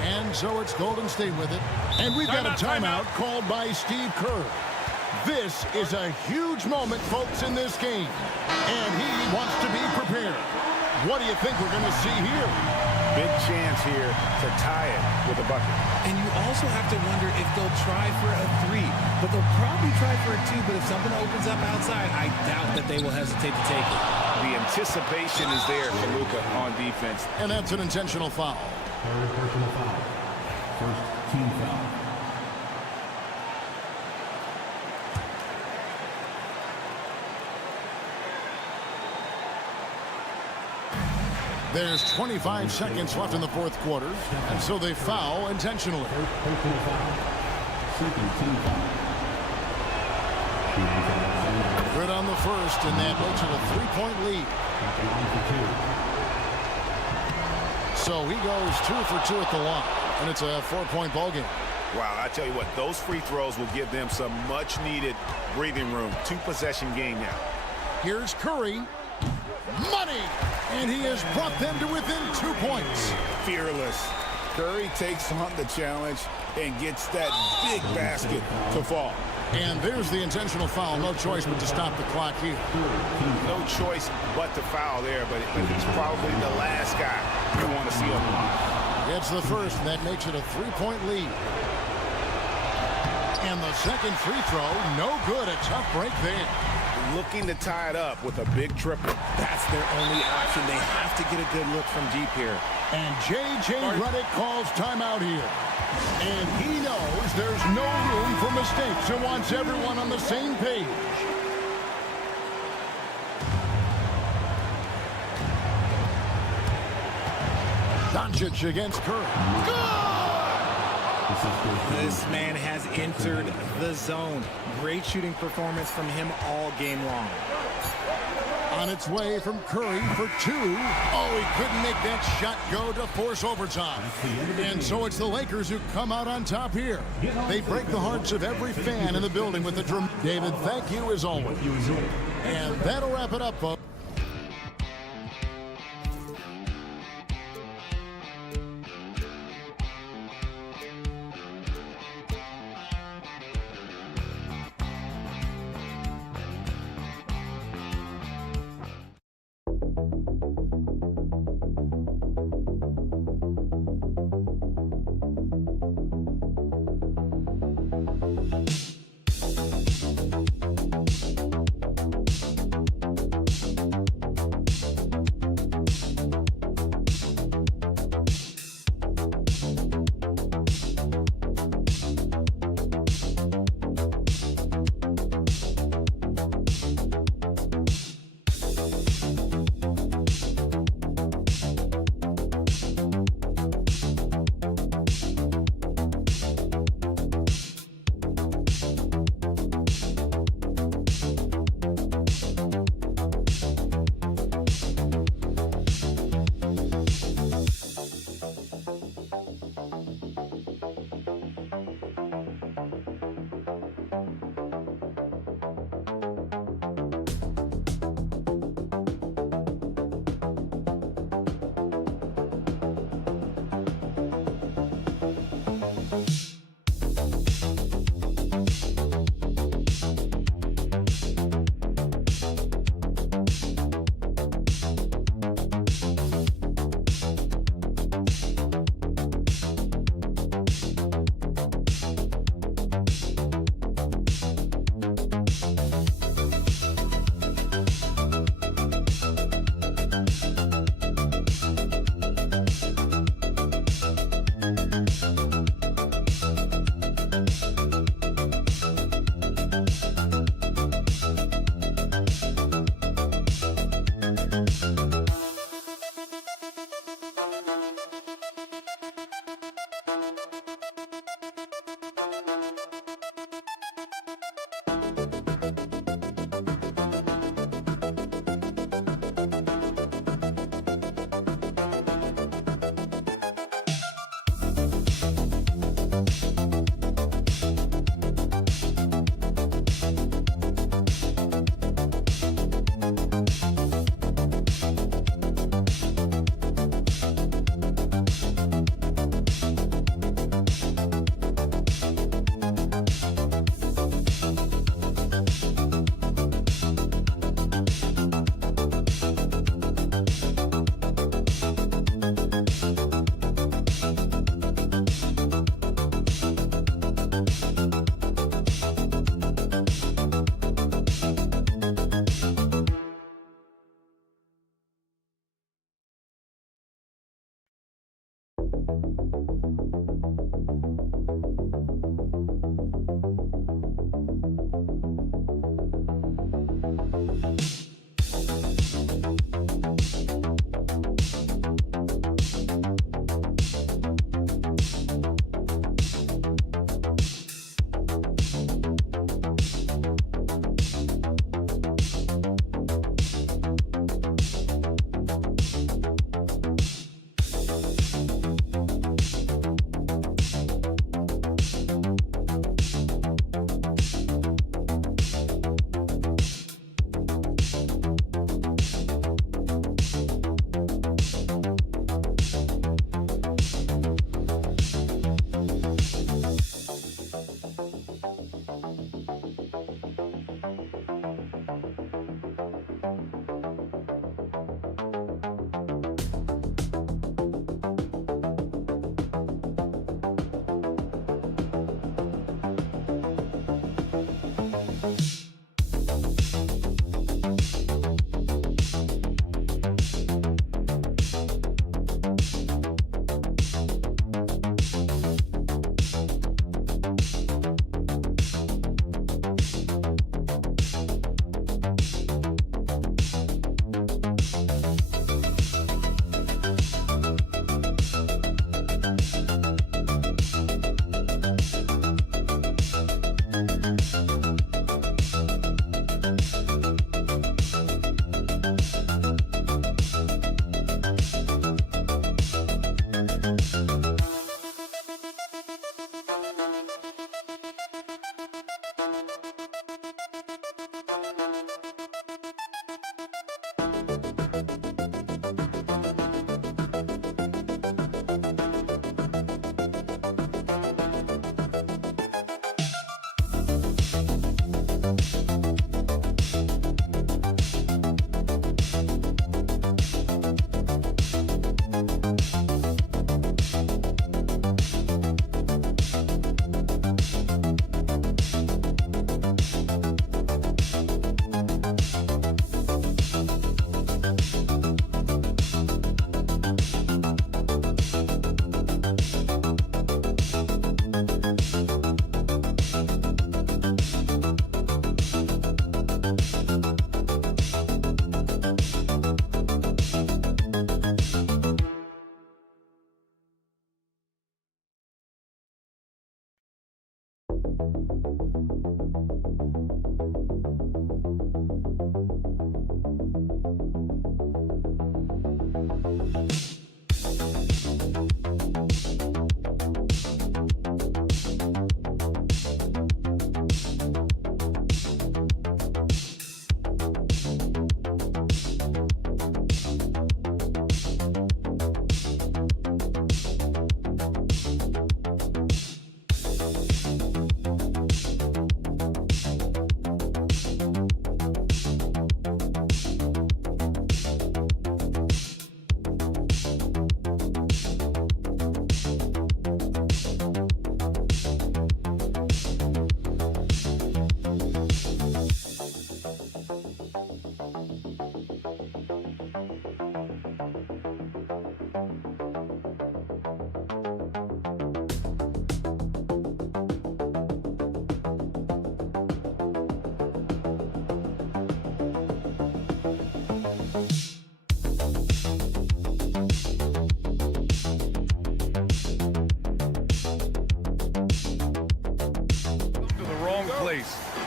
And so it's Golden State with it. And we've got a timeout called by Steve Kerr. This is a huge moment, folks, in this game. And he wants to be prepared. What do you think we're going to see here? Big chance here to tie it with a bucket. And you also have to wonder if they'll try for a 3. But they'll probably try for a 2. But if something opens up outside, I doubt that they will hesitate to take it. The anticipation is there for Luka on defense. And that's an intentional foul. Third personal foul. First team foul. There's 25 seconds left in the fourth quarter, and so they foul intentionally. First personal foul. Good on the first, and that makes it a 3-point lead. So he goes 2 for 2 at the line, and it's a 4-point ball game. Wow, I tell you what, those free throws will give them some much-needed breathing room. 2-possession game now. Here's Curry. Money! And he has brought them to within 2 points. Fearless. Curry takes on the challenge and gets that big basket to fall. And there's the intentional foul. No choice but to stop the clock here. No choice but to foul there, but he's probably the last guy you want to see on the line. It's the first, and that makes it a 3-point lead. And the second free throw, no good. A tough break there. Looking to tie it up with a big triple. That's their only option. They have to get a good look from deep here. And J.J. Redick calls timeout here. And he knows there's no room for mistakes and wants everyone on the same page. Doncic against Curry. Good! This man has entered the zone. Great shooting performance from him all game long. On its way from Curry for 2. Oh, he couldn't make that shot go to force overtime. And so it's the Lakers who come out on top here. They break the hearts of every fan in the building with the drum. David, thank you as always. And that'll wrap it up, folks.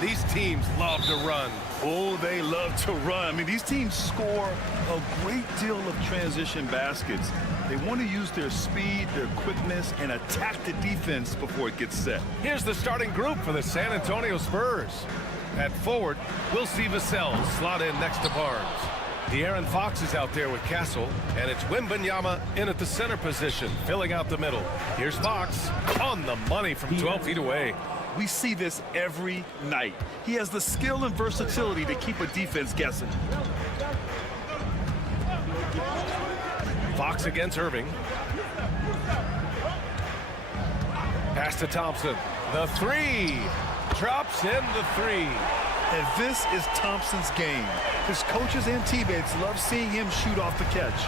These teams love to run. Oh, they love to run. I mean, these teams score a great deal of transition baskets. They want to use their speed, their quickness, and attack the defense before it gets set. Here's the starting group for the San Antonio Spurs. At forward, we'll see Vassell slot in next to Barnes. De'Aaron Fox is out there with Castle, and it's Wembanyama in at the center position, filling out the middle. Here's Fox on the money from 12 feet away. We see this every night. He has the skill and versatility to keep a defense guessing. Fox against Irving. Pass to Thompson. The three. Drops in the three. And this is Thompson's game. His coaches and teammates love seeing him shoot off the catch.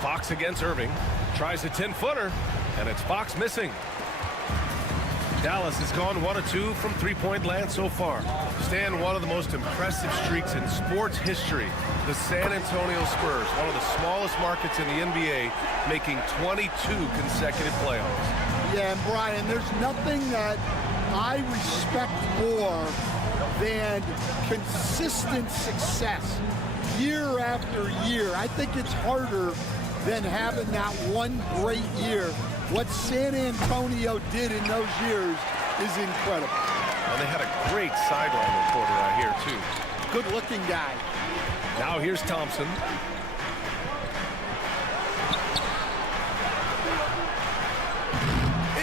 Fox against Irving. Tries a 10-footer. And it's Fox missing. Dallas has gone 1 of 2 from three-point land so far. Stan, one of the most impressive streaks in sports history. The San Antonio Spurs, one of the smallest markets in the NBA, making 22 consecutive playoffs. Yeah, and Brian, there's nothing that I respect more than consistent success year after year. I think it's harder than having that one great year. What San Antonio did in those years is incredible. And they had a great sideline reporter out here, too. Good-looking guy. Now here's Thompson.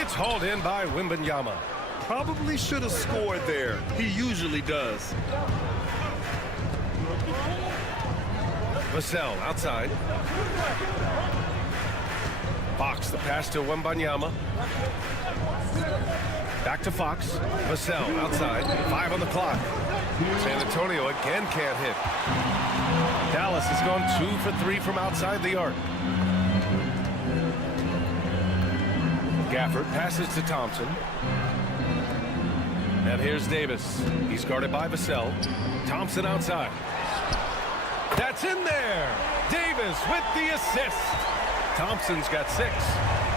It's hauled in by Wembanyama. Probably should have scored there. He usually does. Vassell outside. Fox, the pass to Wembanyama. Back to Fox. Vassell outside. 5 on the clock. San Antonio again can't hit. Dallas has gone 2 for 3 from outside the arc. Gafford passes to Thompson. And here's Davis. He's guarded by Vassell. Thompson outside. That's in there. Davis with the assist. Thompson's got 6.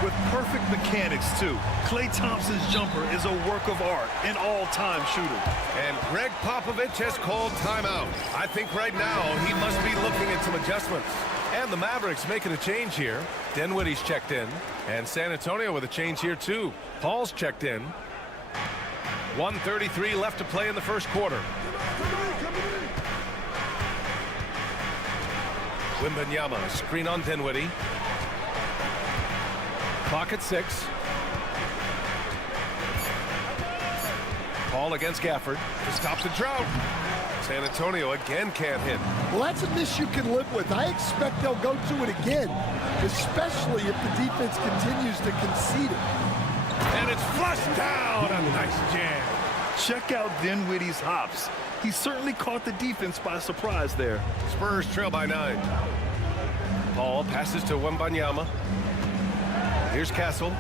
With perfect mechanics, too. Klay Thompson's jumper is a work of art, an all-time shooter. And Greg Popovich has called timeout. I think right now he must be looking at some adjustments. And the Mavericks making a change here. Dinwiddie's checked in. And San Antonio with a change here, too. Paul's checked in. 1:33 left to play in the first quarter. Wembanyama, screen on Dinwiddie. Clock at 6. Paul against Gafford to stop the drought. San Antonio again can't hit. Well, that's a miss you can live with. I expect they'll go to it again, especially if the defense continues to concede it. And it's flushed down. A nice jam. Check out Dinwiddie's hops. He certainly caught the defense by surprise there. Spurs trail by 9. Paul passes to Wembanyama. Here's Castle.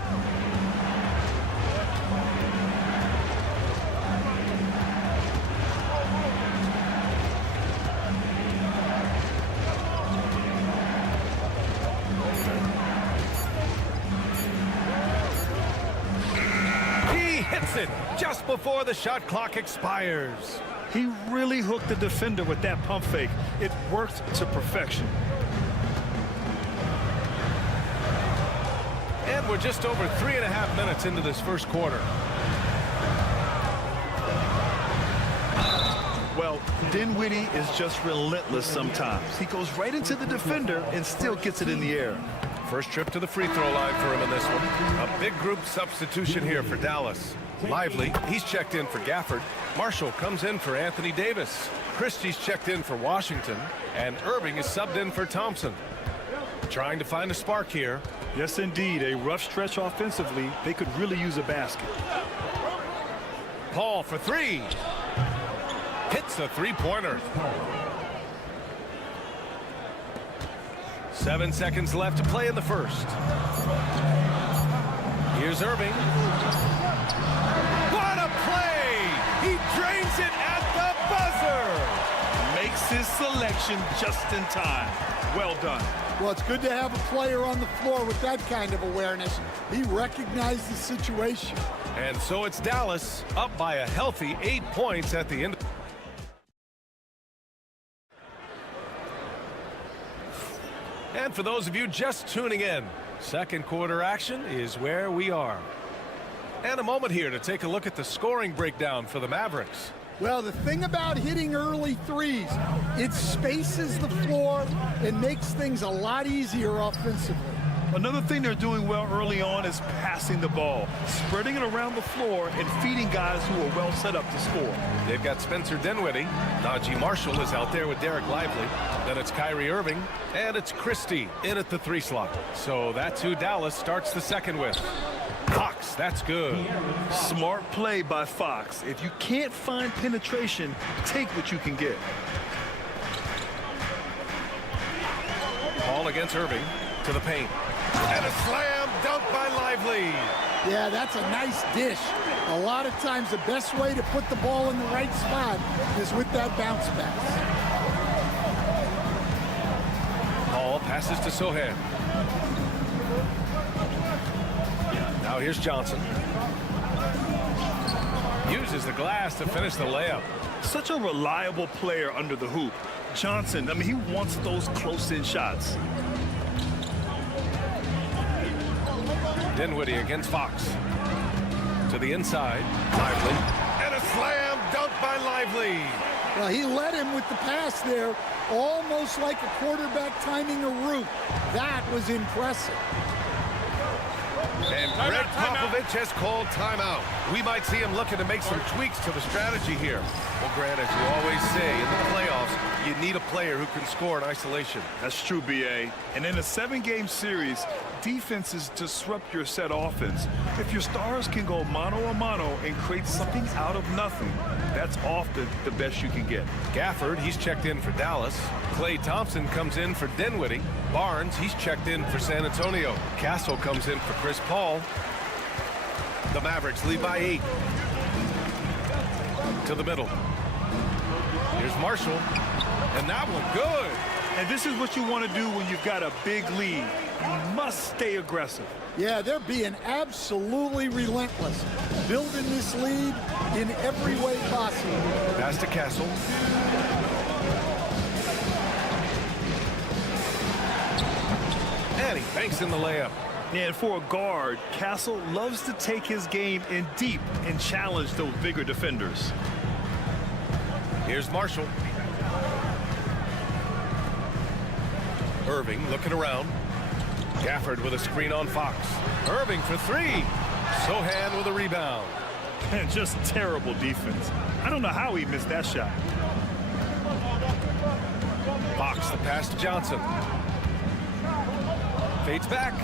before the shot clock expires. He really hooked the defender with that pump fake. It worked to perfection. And we're just over 3.5 minutes into this first quarter. Well, Dinwiddie is just relentless sometimes. He goes right into the defender and still gets it in the air. First trip to the free throw line for him in this one. A big group substitution here for Dallas. Lively, he's checked in for Gafford. Marshall comes in for Anthony Davis. Christie's checked in for Washington. And Irving is subbed in for Thompson. Trying to find a spark here. Yes, indeed. A rough stretch offensively. They could really use a basket. Paul for three. Hits the three-pointer. 7 seconds left to play in the first. Here's Irving. What a play! He drains it at the buzzer! Makes his selection just in time. Well done. Well, it's good to have a player on the floor with that kind of awareness. He recognized the situation. And so it's Dallas up by a healthy 8 points at the end. And for those of you just tuning in, second quarter action is where we are. And a moment here to take a look at the scoring breakdown for the Mavericks. Well, the thing about hitting early threes, it spaces the floor and makes things a lot easier offensively. Another thing they're doing well early on is passing the ball, spreading it around the floor and feeding guys who are well set up to score. They've got Spencer Dinwiddie. Najee Marshall is out there with Derek Lively. Then it's Kyrie Irving, and it's Christie in at the 3 slot. So that's who Dallas starts the second with. Fox, that's good. Smart play by Fox. If you can't find penetration, take what you can get. Ball against Irving to the paint. And a slam dunk by Lively. Yeah, that's a nice dish. A lot of times the best way to put the ball in the right spot is with that bounce pass. Paul passes to Sohan. Now here's Johnson. Uses the glass to finish the layup. Such a reliable player under the hoop. Johnson, I mean, he wants those close-in shots. Dinwiddie against Fox. To the inside. Lively. And a slam dunk by Lively. Well, he led him with the pass there, almost like a quarterback timing a route. That was impressive. And Greg Popovich has called timeout. We might see him looking to make some tweaks to the strategy here. Well, Grant, as you always say, in the playoffs, you need a player who can score in isolation. That's true, B.A. And in a 7-game series, defenses disrupt your set offense. If your stars can go mano-a-mano and create something out of nothing, that's often the best you can get. Gafford, he's checked in for Dallas. Klay Thompson comes in for Dinwiddie. Barnes, he's checked in for San Antonio. Castle comes in for Chris Paul. The Mavericks lead by 8. To the middle. Here's Marshall. And that one good. And this is what you want to do when you've got a big lead. You must stay aggressive. Yeah, they're being absolutely relentless, building this lead in every way possible. Pass to Castle. And he banks in the layup. And for a guard, Castle loves to take his game in deep and challenge those bigger defenders. Here's Marshall. Irving looking around. Gafford with a screen on Fox. Irving for 3. Sohan with a rebound. And just terrible defense. I don't know how he missed that shot. Fox the pass to Johnson. Fades back.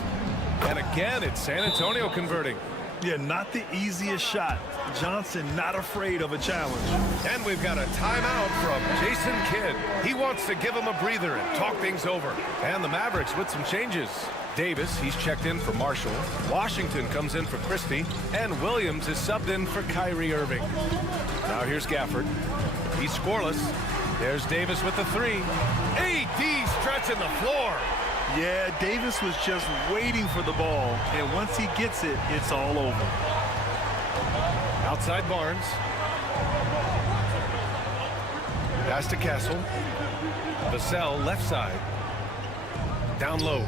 And again, it's San Antonio converting. Yeah, not the easiest shot. Johnson not afraid of a challenge. And we've got a timeout from Jason Kidd. He wants to give him a breather and talk things over. And the Mavericks with some changes. Davis, he's checked in for Marshall. Washington comes in for Christie. And Williams is subbed in for Kyrie Irving. Now here's Gafford. He's scoreless. There's Davis with the 3. AD stretching the floor. Yeah, Davis was just waiting for the ball, and once he gets it, it's all over. Outside Barnes. Pass to Castle. Vassell left side. Down low.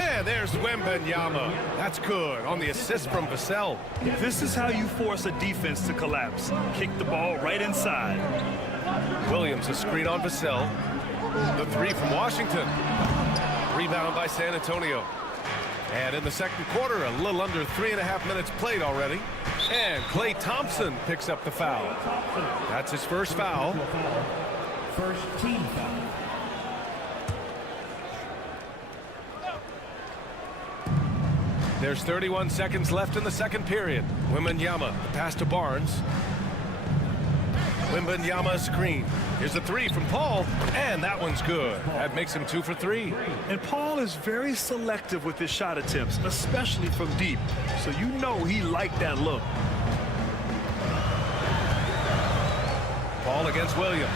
And there's Wembanyama. That's good on the assist from Vassell. This is how you force a defense to collapse. Kick the ball right inside. Williams, a screen on Vassell. The three from Washington. Rebound by San Antonio. And in the second quarter, a little under 3.5 minutes played already. And Klay Thompson picks up the foul. That's his first foul. First team foul. There's 31 seconds left in the second period. Wembanyama, the pass to Barnes. Wembanyama screen. Here's a three from Paul, and that one's good. That makes him 2 for 3. And Paul is very selective with his shot attempts, especially from deep. So you know he liked that look. Paul against Williams.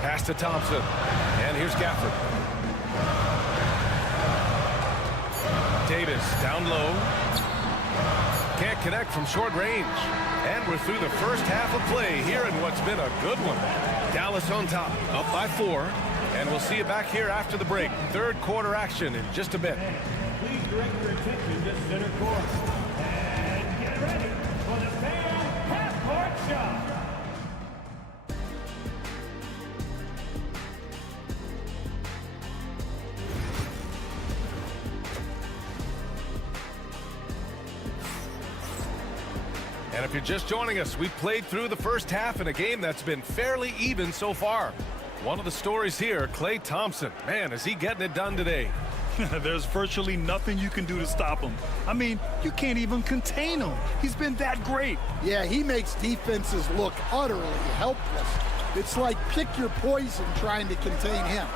Pass to Thompson. And here's Gafford. Davis down low. Can't connect from short range. And we're through the first half of play here in what's been a good one. Dallas on top, up by 4. And we'll see you back here after the break. Third quarter action in just a bit. Please direct your attention to center court. And get ready for the fan half-court shot. And if you're just joining us, we've played through the first half in a game that's been fairly even so far. One of the stories here, Klay Thompson. Man, is he getting it done today. There's virtually nothing you can do to stop him. I mean, you can't even contain him. He's been that great. Yeah, he makes defenses look utterly helpless. It's like pick your poison trying to contain him.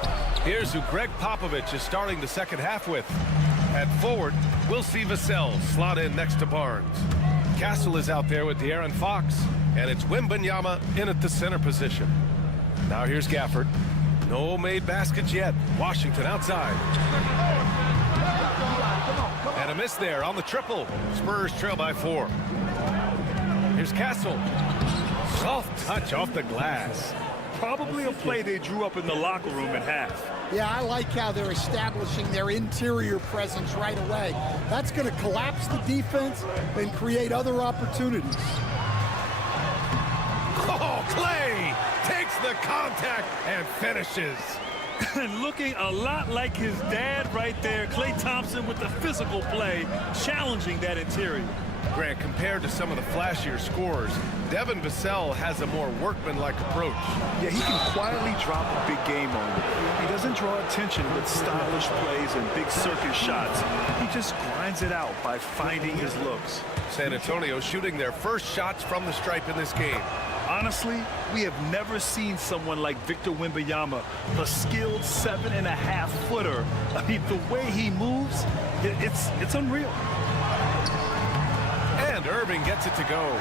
Here's who Greg Popovich is starting the second half with. At forward, we'll see Vassell slot in next to Barnes. Castle is out there with De'Aaron Fox, and it's Wembanyama in at the center position. Now here's Gafford. No made baskets yet. Washington outside. And a miss there on the triple. Spurs trail by 4. Here's Castle. Soft touch off the glass. Probably a play they drew up in the locker room at half. Yeah, I like how they're establishing their interior presence right away. That's going to collapse the defense and create other opportunities. Oh, Klay takes the contact and finishes. And looking a lot like his dad right there, Klay Thompson with the physical play, challenging that interior. Grant, compared to some of the flashier scorers, Devin Vassell has a more workmanlike approach. Yeah, he can quietly drop a big game on you. He doesn't draw attention with stylish plays and big circus shots. He just grinds it out by finding his looks. San Antonio shooting their first shots from the stripe in this game. Honestly, we have never seen someone like Victor Wembanyama, a skilled 7.5-footer. I mean, the way he moves, it's unreal. And Irving gets it to go.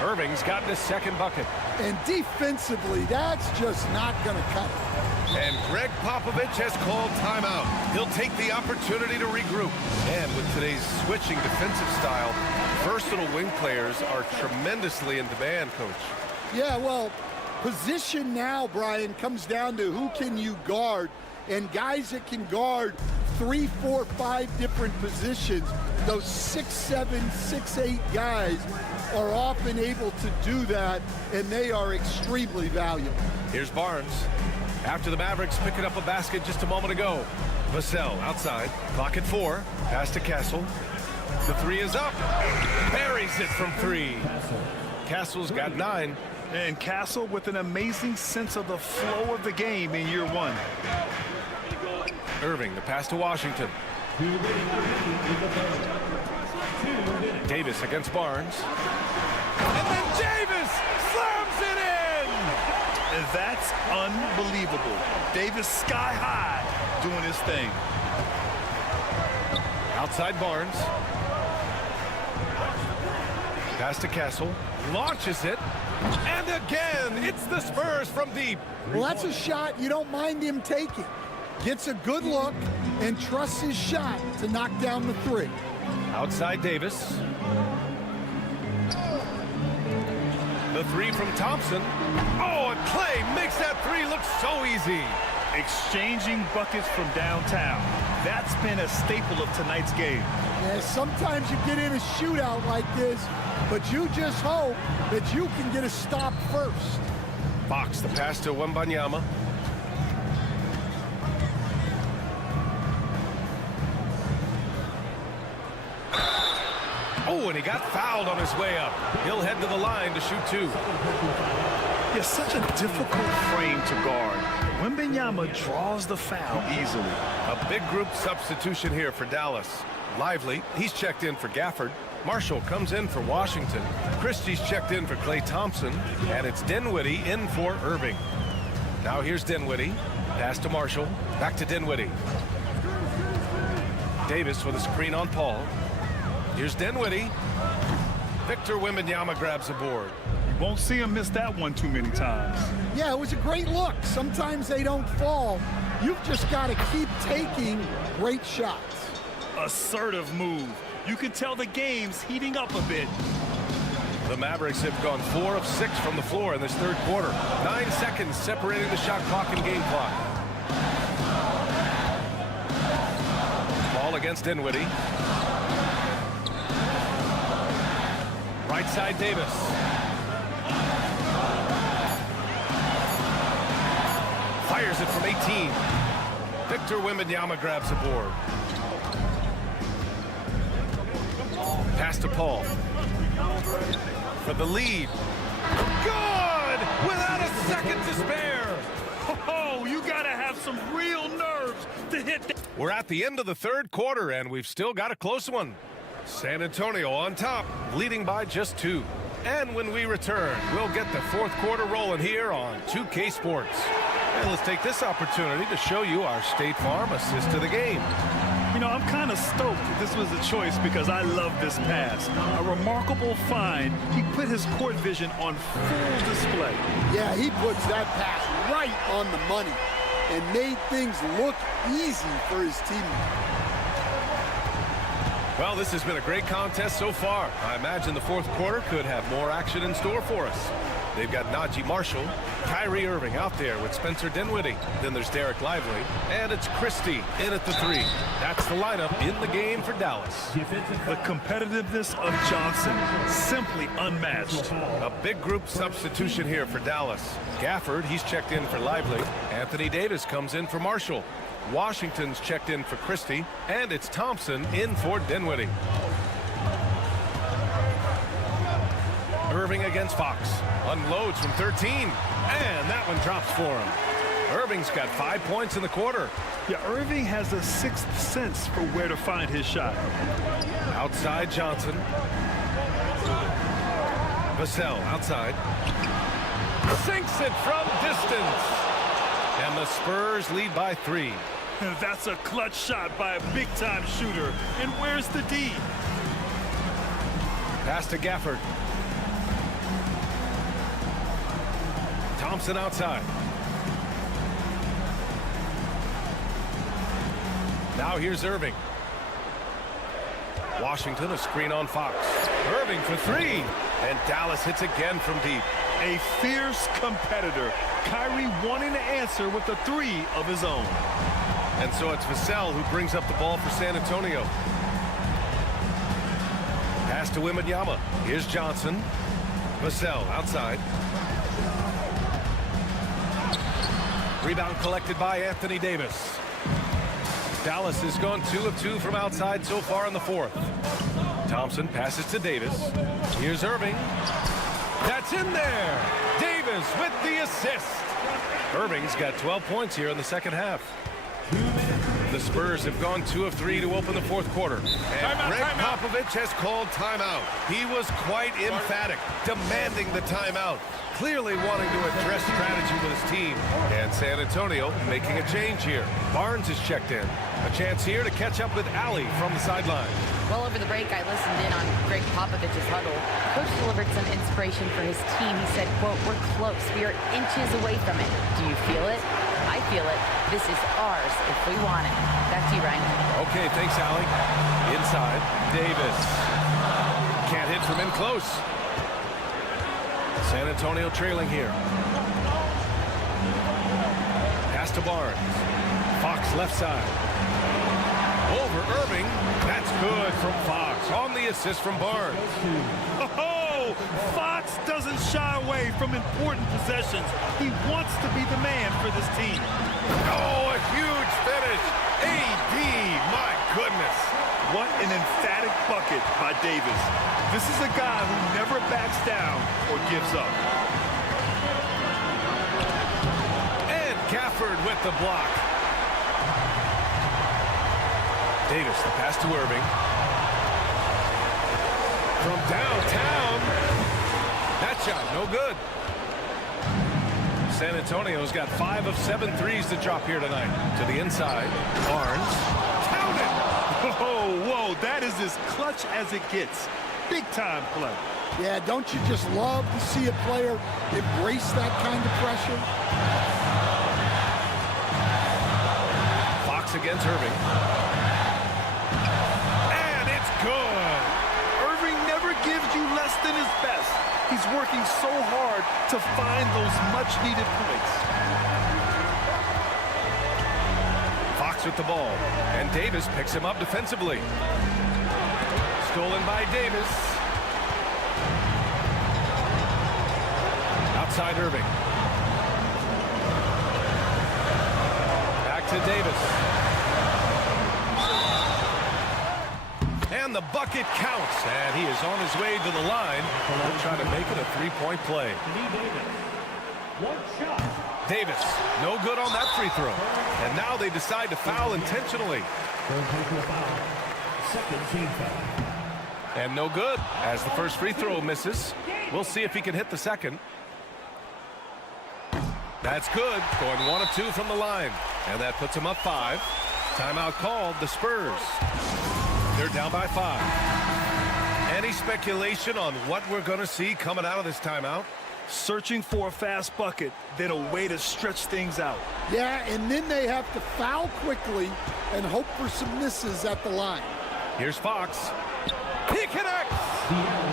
Irving's gotten his second bucket. And defensively, that's just not going to cut it. And Greg Popovich has called timeout. He'll take the opportunity to regroup. And with today's switching defensive style, versatile wing players are tremendously in demand, Coach. Yeah, well, position now, Brian, comes down to who can you guard. And guys that can guard 3, 4, 5 different positions, those 6'7", 6'8" guys are often able to do that, and they are extremely valuable. Here's Barnes. After the Mavericks picking up a basket just a moment ago. Vassell outside. Clock at 4. Pass to Castle. The three is up. Buries it from 3. Castle's got 9. And Castle with an amazing sense of the flow of the game in year 1. Irving, the pass to Washington. Davis against Barnes. And then Davis slams it in! And that's unbelievable. Davis sky high doing his thing. Outside Barnes. Pass to Castle. Launches it. And again, it's the Spurs from deep. Well, that's a shot you don't mind him taking. Gets a good look and trusts his shot to knock down the 3. Outside Davis. The three from Thompson. Oh, and Clay makes that three look so easy. Exchanging buckets from downtown. That's been a staple of tonight's game. Yeah, sometimes you get in a shootout like this, but you just hope that you can get a stop first. Fox, the pass to Wembanyama. Oh, and he got fouled on his way up. He'll head to the line to shoot two. It's such a difficult frame to guard. Wembanyama draws the foul easily. A big group substitution here for Dallas. Lively, he's checked in for Gafford. Marshall comes in for Washington. Christie's checked in for Klay Thompson. And it's Dinwiddie in for Irving. Now here's Dinwiddie. Pass to Marshall. Back to Dinwiddie. Davis with a screen on Paul. Here's Dinwiddie. Victor Wembanyama grabs the board. You won't see him miss that one too many times. Yeah, it was a great look. Sometimes they don't fall. You've just got to keep taking great shots. Assertive move. You can tell the game's heating up a bit. The Mavericks have gone 4 of 6 from the floor in this third quarter. 9 seconds separating the shot clock and game clock. Ball against Dinwiddie. Right side Davis. Fires it from 18. Victor Wembanyama grabs the board. Pass to Paul. For the lead. Good! Without a second to spare. Oh, you gotta have some real nerves to hit that. We're at the end of the third quarter, and we've still got a close one. San Antonio on top, leading by just 2. And when we return, we'll get the fourth quarter rolling here on 2K Sports. And let's take this opportunity to show you our State Farm assist to the game. You know, I'm kind of stoked this was a choice because I love this pass. A remarkable find. He put his court vision on full display. Yeah, he puts that pass right on the money and made things look easy for his teammates. Well, this has been a great contest so far. I imagine the fourth quarter could have more action in store for us. They've got Najee Marshall, Kyrie Irving out there with Spencer Dinwiddie. Then there's Derek Lively, and it's Christie in at the 3. That's the lineup in the game for Dallas. The competitiveness of Johnson, simply unmatched. A big group substitution here for Dallas. Gafford, he's checked in for Lively. Anthony Davis comes in for Marshall. Washington's checked in for Christie, and it's Thompson in for Dinwiddie. Irving against Fox. Unloads from 13, and that one drops for him. Irving's got 5 points in the quarter. Yeah, Irving has a sixth sense for where to find his shot. Outside Johnson. Vassell outside. Sinks it from distance. And the Spurs lead by 3. That's a clutch shot by a big-time shooter. And where's the D? Pass to Gafford. Thompson outside. Now here's Irving. Washington, a screen on Fox. Irving for 3. And Dallas hits again from deep. A fierce competitor. Kyrie wanting to answer with a 3 of his own. And so it's Vassell who brings up the ball for San Antonio. Pass to Wembanyama. Here's Johnson. Vassell outside. Rebound collected by Anthony Davis. Dallas has gone 2 of 2 from outside so far in the fourth. Thompson passes to Davis. Here's Irving. That's in there. Davis with the assist. Irving's got 12 points here in the second half. The Spurs have gone 2 of 3 to open the fourth quarter. And Greg Popovich has called timeout. He was quite emphatic, demanding the timeout. Clearly wanting to address strategy with his team. And San Antonio making a change here. Barnes is checked in. A chance here to catch up with Allie from the sideline. Well, over the break, I listened in on Greg Popovich's huddle. Coach delivered some inspiration for his team. He said, quote, "We're close. We are inches away from it. Do you feel it?" I feel it. This is ours if we want it. Back to you, Ryan. Okay, thanks, Allie. Inside, Davis. Can't hit from in close. San Antonio trailing here. Pass to Barnes. Fox left side. Over Irving. That's good from Fox. On the assist from Barnes. Oh, Fox doesn't shy away from important possessions. He wants to be the man for this team. Oh, a huge finish. AD, my goodness. What an emphatic bucket by Davis. This is a guy who never backs down or gives up. And Gafford with the block. Davis, the pass to Irving. From downtown. That shot, no good. San Antonio's got 5 of 7 threes to drop here tonight. To the inside. Barnes. Count it! Whoa, that is as clutch as it gets. Big time play. Yeah, don't you just love to see a player embrace that kind of pressure? Fox against Irving. And it's good. Irving never gives you less than his best. He's working so hard to find those much-needed points. Fox with the ball. And Davis picks him up defensively. Stolen by Davis. Outside Irving. Back to Davis. And the bucket counts. And he is on his way to the line. He'll try to make it a three-point play. Davis, no good on that free throw. And now they decide to foul intentionally. And no good as the first free throw misses. We'll see if he can hit the second. That's good. Going 1 of 2 from the line. And that puts him up 5. Timeout called, the Spurs. They're down by 5. Any speculation on what we're going to see coming out of this timeout? Searching for a fast bucket, then a way to stretch things out. Yeah, and then they have to foul quickly and hope for some misses at the line. Here's Fox. He connects!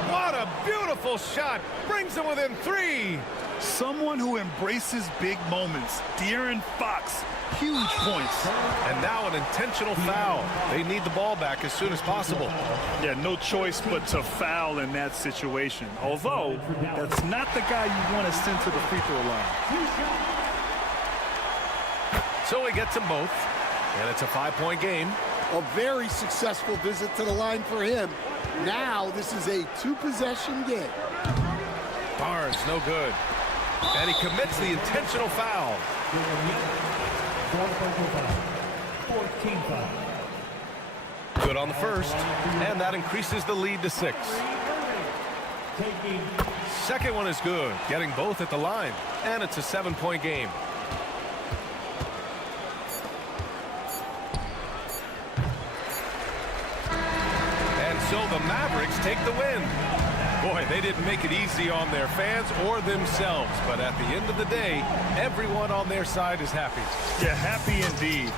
What a beautiful shot. Brings him within 3. Someone who embraces big moments. De'Aaron Fox, huge points. And now an intentional foul. They need the ball back as soon as possible. Yeah, no choice but to foul in that situation. Although, that's not the guy you want to send to the free throw line. So he gets them both. And it's a 5-point game. A very successful visit to the line for him. Now this is a 2-possession game. Barnes, no good. And he commits the intentional foul. Good on the first. And that increases the lead to 6. Second one is good. Getting both at the line. And it's a 7-point game. So the Mavericks take the win. Boy, they didn't make it easy on their fans or themselves. But at the end of the day, everyone on their side is happy. Yeah, happy indeed.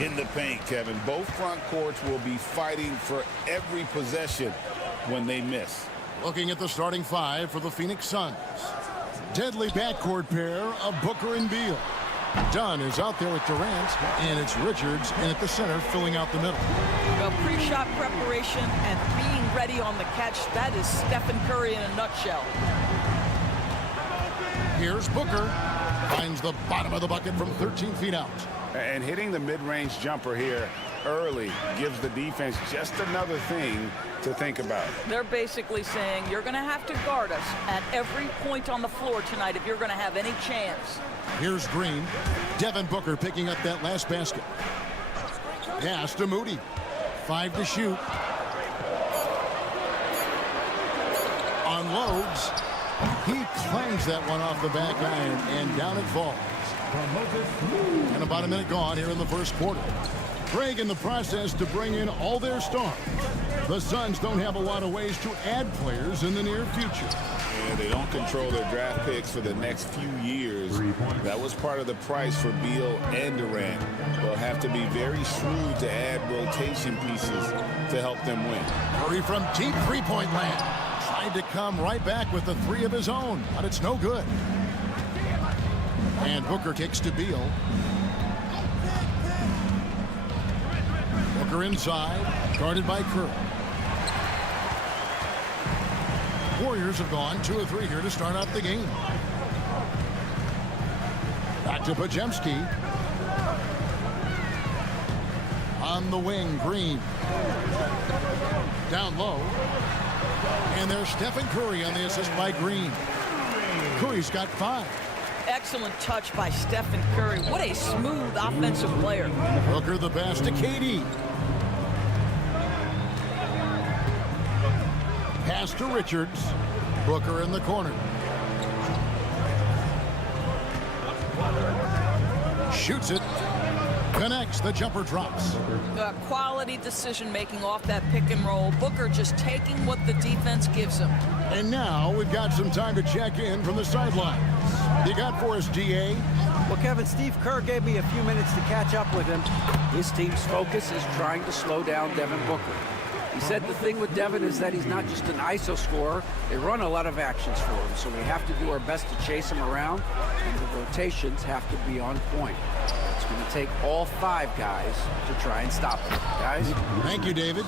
in the paint, Kevin. Both front courts will be fighting for every possession when they miss. Looking at the starting five for the Phoenix Suns. Deadly backcourt pair of Booker and Beal. Dunn is out there with Durant, and it's Richards in at the center filling out the middle. Well, pre-shot preparation and being ready on the catch, that is Stephen Curry in a nutshell. Here's Booker. Finds the bottom of the bucket from 13 feet out. And hitting the mid-range jumper here early gives the defense just another thing to think about. They're basically saying you're going to have to guard us at every point on the floor tonight if you're going to have any chance. Here's Green. Devin Booker picking up that last basket. Pass to Moody. 5 to shoot. Unloads. He clangs that one off the back iron, and down it falls. And about a minute gone here in the first quarter. Craig in the process to bring in all their stars. The Suns don't have a lot of ways to add players in the near future. And they don't control their draft picks for the next few years. That was part of the price for Beal and Durant. They'll have to be very shrewd to add rotation pieces to help them win. Curry from deep three-point land. Tried to come right back with the three of his own, but it's no good. And Booker kicks to Beal. Booker inside, guarded by Curry. Warriors have gone 2 of 3 here to start out the game. Back to Podziemski. On the wing, Green. Down low. And there's Stephen Curry on the assist by Green. Curry's got 5. Excellent touch by Stephen Curry. What a smooth offensive player. Booker the pass to KD. Pass to Richards. Booker in the corner. Shoots it. Connects. The jumper drops. Quality decision making off that pick and roll. Booker just taking what the defense gives him. And now we've got some time to check in from the sidelines. You got for us, DA? Well, Kevin, Steve Kerr gave me a few minutes to catch up with him. His team's focus is trying to slow down Devin Booker. He said the thing with Devin is that he's not just an ISO scorer. They run a lot of actions for him, so we have to do our best to chase him around, and the rotations have to be on point. It's going to take all 5 guys to try and stop him. Guys? Thank you, David.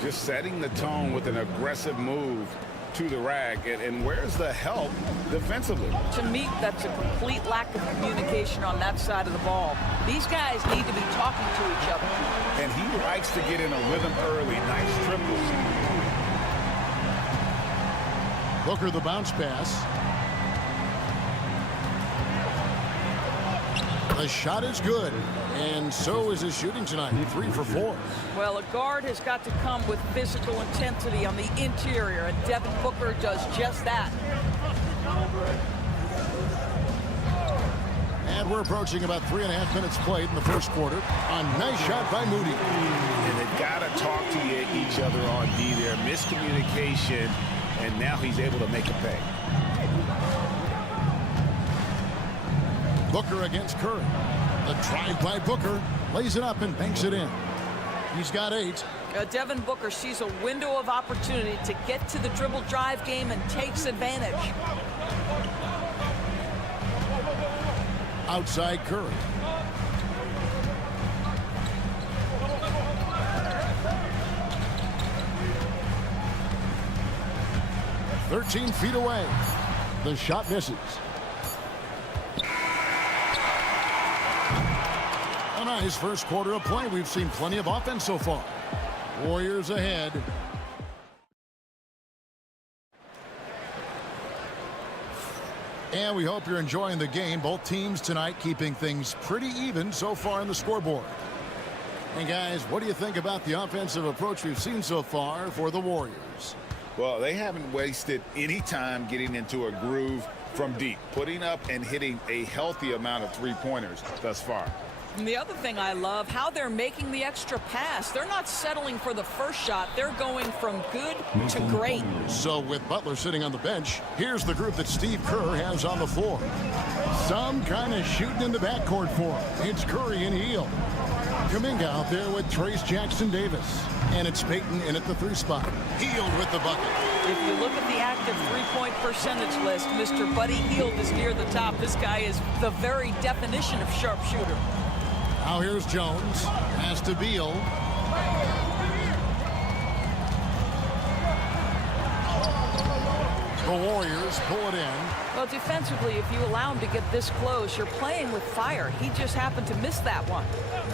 Just setting the tone with an aggressive move to the rack, and where's the help defensively? To me, that's a complete lack of communication on that side of the ball. These guys need to be talking to each other. And he likes to get in a rhythm early. Nice triples. Booker the bounce pass. The shot is good, and so is his shooting tonight. 3 for 4. Well, a guard has got to come with physical intensity on the interior, and Devin Booker does just that. And we're approaching about 3.5 minutes played in the first quarter. A nice shot by Moody. And they've got to talk to each other on D there. Miscommunication, and now he's able to make a pay. Booker against Curry. The drive by Booker. Lays it up and banks it in. He's got 8. Devin Booker sees a window of opportunity to get to the dribble drive game and takes advantage. Outside Curry. "13 feet away. The shot misses. A nice first quarter of play. We've seen plenty of offense so far. Warriors ahead. And we hope you're enjoying the game. Both teams tonight keeping things pretty even so far on the scoreboard. And guys, what do you think about the offensive approach we've seen so far for the Warriors? Well, they haven't wasted any time getting into a groove from deep, putting up and hitting a healthy amount of three-pointers thus far. And the other thing I love, how they're making the extra pass. They're not settling for the first shot. They're going from good to great. So with Butler sitting on the bench, here's the group that Steve Kerr has on the floor. Some kind of shooting in the backcourt for him. It's Curry and Hield. Kuminga out there with Trace Jackson-Davis. And it's Payton in at the 3 spot. Hield with the bucket. If you look at the active three-point percentage list, Mr. Buddy Hield is near the top. This guy is the very definition of sharpshooter. Now here's Jones. Pass to Beal. The Warriors pull it in. Well, defensively, if you allow him to get this close, you're playing with fire. He just happened to miss that one.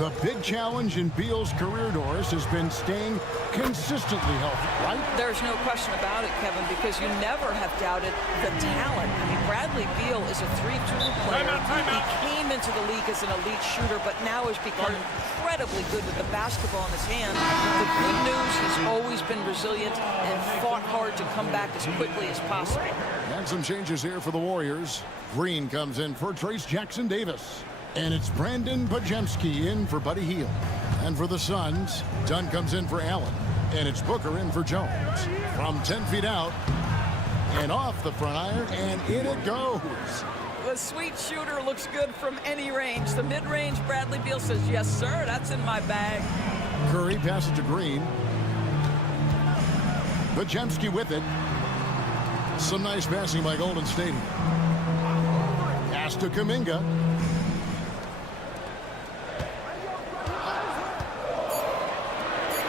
The big challenge in Beal's career, Doris, has been staying consistently healthy, right? There's no question about it, Kevin, because you never have doubted the talent. I mean, Bradley Beal is a three-tool player. He came into the league as an elite shooter, but now has become incredibly good with the basketball in his hand. The good news, he's always been resilient and fought hard to come back as quickly as possible. And some changes here for the Warriors. Green comes in for Trace Jackson-Davis. And it's Brandon Bajemski in for Buddy Hield. And for the Suns, Dunn comes in for Allen. And it's Booker in for Jones. From 10 feet out and off the front iron, and in it goes. The sweet shooter looks good from any range. The mid-range, Bradley Beal says, yes, sir, that's in my bag. Curry passes to Green. Bajemski with it. Some nice passing by Golden State. Pass to Kuminga.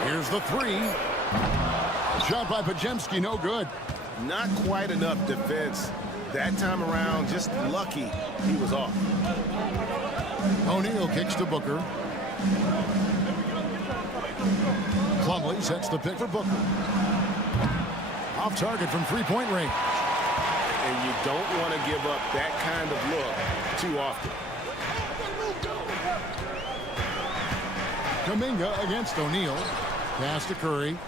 Here's the three. Shot by Bajemski, no good. Not quite enough defense. That time around, just lucky he was off. O'Neal kicks to Booker. Plumlee sets the pick for Booker. Off target from three-point range. And you don't want to give up that kind of look too often. Kuminga against O'Neal. Pass to Curry.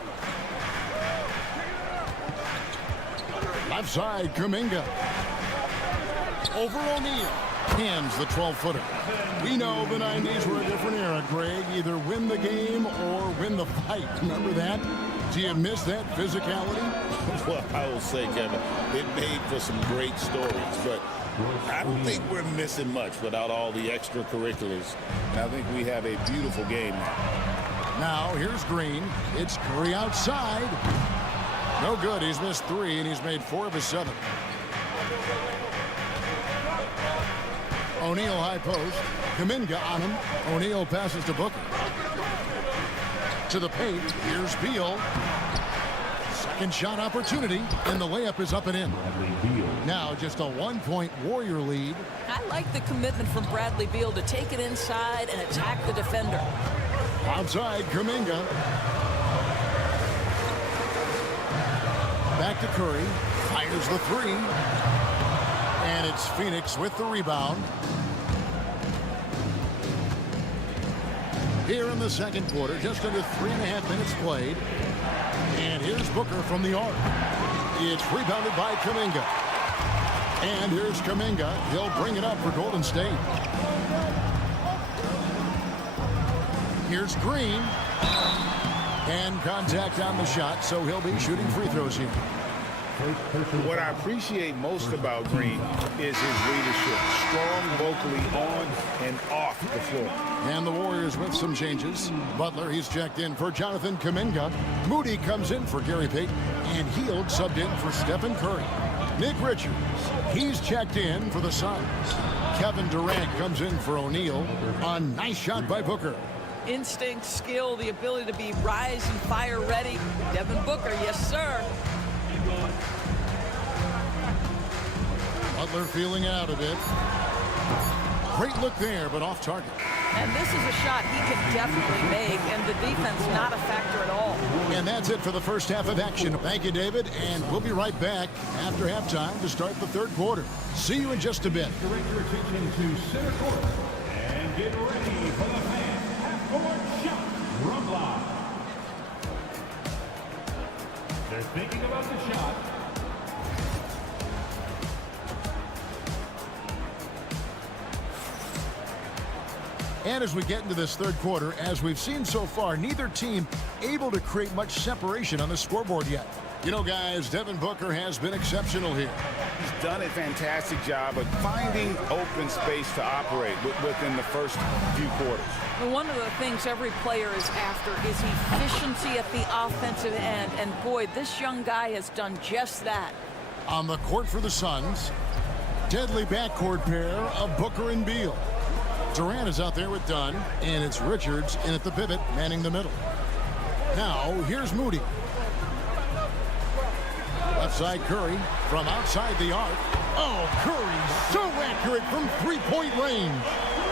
Left side, Kuminga. Over O'Neal. Hands the 12-footer. We know the 90s were a different era, Greg. Either win the game or win the fight. Remember that? Do you miss that physicality? Well, I will say, Kevin, it made for some great stories, but I don't think we're missing much without all the extracurriculars. And I think we have a beautiful game now. Now, here's Green. It's Curry outside. No good. He's missed three, and he's made 4 of his 7. O'Neal high post. Kuminga on him. O'Neal passes to Booker. To the paint. Here's Beal. Second shot opportunity, and the layup is up and in. Now just a 1-point Warrior lead. I like the commitment from Bradley Beal to take it inside and attack the defender. Outside, Kuminga. Back to Curry. Fires the three. And it's Phoenix with the rebound. Here in the second quarter, just under 3.5 minutes played. And here's Booker from the arc. It's rebounded by Kuminga. And here's Kuminga. He'll bring it up for Golden State. Here's Green. And contact on the shot, so he'll be shooting free throws here. What I appreciate most about Green is his leadership. Strong vocally on and off the floor. And the Warriors with some changes. Butler, he's checked in for Jonathan Kuminga. Moody comes in for Gary Payton. And Hield subbed in for Stephen Curry. Nick Richards, he's checked in for the Suns. Kevin Durant comes in for O'Neal. A nice shot by Booker. Instinct, skill, the ability to be rise and fire ready. Devin Booker, yes, sir. Butler feeling out a bit. Great look there, but off target. And this is a shot he can definitely make, and the defense not a factor at all. And that's it for the first half of action. Thank you, David, and we'll be right back after halftime to start the third quarter. See you in just a bit. Direct your attention to center court and get ready for the fan half-court shot from live. They're thinking about the shot. And as we get into this third quarter, as we've seen so far, neither team able to create much separation on the scoreboard yet. You know, guys, Devin Booker has been exceptional here. He's done a fantastic job of finding open space to operate within the first few quarters. Well, one of the things every player is after is efficiency at the offensive end. And boy, this young guy has done just that. On the court for the Suns, deadly backcourt pair of Booker and Beal. Durant is out there with Dunn, and it's Richards in at the pivot, manning the middle. Now, here's Moody. Left side Curry from outside the arc. Oh, Curry, so accurate from three-point range.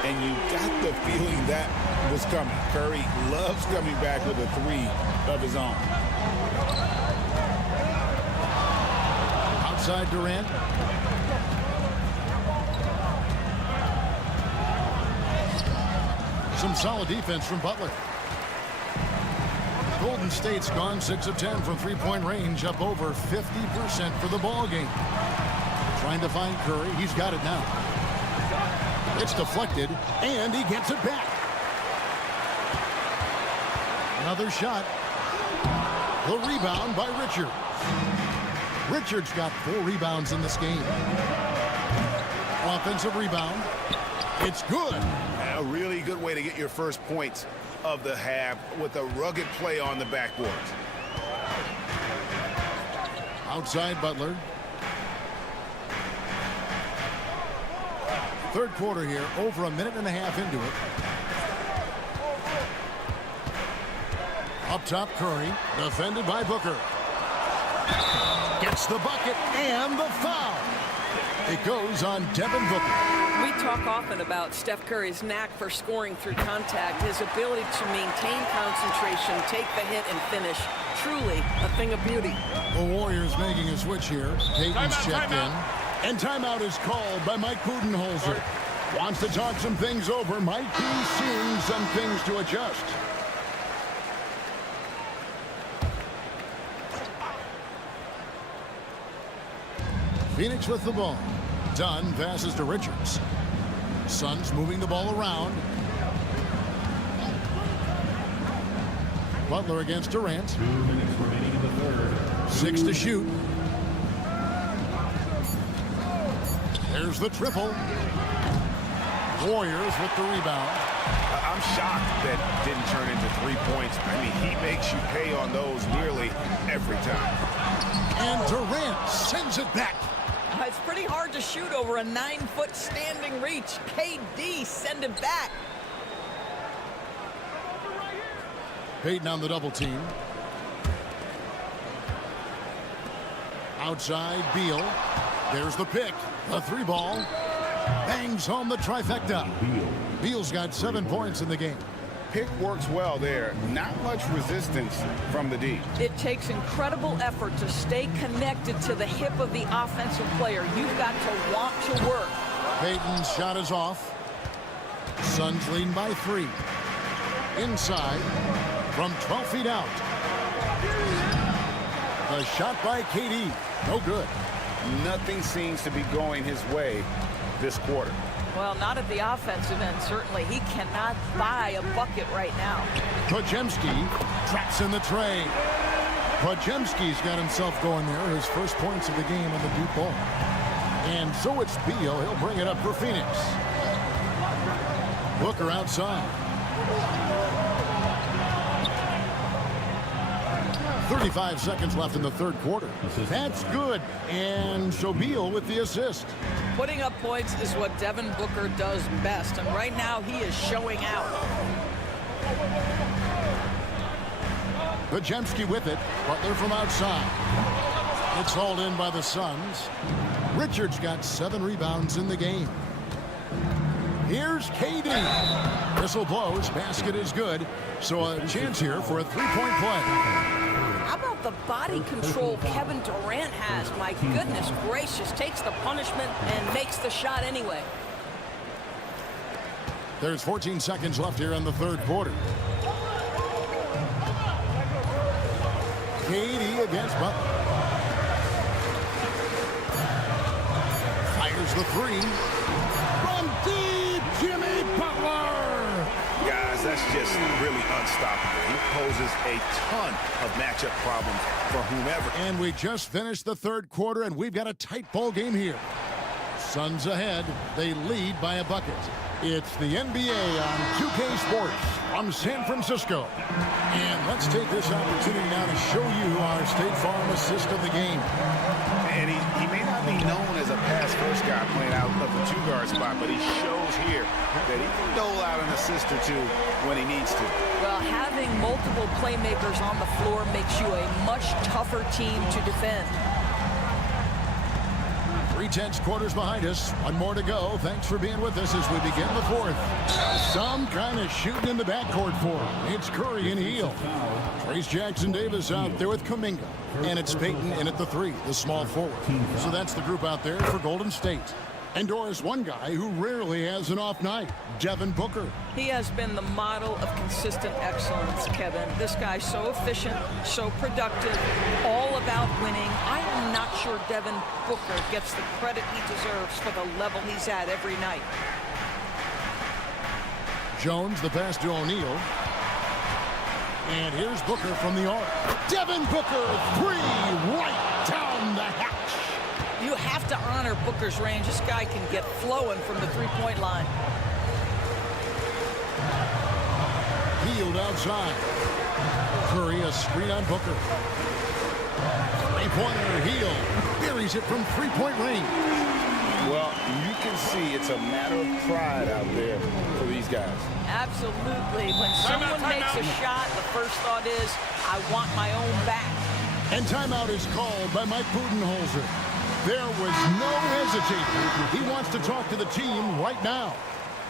And you got the feeling that was coming. Curry loves coming back with a three of his own. Outside Durant. Some solid defense from Butler. Golden State's gone 6 of 10 from three-point range, up over 50% for the ball game. Trying to find Curry. He's got it now. It's deflected, and he gets it back. Another shot. The rebound by Richards. Richards got 4 rebounds in this game. Offensive rebound. It's good. A really good way to get your first points of the half with a rugged play on the backboard. Outside Butler. Third quarter here, over a minute and a half into it. Up top, Curry, defended by Booker. Gets the bucket and the foul. It goes on Devin Booker. We talk often about Steph Curry's knack for scoring through contact, his ability to maintain concentration, take the hit, and finish. Truly a thing of beauty. The Warriors making a switch here. Payton's checked in. And timeout is called by Mike Budenholzer. Wants to talk some things over. Might be seeing some things to adjust. Phoenix with the ball. Dunn passes to Richards. Suns moving the ball around. Butler against Durant. 2 minutes remaining in the third. 6 to shoot. There's the triple. Warriors with the rebound. I'm shocked that didn't turn into 3 points. I mean, he makes you pay on those nearly every time. And Durant sends it back. It's pretty hard to shoot over a 9-foot standing reach. KD send it back. Payton on the double team. Outside Beal. There's the pick. The 3-ball. Bangs home the trifecta. Beal's got 7 points in the game. Pick works well there. Not much resistance from the D. It takes incredible effort to stay connected to the hip of the offensive player. You've got to want to work. Payton's shot is off. Suns leading by 3. Inside from 12 feet out. The shot by KD. No good. Nothing seems to be going his way this quarter. Well, not at the offensive end, certainly. He cannot buy a bucket right now. Podziemski traps in the tray. Podziemski's got himself going there. His first points of the game on the deep ball. And so it's Beal. He'll bring it up for Phoenix. Booker outside. 35 seconds left in the third quarter. That's good. And so Beal with the assist. Putting up points is what Devin Booker does best, and right now he is showing out. Podziemski with it. Butler from outside. It's hauled in by the Suns. Richards got 7 rebounds in the game. Here's KD. Whistle blows. Basket is good. So a chance here for a 3-point play. How about the body control Kevin Durant has? My goodness gracious. Takes the punishment and makes the shot anyway. There's 14 seconds left here in the third quarter. KD against Butler. Fires the 3. From deep, Jimmy Butler. Guys, that's just really unstoppable. He poses a ton of matchup problems for whomever. And we just finished the third quarter, and we've got a tight ball game here. Suns ahead. They lead by a bucket. It's the NBA on 2K Sports from San Francisco. And let's take this opportunity now to show you our State Farm assist of the game. And he may not be known as a pass-first guy playing out of the 2-guard spot, but he shows here that he can dole out an assist or 2 when he needs to. Well, having multiple playmakers on the floor makes you a much tougher team to defend. 3 quarters behind us. One more to go. Thanks for being with us as we begin the fourth. Some kind of shooting in the backcourt for him. It's Curry and Hield. Trace Jackson-Davis out there with Kuminga. And it's Payton in at the 3, the small forward. So that's the group out there for Golden State. And Doris, one guy who rarely has an off night, Devin Booker. He has been the model of consistent excellence, Kevin. This guy's so efficient, so productive, all about winning. I am not sure Devin Booker gets the credit he deserves for the level he's at every night. Jones, the pass to O'Neal. And here's Booker from the arc. Devin Booker, 3, right down the hatch. You have to honor Booker's range. This guy can get flowing from the three-point line. Hield outside. Curry, a screen on Booker. Three-pointer, Hield buries it from three-point range. Well, you can see it's a matter of pride out there for these guys. Absolutely. When someone makes a shot, the first thought is, I want my own back. And timeout is called by Mike Budenholzer. There was no hesitating. He wants to talk to the team right now.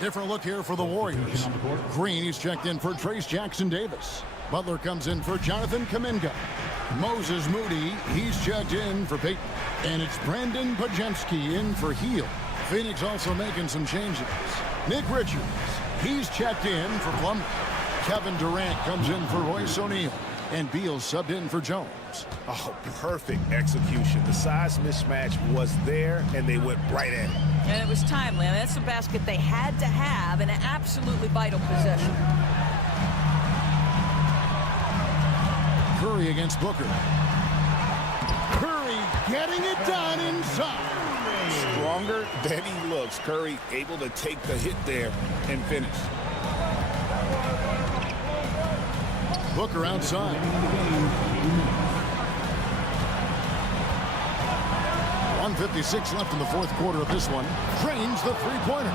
Different look here for the Warriors. Green, he's checked in for Trace Jackson-Davis. Butler comes in for Jonathan Kuminga. Moses Moody, he's checked in for Payton. And it's Brandon Pajemski in for Hield. Phoenix also making some changes. Nick Richards, he's checked in for Plumlee. Kevin Durant comes in for Royce O'Neal. And Beal subbed in for Jones. Oh, perfect execution. The size mismatch was there, and they went right at it. And it was timely. I mean, that's the basket they had to have in an absolutely vital possession. Curry against Booker. Curry getting it done inside. Stronger than he looks. Curry able to take the hit there and finish. Booker outside. 1:56 left in the fourth quarter of this one. Drains the three-pointer.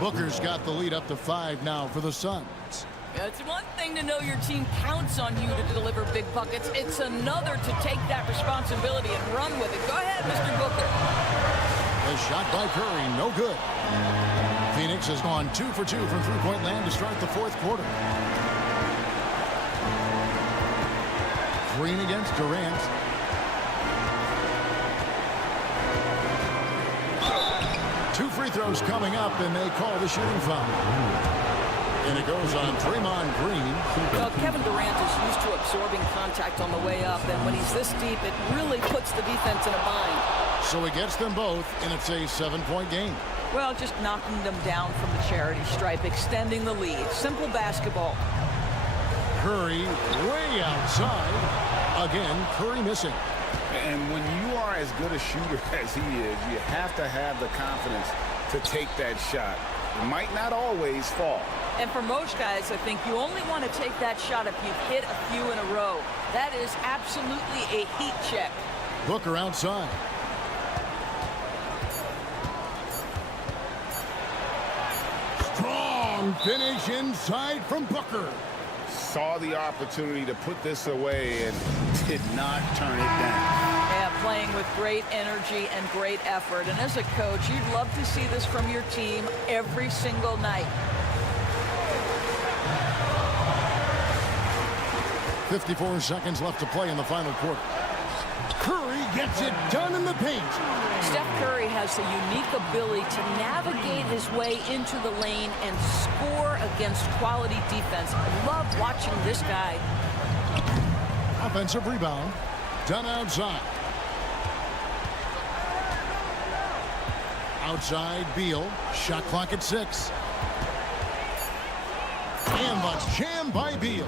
Booker's got the lead up to 5 now for the Suns. It's one thing to know your team counts on you to deliver big buckets. It's another to take that responsibility and run with it. Go ahead, Mr. Booker. A shot by Curry, no good. Phoenix has gone 2 for 2 from three-point land to start the fourth quarter. Green against Durant. Two free throws coming up, and they call the shooting foul. And it goes on Draymond Green. Well, Kevin Durant is used to absorbing contact on the way up, and when he's this deep, it really puts the defense in a bind. So he gets them both, and it's a 7-point game. Well, just knocking them down from the charity stripe, extending the lead. Simple basketball. Curry way outside. Again, Curry missing. And when you are as good a shooter as he is, you have to have the confidence to take that shot. It might not always fall. And for most guys, I think you only want to take that shot if you've hit a few in a row. That is absolutely a heat check. Booker outside. Strong finish inside from Booker. Saw the opportunity to put this away and did not turn it down. Yeah, playing with great energy and great effort. And as a coach, you'd love to see this from your team every single night. 54 seconds left to play in the final quarter. Curry gets it done in the paint. Steph Curry has the unique ability to navigate his way into the lane and score against quality defense. I love watching this guy. Offensive rebound. Done outside. Outside, Beal. Shot clock at 6. And the jam by Beal.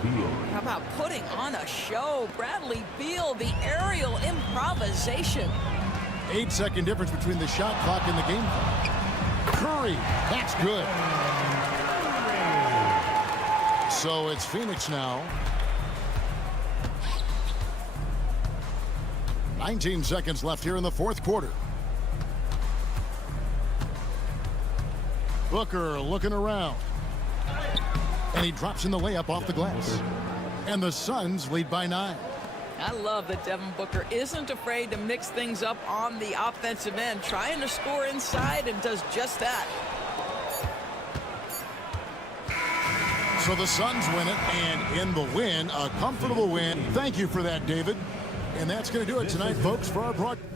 How about putting on a show? Bradley Beal, the aerial improvisation. 8-second difference between the shot clock and the game clock. Curry, that's good. So it's Phoenix now. 19 seconds left here in the fourth quarter. Booker looking around. And he drops in the layup off the glass. And the Suns lead by 9. I love that Devin Booker isn't afraid to mix things up on the offensive end, trying to score inside, and does just that. So the Suns win it, and in the win, a comfortable win. Thank you for that, David. And that's going to do it tonight, folks, for our broadcast.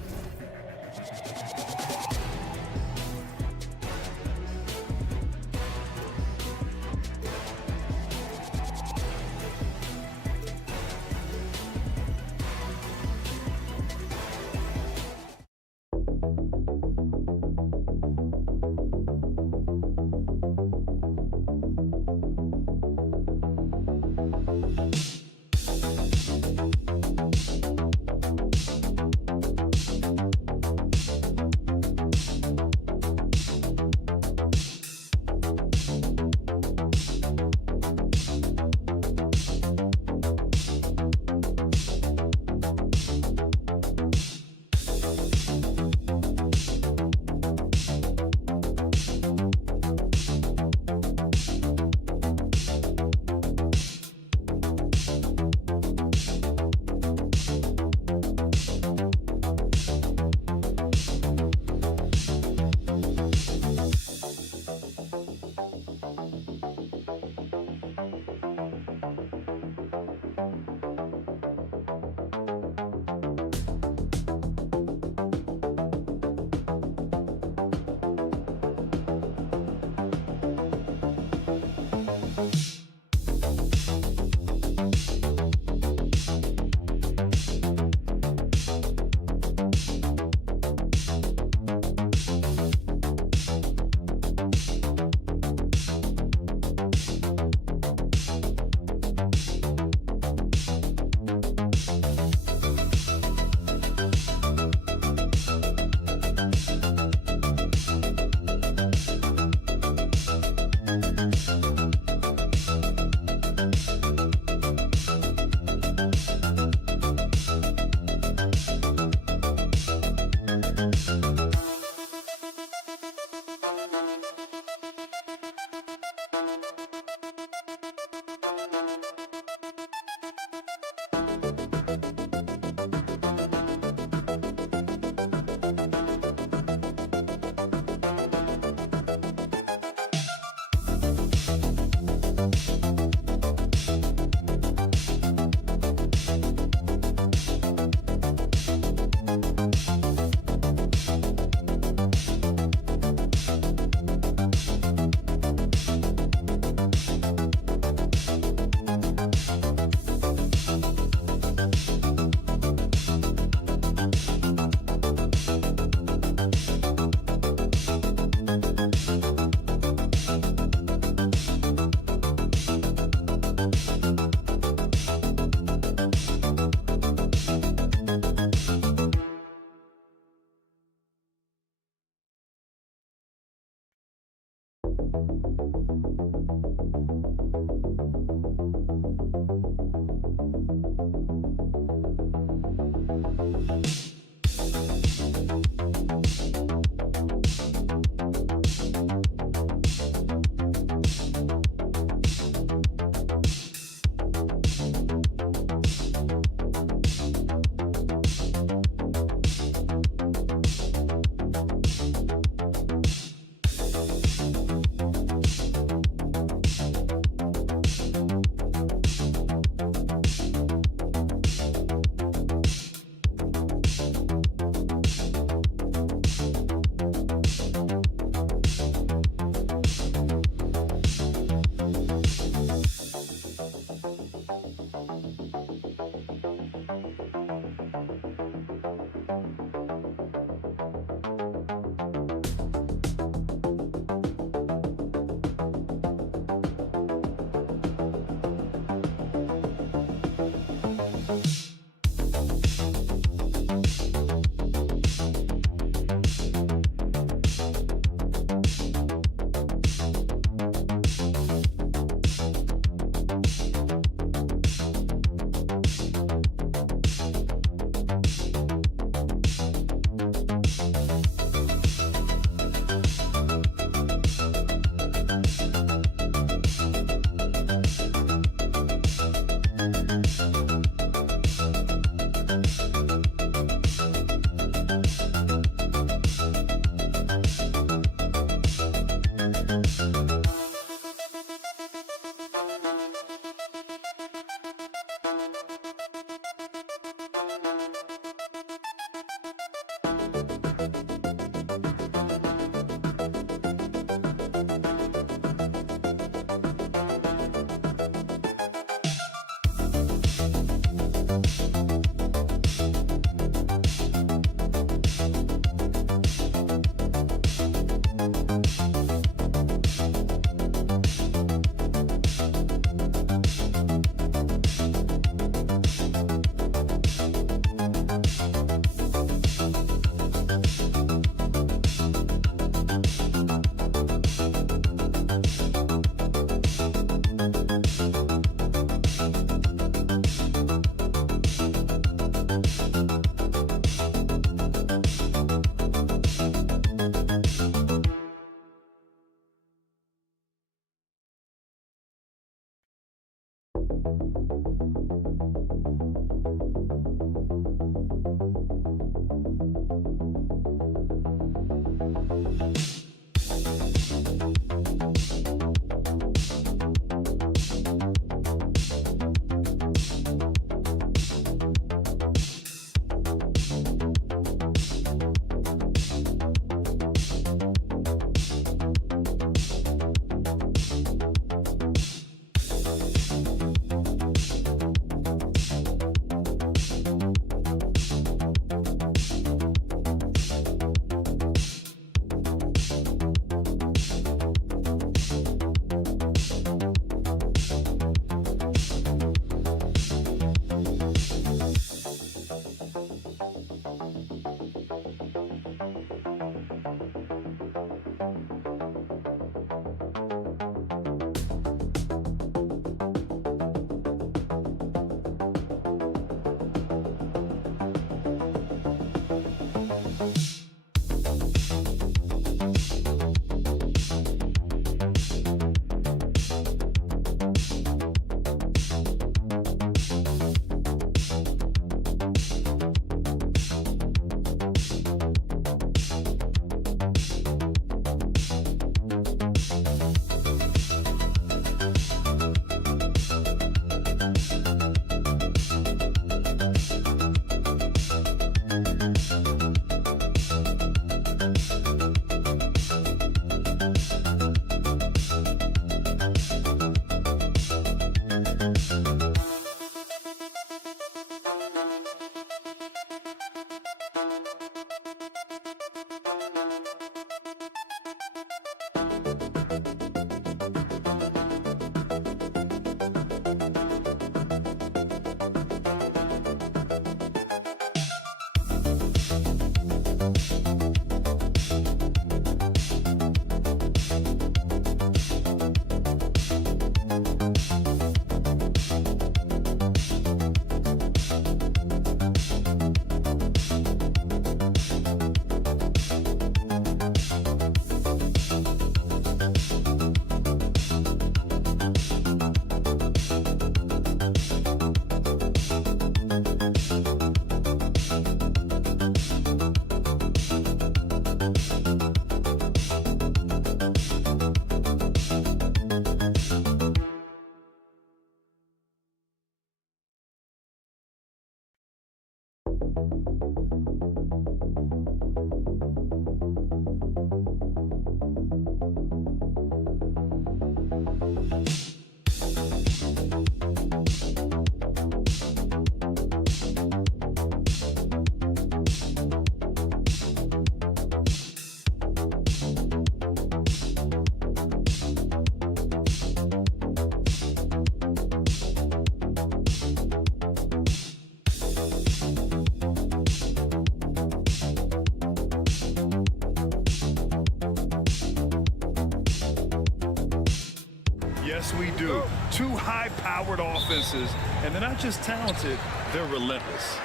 Yes, we do. Two high-powered offenses, and they're not just talented, they're relentless.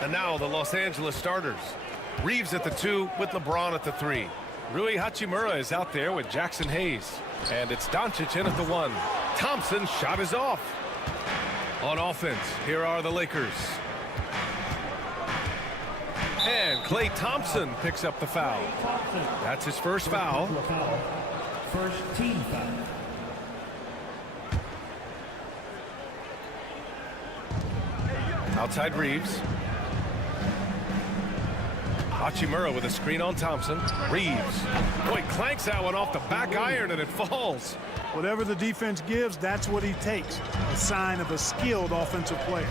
And now the Los Angeles starters. Reeves at the 2 with LeBron at the 3. Rui Hachimura is out there with Jackson Hayes. And it's Doncic in at the 1. Thompson's shot is off. On offense, here are the Lakers. And Klay Thompson picks up the foul. That's his first foul. First team foul. Outside Reeves. Hachimura with a screen on Thompson. Reeves. Boy, clanks that one off the back iron and it falls. Whatever the defense gives, that's what he takes. A sign of a skilled offensive player.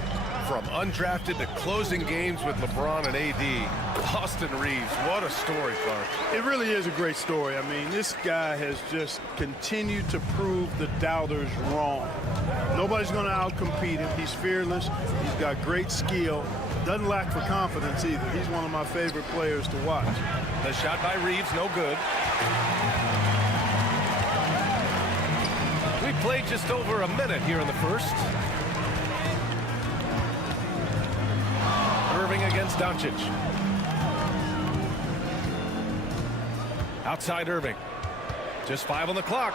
From undrafted to closing games with LeBron and AD, Austin Reeves, what a story, Clark. It really is a great story. I mean, this guy has just continued to prove the doubters wrong. Nobody's going to outcompete him. He's fearless. He's got great skill. Doesn't lack for confidence either. He's one of my favorite players to watch. The shot by Reeves, no good. We played just over a minute here in the first. Irving against Doncic. Outside Irving. Just 5 on the clock.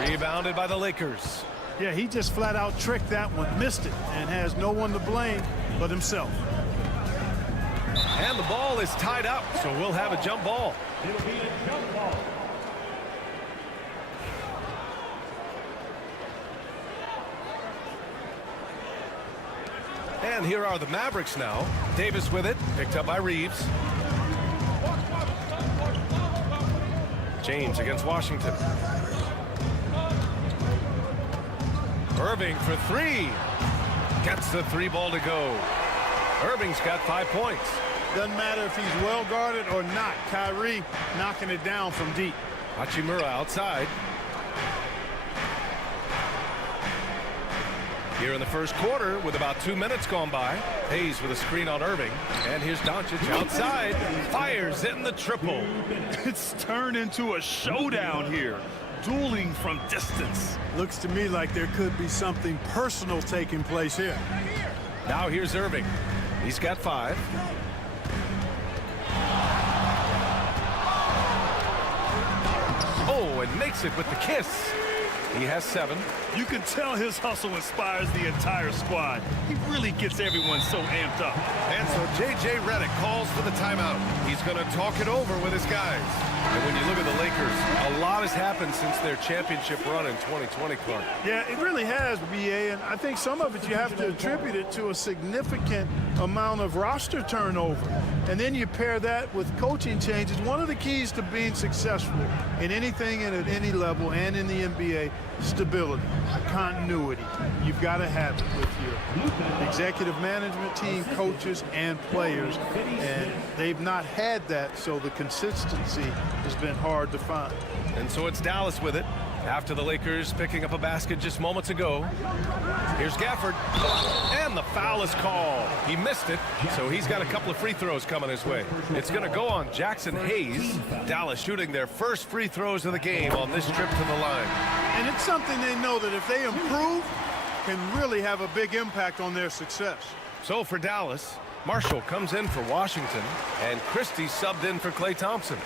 Rebounded by the Lakers. Yeah, he just flat out tricked that one, missed it, and has no one to blame but himself. And the ball is tied up, so we'll have a jump ball. It'll be a jump ball. And here are the Mavericks now. Davis with it, picked up by Reeves. James against Washington. Irving for 3. Gets the 3 ball to go. Irving's got 5 points. Doesn't matter if he's well guarded or not. Kyrie knocking it down from deep. Hachimura outside. Here in the first quarter with about 2 minutes gone by. Hayes with a screen on Irving. And here's Doncic outside. Fires in the triple. It's turned into a showdown here. Dueling from distance. Looks to me like there could be something personal taking place here. Now here's Irving. He's got 5. Oh, and makes it with the kiss. He has 7. You can tell his hustle inspires the entire squad. He really gets everyone so amped up. And so J.J. Redick calls for the timeout. He's going to talk it over with his guys. And when you look at the Lakers, a lot has happened since their championship run in 2020, Clark. Yeah, it really has, B.A., and I think some of it you have to attribute it to a significant amount of roster turnover. And then you pair that with coaching changes. One of the keys to being successful in anything and at any level and in the NBA, stability, continuity. You've got to have it with your executive management team, coaches, and players. And they've not had that, so the consistency has been hard to find. And so it's Dallas with it after the Lakers picking up a basket just moments ago. Here's Gafford, and the foul is called. He missed it, so he's got a couple of free throws coming his way. It's going to go on Jackson Hayes. Dallas shooting their first free throws of the game on this trip to the line. And it's something they know that if they improve, can really have a big impact on their success. So for Dallas, Marshall comes in for Washington, and Christie subbed in for Klay Thompson.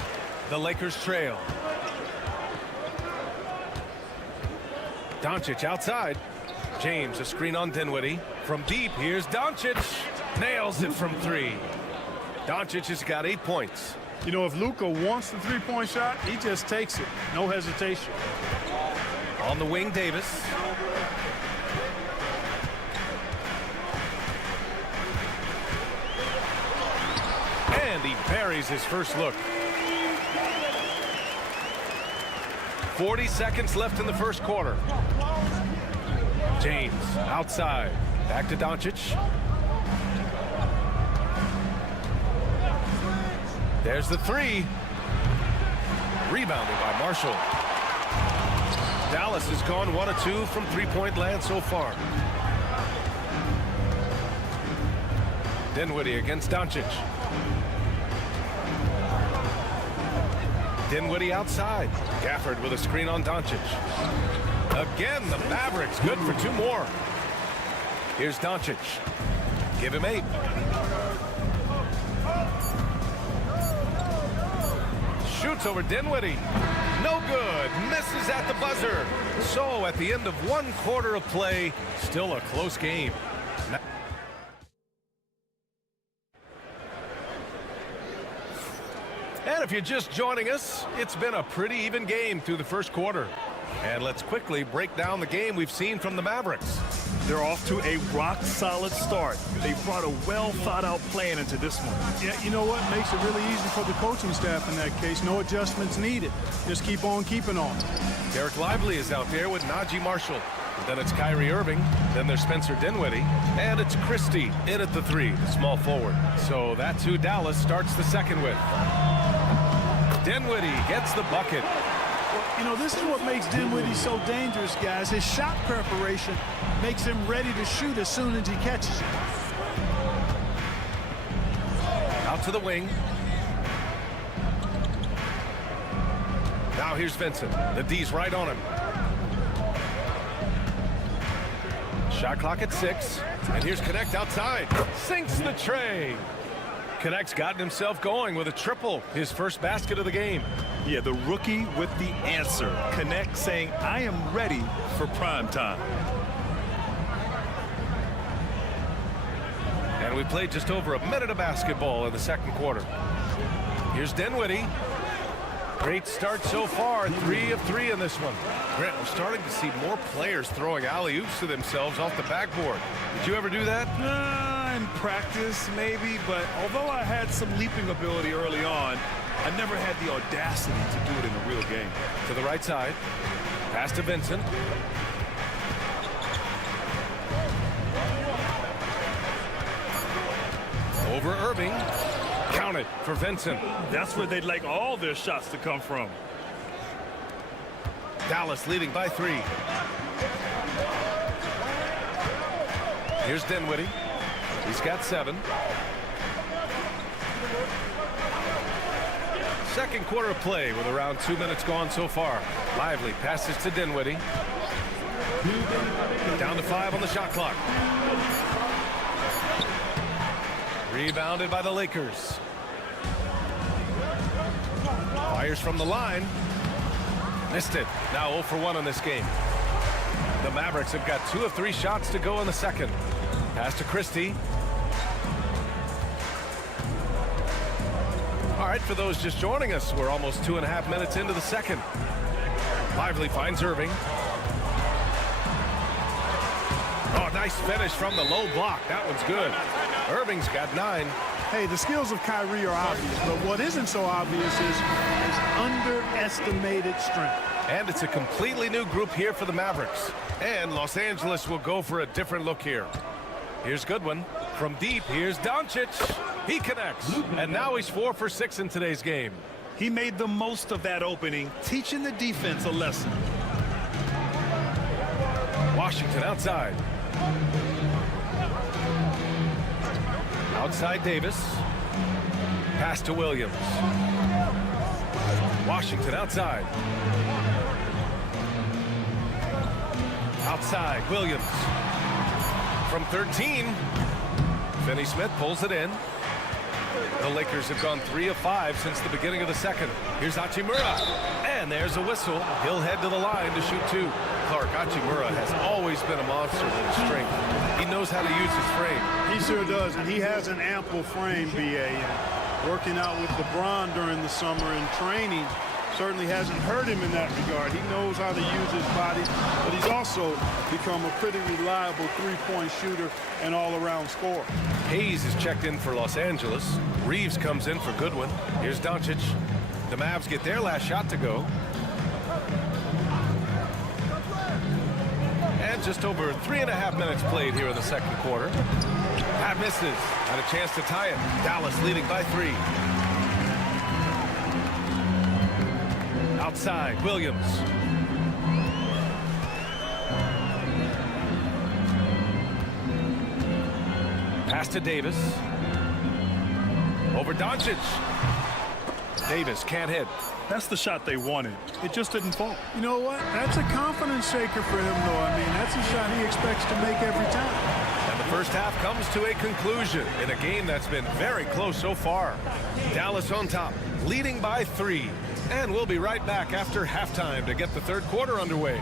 The Lakers trail. Doncic outside. James, a screen on Dinwiddie. From deep, here's Doncic. Nails it from 3. Doncic has got 8 points. You know, if Luka wants the three-point shot, he just takes it. No hesitation. On the wing, Davis. And he buries his first look. 40 seconds left in the first quarter. James outside. Back to Doncic. There's the 3. Rebounded by Marshall. Dallas has gone 1 of 2 from three-point land so far. Dinwiddie against Doncic. Dinwiddie outside. Gafford with a screen on Doncic. Again, the Mavericks good for 2 more. Here's Doncic. Give him 8. Shoots over Dinwiddie. No good. Misses at the buzzer. So at the end of 1 quarter of play, still a close game. And if you're just joining us, it's been a pretty even game through the first quarter. And let's quickly break down the game we've seen from the Mavericks. They're off to a rock-solid start. They brought a well-thought-out plan into this one. Yeah, you know what? Makes it really easy for the coaching staff in that case. No adjustments needed. Just keep on keeping on. Derek Lively is out there with Najee Marshall. Then it's Kyrie Irving. Then there's Spencer Dinwiddie. And it's Christie in at the 3, the small forward. So that's who Dallas starts the second with. Dinwiddie gets the bucket. Well, you know, this is what makes Dinwiddie so dangerous, guys. His shot preparation makes him ready to shoot as soon as he catches it. Out to the wing. Now here's Vincent. The D's right on him. Shot clock at 6. And here's Connect outside. Sinks the tray. Connect's gotten himself going with a triple, his first basket of the game. Yeah, the rookie with the answer. Connect saying, I am ready for prime time. And we played just over a minute of basketball in the second quarter. Here's Dinwiddie. Great start so far, 3 of 3 in this one. Grant, we're starting to see more players throwing alley-oops to themselves off the backboard. Did you ever do that? In practice, maybe, but although I had some leaping ability early on, I never had the audacity to do it in a real game. To the right side. Pass to Vincent. Over Irving. Counted for Vincent. That's where they'd like all their shots to come from. Dallas leading by 3. Here's Dinwiddie. He's got 7. Second quarter of play with around 2 minutes gone so far. Lively passes to Dinwiddie. Down to 5 on the shot clock. Rebounded by the Lakers. Fires from the line. Missed it. Now 0 for 1 in this game. The Mavericks have got 2 of 3 shots to go in the second. Pass to Christie. All right, for those just joining us, we're almost 2.5 minutes into the second. Lively finds Irving. Oh, nice finish from the low block. That one's good. Irving's got 9. Hey, the skills of Kyrie are obvious, but what isn't so obvious is his underestimated strength. And it's a completely new group here for the Mavericks. And Los Angeles will go for a different look here. Here's Goodwin. From deep, here's Doncic. He connects. And now he's 4 for 6 in today's game. He made the most of that opening, teaching the defense a lesson. Washington outside. Outside Davis. Pass to Williams. Washington outside. Outside Williams. From 13. Finney-Smith pulls it in. The Lakers have gone 3 of 5 since the beginning of the second. Here's Hachimura. And there's a whistle. He'll head to the line to shoot 2. Clark, Hachimura has always been a monster with his strength. He knows how to use his frame. He sure does, and he has an ample frame, B.A. And working out with LeBron during the summer and training certainly hasn't hurt him in that regard. He knows how to use his body, but he's also become a pretty reliable three-point shooter and all-around scorer. Hayes is checked in for Los Angeles. Reeves comes in for Goodwin. Here's Doncic. The Mavs get their last shot to go. And just over 3.5 minutes played here in the second quarter. Pat misses. Had a chance to tie it. Dallas leading by 3. Outside, Williams. Pass to Davis. Over Doncic. Davis can't hit. That's the shot they wanted. It just didn't fall. You know what? That's a confidence shaker for him, though. I mean, that's a shot he expects to make every time. And the first half comes to a conclusion in a game that's been very close so far. Dallas on top, leading by 3. And we'll be right back after halftime to get the third quarter underway.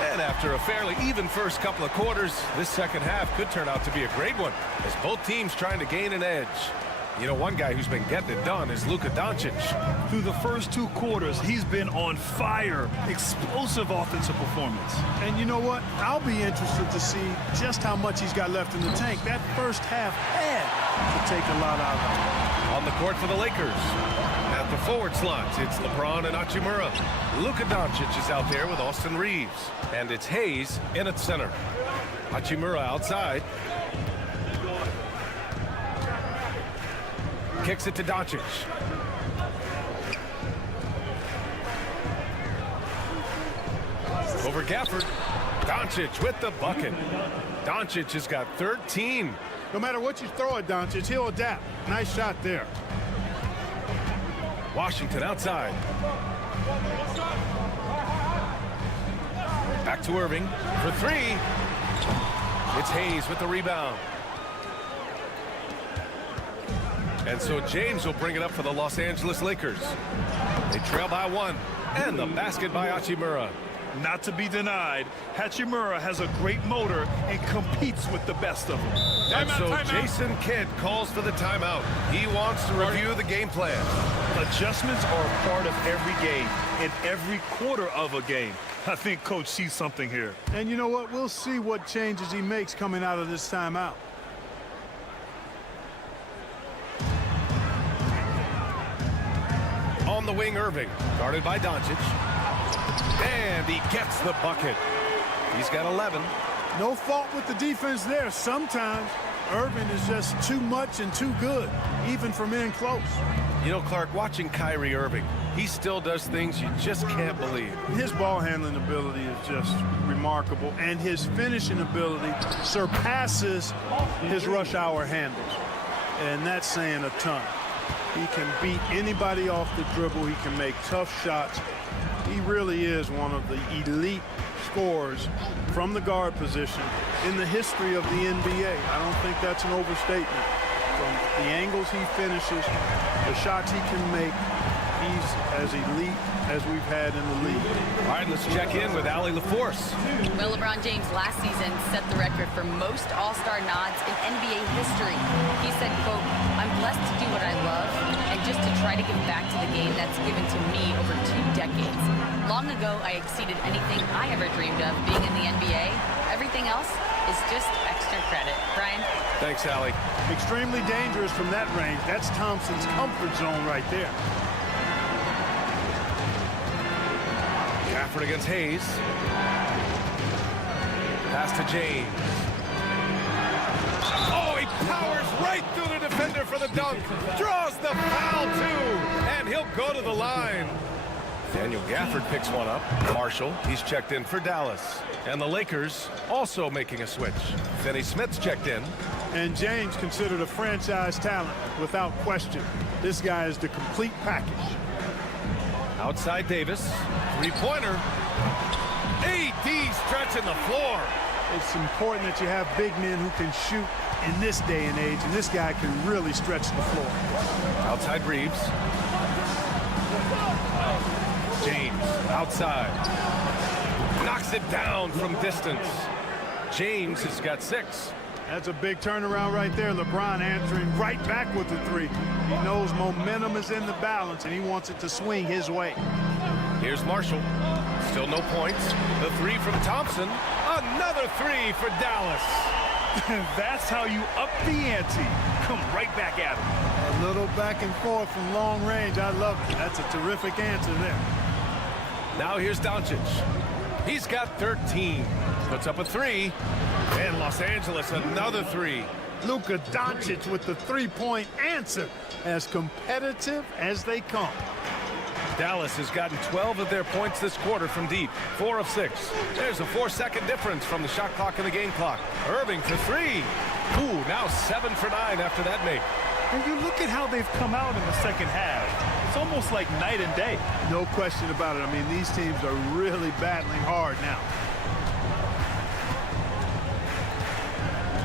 And after a fairly even first couple of quarters, this second half could turn out to be a great one as both teams trying to gain an edge. You know, one guy who's been getting it done is Luka Doncic. Through the first 2 quarters, he's been on fire. Explosive offensive performance. And you know what? I'll be interested to see just how much he's got left in the tank. That first half had to take a lot out of him. On the court for the Lakers. At the forward slots, it's LeBron and Hachimura. Luka Doncic is out there with Austin Reeves. And it's Hayes in at center. Hachimura outside. Kicks it to Doncic. Over Gafford. Doncic with the bucket. Doncic has got 13. No matter what you throw at Doncic, he'll adapt. Nice shot there. Washington outside. Back to Irving for 3. It's Hayes with the rebound. And so James will bring it up for the Los Angeles Lakers. They trail by 1. And the basket by Hachimura. Not to be denied, Hachimura has a great motor and competes with the best of them. And so Jason Kidd calls for the timeout. He wants to review the game plan. Adjustments are a part of every game and every quarter of a game. I think Coach sees something here. And you know what? We'll see what changes he makes coming out of this timeout. On the wing, Irving, guarded by Doncic. And he gets the bucket. He's got 11. No fault with the defense there. Sometimes Irving is just too much and too good, even from in close. You know, Clark, watching Kyrie Irving, he still does things you just can't believe. His ball handling ability is just remarkable, and his finishing ability surpasses his rush hour handles. And that's saying a ton. He can beat anybody off the dribble. He can make tough shots. He really is one of the elite scorers from the guard position in the history of the NBA. I don't think that's an overstatement. From the angles he finishes, the shots he can make, he's as elite as we've had in the league. All right, let's check in with Allie LaForce. Well, LeBron James last season set the record for most All-Star nods in NBA history. He said, quote, "I'm blessed to do what I love and just to try to give back to the game that's given to me over 2 decades. Long ago, I exceeded anything I ever dreamed of being in the NBA. Everything else is just extra credit." Brian? Thanks, Allie. Extremely dangerous from that range. That's Thompson's comfort zone right there. Gafford against Hayes. Pass to James. Oh, he powers right through the defender for the dunk. Draws the foul, too. And he'll go to the line. Daniel Gafford picks one up. Marshall, he's checked in for Dallas. And the Lakers also making a switch. Finney Smith's checked in. And James considered a franchise talent without question. This guy is the complete package. Outside Davis. Three-pointer. AD stretching the floor. It's important that you have big men who can shoot in this day and age, and this guy can really stretch the floor. Outside Reeves. James outside. Knocks it down from distance. James has got 6. That's a big turnaround right there. LeBron answering right back with the 3. He knows momentum is in the balance, and he wants it to swing his way. Here's Marshall. Still no points. The 3 from Thompson. Another 3 for Dallas. That's how you up the ante. Come right back at him. A little back and forth from long range. I love it. That's a terrific answer there. Now here's Doncic. He's got 13. Puts up a 3. And Los Angeles another 3. Luka Doncic with the three-point answer. As competitive as they come. Dallas has gotten 12 of their points this quarter from deep. 4 of 6. There's a 4-second difference from the shot clock and the game clock. Irving for 3. Ooh, now 7 for 9 after that make. And you look at how they've come out in the second half. It's almost like night and day. No question about it. I mean, these teams are really battling hard now.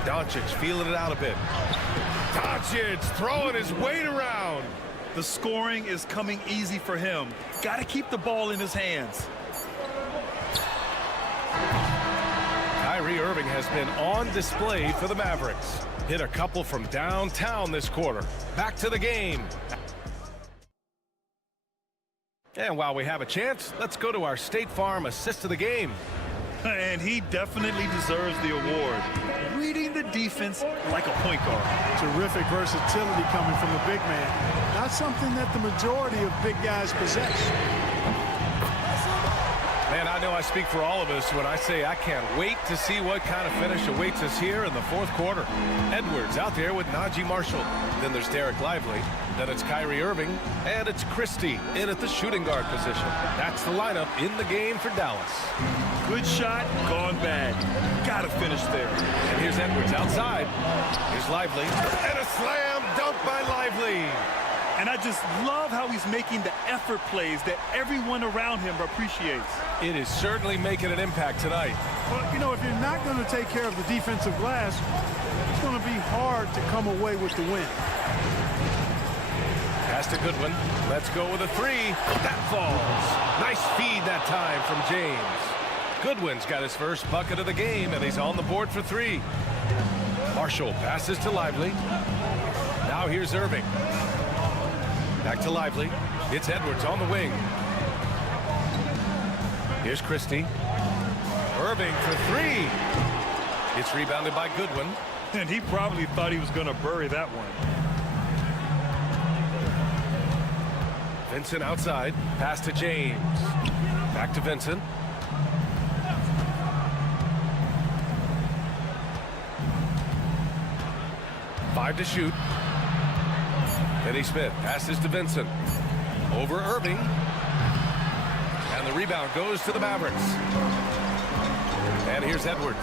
Doncic feeling it out a bit. Doncic throwing his weight around. The scoring is coming easy for him. Got to keep the ball in his hands. Kyrie Irving has been on display for the Mavericks. Hit a couple from downtown this quarter. Back to the game. And while we have a chance, let's go to our State Farm assist of the game. And he definitely deserves the award. Reading the defense like a point guard. Terrific versatility coming from the big man. Not something that the majority of big guys possess. Man, I know I speak for all of us when I say I can't wait to see what kind of finish awaits us here in the 4th quarter. Edwards out there with Najee Marshall. Then there's Derek Lively. Then it's Kyrie Irving. And it's Christie in at the shooting guard position. That's the lineup in the game for Dallas. Good shot, gone bad. Gotta finish there. And here's Edwards outside. Here's Lively. And a slam dunk by Lively. And I just love how he's making the effort plays that everyone around him appreciates. It is certainly making an impact tonight. Well, you know, if you're not going to take care of the defensive glass, it's going to be hard to come away with the win. Pass to Goodwin. Let's go with a 3. That falls. Nice feed that time from James. Goodwin's got his first bucket of the game, and he's on the board for 3. Marshall passes to Lively. Now here's Irving. Back to Lively. It's Edwards on the wing. Here's Christie. Irving for 3. It's rebounded by Goodwin. And he probably thought he was going to bury that one. Vincent outside. Pass to James. Back to Vincent. Five to shoot. Finney Smith passes to Vincent. Over Irving. And the rebound goes to the Mavericks. And here's Edwards.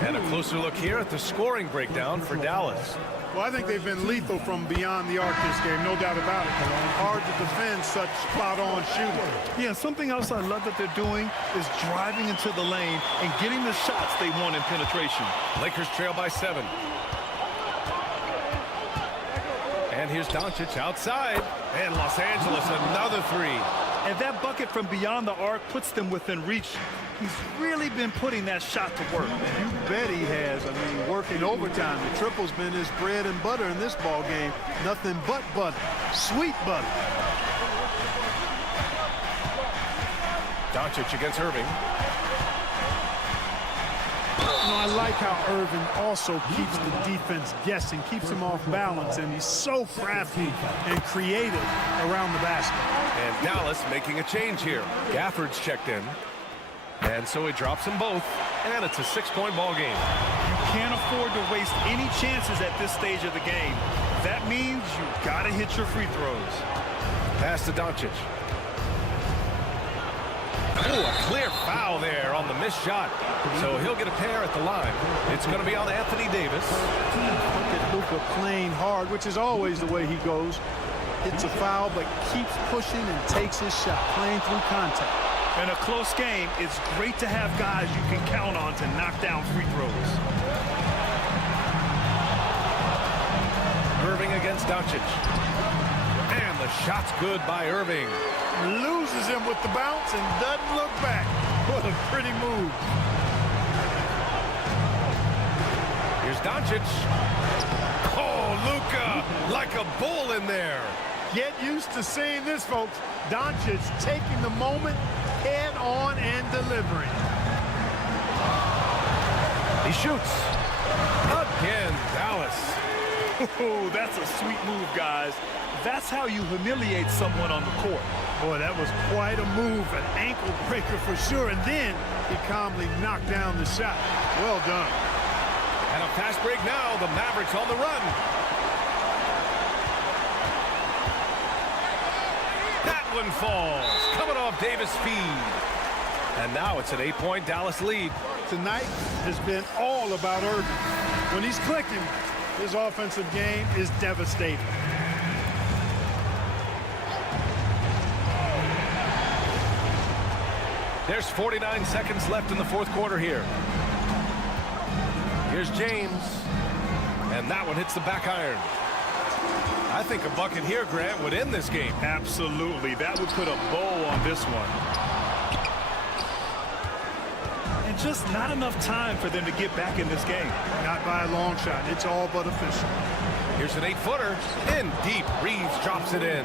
And a closer look here at the scoring breakdown for Dallas. Well, I think they've been lethal from beyond the arc this game, no doubt about it. Hard to defend such spot-on shooting. Yeah, something else I love that they're doing is driving into the lane and getting the shots they want in penetration. Lakers trail by 7. And here's Doncic outside. And Los Angeles, another 3. And that bucket from beyond the arc puts them within reach. He's really been putting that shot to work. You bet he has. I mean, working overtime. The triple's been his bread and butter in this ball game. Nothing but butter. Sweet butter. Doncic against Irving. You know, I like how Irving also keeps the defense guessing, keeps them off balance, and he's so crafty and creative around the basket. And Dallas making a change here. Gafford's checked in. And so he drops them both, and it's a 6-point ball game. You can't afford to waste any chances at this stage of the game. That means you gotta hit your free throws. Pass to Doncic. Oh, a clear foul there on the missed shot. So he'll get a pair at the line. It's going to be on Anthony Davis. Look at Luka playing hard, which is always the way he goes. Hits a foul, but keeps pushing and takes his shot, playing through contact. In a close game, it's great to have guys you can count on to knock down free throws. Irving against Doncic. And the shot's good by Irving. Loses him with the bounce and doesn't look back. What a pretty move. Here's Doncic. Oh, Luka, like a bull in there. Get used to seeing this, folks. Doncic taking the moment head on and delivering. He shoots. Again, Dallas. Oh, that's a sweet move, guys. That's how you humiliate someone on the court. Boy, that was quite a move, an ankle breaker for sure. And then he calmly knocked down the shot. Well done. And a fast break now. The Mavericks on the run. That one falls. Coming off Davis' feed. And now it's an 8-point Dallas lead. Tonight has been all about Irving. When he's clicking, his offensive game is devastating. There's 49 seconds left in the fourth quarter here. Here's James. And that one hits the back iron. I think a bucket here, Grant, would end this game. Absolutely. That would put a bow on this one. And just not enough time for them to get back in this game. Not by a long shot. It's all but official. Here's an 8-footer. In deep. Reeves drops it in.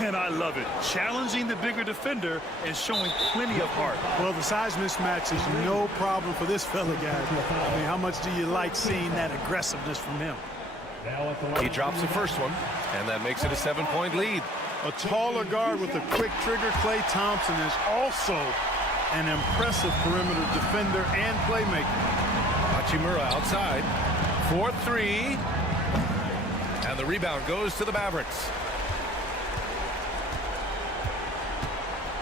And I love it. Challenging the bigger defender and showing plenty of heart. Well, the size mismatch is no problem for this fella, guys. I mean, how much do you like seeing that aggressiveness from him? He drops the first one, and that makes it a 7-point lead. A taller guard with a quick trigger, Klay Thompson, is also an impressive perimeter defender and playmaker. Hachimura outside. 4-3. And the rebound goes to the Mavericks.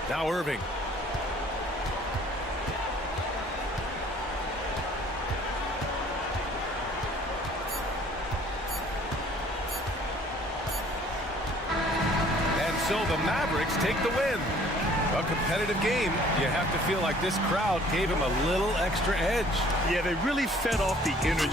Now Irving. And so the Mavericks take the win. A competitive game. You have to feel like this crowd gave him a little extra edge. Yeah, they really fed off the energy.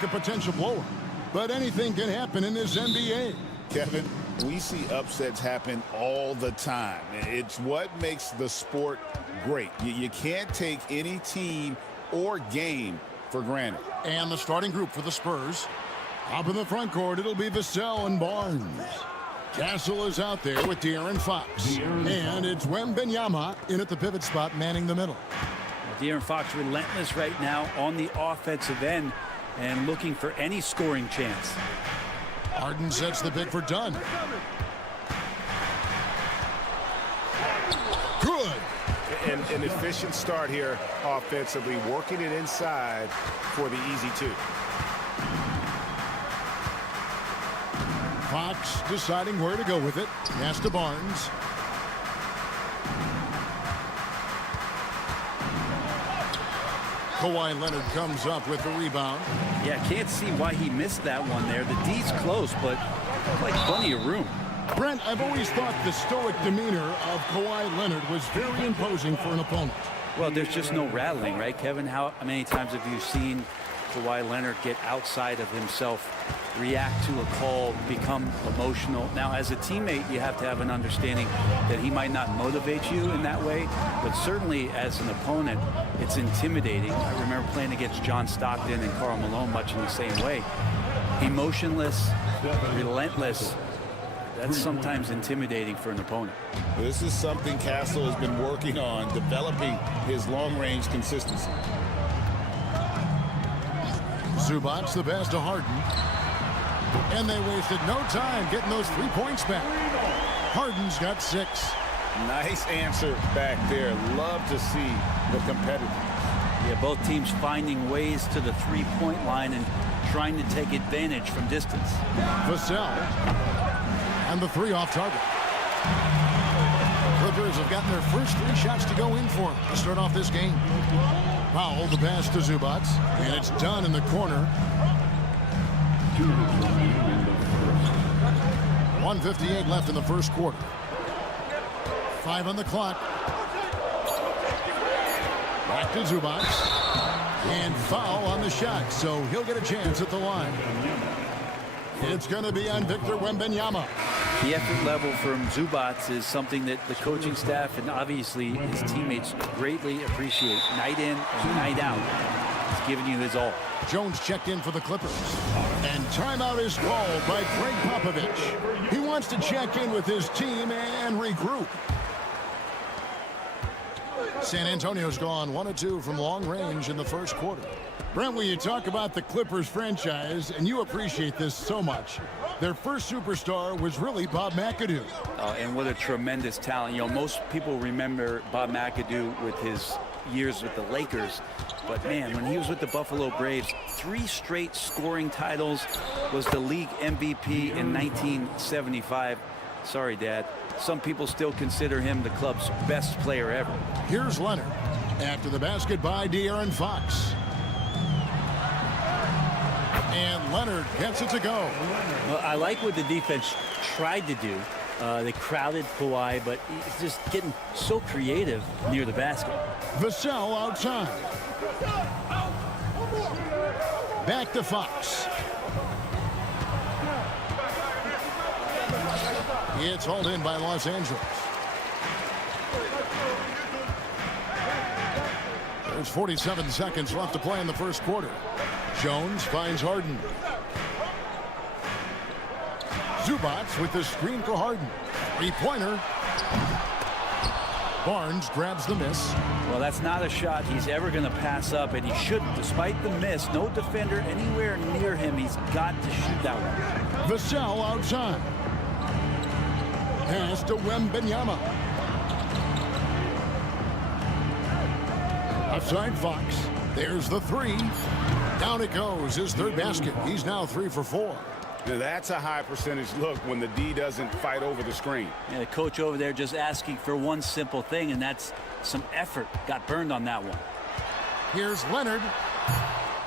like a potential blower. But anything can happen in this NBA. Kevin, we see upsets happen all the time. It's what makes the sport great. You can't take any team or game for granted. And the starting group for the Spurs. Up in the front court, it'll be Vassell and Barnes. Castle is out there with De'Aaron Fox. And it's Wembanyama in at the pivot spot, manning the middle. De'Aaron Fox relentless right now on the offensive end and looking for any scoring chance. Harden sets the pick for Dunn. Good. An efficient start here offensively, working it inside for the easy two. Fox deciding where to go with it. Pass to Barnes. Kawhi Leonard comes up with the rebound. Yeah, can't see why he missed that one there. The D's close, but like plenty of room. Brent, I've always thought the stoic demeanor of Kawhi Leonard was very imposing for an opponent. Well, there's just no rattling, right, Kevin? How many times have you seen Kawhi Leonard get outside of himself, react to a call, become emotional? Now, as a teammate, you have to have an understanding that he might not motivate you in that way, but certainly as an opponent, it's intimidating. I remember playing against John Stockton and Karl Malone much in the same way. Emotionless, relentless. That's sometimes intimidating for an opponent. This is something Castle has been working on, developing his long-range consistency. Zubac the pass to Harden. And they wasted no time getting those 3 points back. Harden's got 6. Nice answer back there. Love to see the competitiveness. Yeah, both teams finding ways to the three-point line and trying to take advantage from distance. Vassell. And the 3 off target. Clippers have gotten their first 3 shots to go in for them to start off this game. Powell, the pass to Zubac, and it's done in the corner. 1:58 left in the first quarter. 5 on the clock. Back to Zubac. And foul on the shot, so he'll get a chance at the line. It's going to be on Victor Wembanyama. The effort level from Zubac is something that the coaching staff and obviously his teammates greatly appreciate. Night in and night out, he's giving you his all. Jones checked in for the Clippers. And timeout is called by Greg Popovich. He wants to check in with his team and regroup. San Antonio's gone 1 of 2 from long range in the first quarter. Brent, when you talk about the Clippers franchise, and you appreciate this so much, their first superstar was really Bob McAdoo. And what a tremendous talent. You know, most people remember Bob McAdoo with his years with the Lakers. But, man, when he was with the Buffalo Braves, 3 straight scoring titles, was the league MVP in 1975. Sorry, Dad. Some people still consider him the club's best player ever. Here's Leonard after the basket by De'Aaron Fox. And Leonard gets it to go. Well, I like what the defense tried to do. They crowded Kawhi, but he's just getting so creative near the basket. Vassell outside. Back to Fox. It's hauled in by Los Angeles. There's 47 seconds left to play in the first quarter. Jones finds Harden. Zubac with the screen for Harden. 3-pointer. Barnes grabs the miss. Well, that's not a shot he's ever going to pass up, and he shouldn't. Despite the miss, no defender anywhere near him. He's got to shoot that one. Vassell outside. Pass to Wembanyama. Outside Fox. There's the 3. Down it goes. His 3rd basket. He's now 3 for 4. Now that's a high percentage look when the D doesn't fight over the screen. Yeah, the coach over there just asking for one simple thing, and that's some effort. Got burned on that one. Here's Leonard.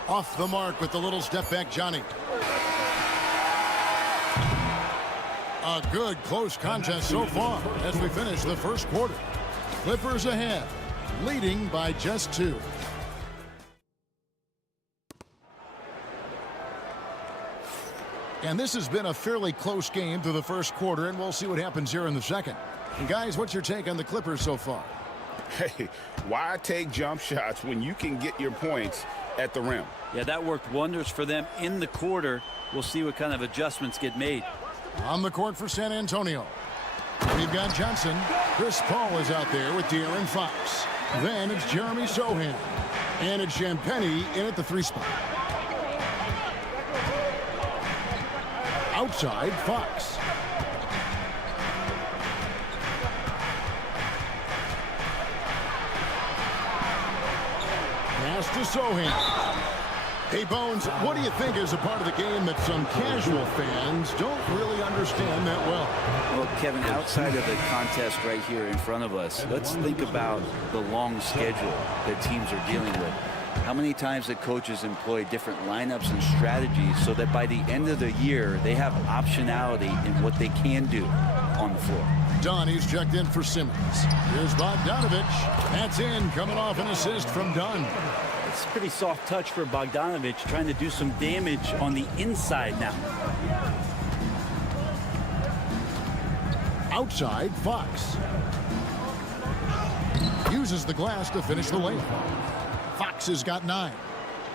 Off the mark with the little step back, Johnny. A good close contest so far as we finish the first quarter. Clippers ahead, leading by just 2. And this has been a fairly close game through the first quarter, and we'll see what happens here in the second. And guys, what's your take on the Clippers so far? Hey, why take jump shots when you can get your points at the rim? Yeah, that worked wonders for them in the quarter. We'll see what kind of adjustments get made. On the court for San Antonio, we've got Johnson. Chris Paul is out there with De'Aaron Fox. Then it's Jeremy Sohan. And it's Champagnie in at the 3 spot. Outside, Fox. Pass to Sohan. Hey, Bones, what do you think is a part of the game that some casual fans don't really understand that well? Well, Kevin, outside of the contest right here in front of us, let's think about the long schedule that teams are dealing with. How many times that coaches employ different lineups and strategies so that by the end of the year, they have optionality in what they can do on the floor. He's checked in for Simmons. Here's Bogdanovic. That's in, coming off an assist from Dunn. It's a pretty soft touch for Bogdanovic, trying to do some damage on the inside now. Outside, Fox. Uses the glass to finish the layup. Fox has got 9.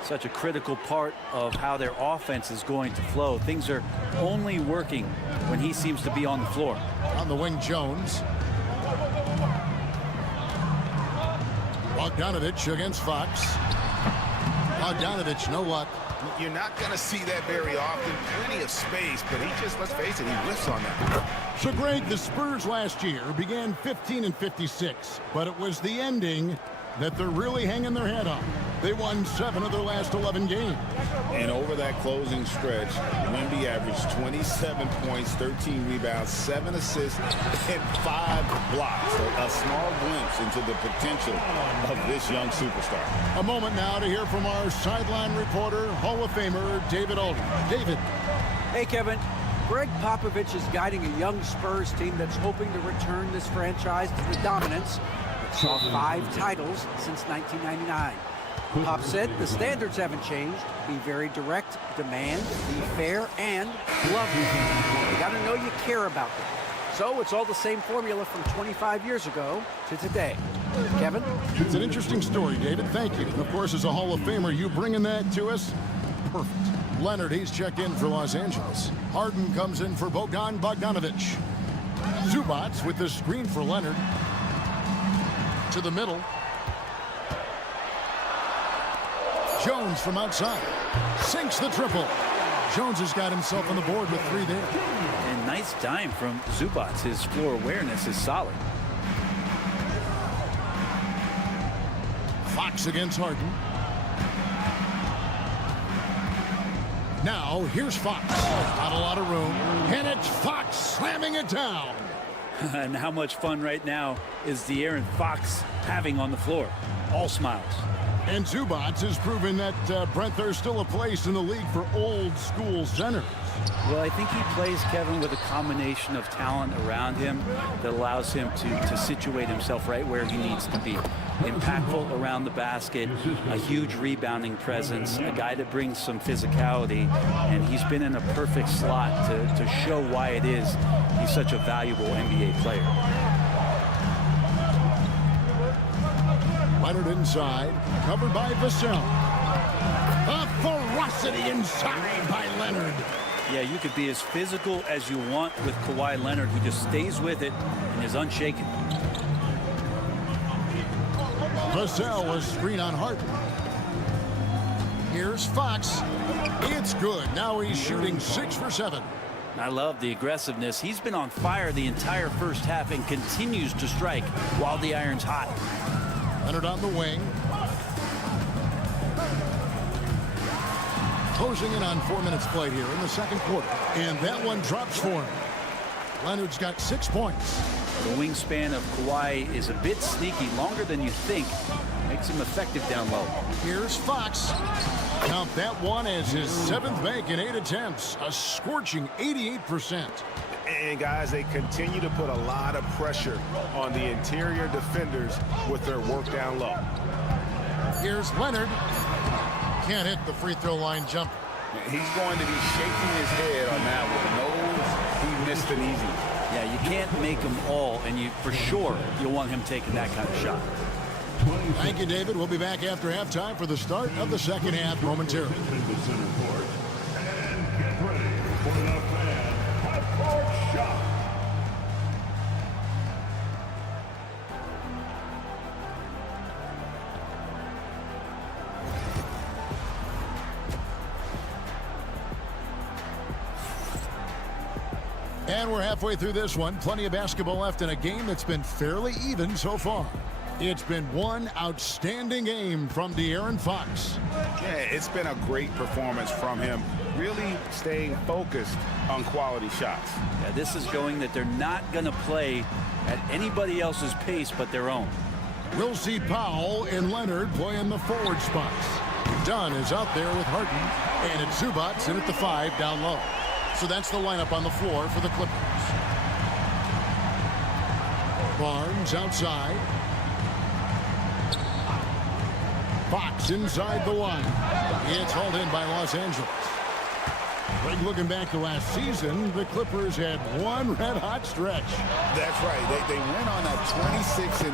Such a critical part of how their offense is going to flow. Things are only working when he seems to be on the floor. On the wing, Jones. Bogdanovic against Fox. Bogdanovic, no luck. You're not going to see that very often. Plenty of space, but he just, let's face it, he whiffs on that. So, Greg, the Spurs last year began 15-56, but it was the ending that they're really hanging their head on. They won 7 of their last 11 games. And over that closing stretch, Wemby averaged 27 points, 13 rebounds, 7 assists, and 5 blocks. A small glimpse into the potential of this young superstar. A moment now to hear from our sideline reporter, Hall of Famer David Alden. David. Hey, Kevin. Greg Popovich is guiding a young Spurs team that's hoping to return this franchise to the dominance that saw 5 titles since 1999. Pop said the standards haven't changed. Be very direct, demand, be fair, and love them. You got to know you care about them. So it's all the same formula from 25 years ago to today. Kevin? It's an interesting story, David. Thank you. And of course, as a Hall of Famer, you bringing that to us? Perfect. Leonard, he's checked in for Los Angeles. Harden comes in for Bogdanovic. Zubac with the screen for Leonard. To the middle. Jones from outside. Sinks the triple. Jones has got himself on the board with 3 there. And nice dime from Zubac. His floor awareness is solid. Fox against Harden. Now, here's Fox. Not a lot of room. And it's Fox slamming it down. And how much fun right now is De'Aaron Fox having on the floor? All smiles. And Zubac has proven that, Brent, there's still a place in the league for old-school centers. Well, I think he plays, Kevin, with a combination of talent around him that allows him to situate himself right where he needs to be. Impactful around the basket, a huge rebounding presence, a guy that brings some physicality, and he's been in a perfect slot to show why it is he's such a valuable NBA player. Leonard inside, covered by Vassell. A ferocity inside by Leonard. Yeah, you could be as physical as you want with Kawhi Leonard, who just stays with it and is unshaken. Vassell was screen on Harden. Here's Fox. It's good. Now he's shooting 6 for 7. I love the aggressiveness. He's been on fire the entire first half and continues to strike while the iron's hot. Leonard on the wing. Closing in on 4 minutes played here in the second quarter. And that one drops for him. Leonard's got 6 points. The wingspan of Kawhi is a bit sneaky, longer than you think. Makes him effective down low. Here's Fox. Count that one as his 7th make in 8 attempts. A scorching 88%. And guys, they continue to put a lot of pressure on the interior defenders with their work down low. Here's Leonard. Can't hit the free throw line jumper. He's going to be shaking his head on that one. Knows he missed an easy. Yeah, you can't make them all, and you for sure you'll want him taking that kind of shot. Thank you, David. We'll be back after halftime for the start of the second half momentarily. And we're halfway through this one. Plenty of basketball left in a game that's been fairly even so far. It's been one outstanding game from De'Aaron Fox. Yeah, it's been a great performance from him, really staying focused on quality shots. Yeah, this is showing that they're not going to play at anybody else's pace but their own. We'll see Powell and Leonard play in the forward spots. Dunn is out there with Harden, and it's Zubats in at the 5 down low. So that's the lineup on the floor for the Clippers. Barnes outside. Fox inside the one. It's hauled in by Los Angeles. But looking back to last season, the Clippers had one red-hot stretch. That's right. They went on a 26-5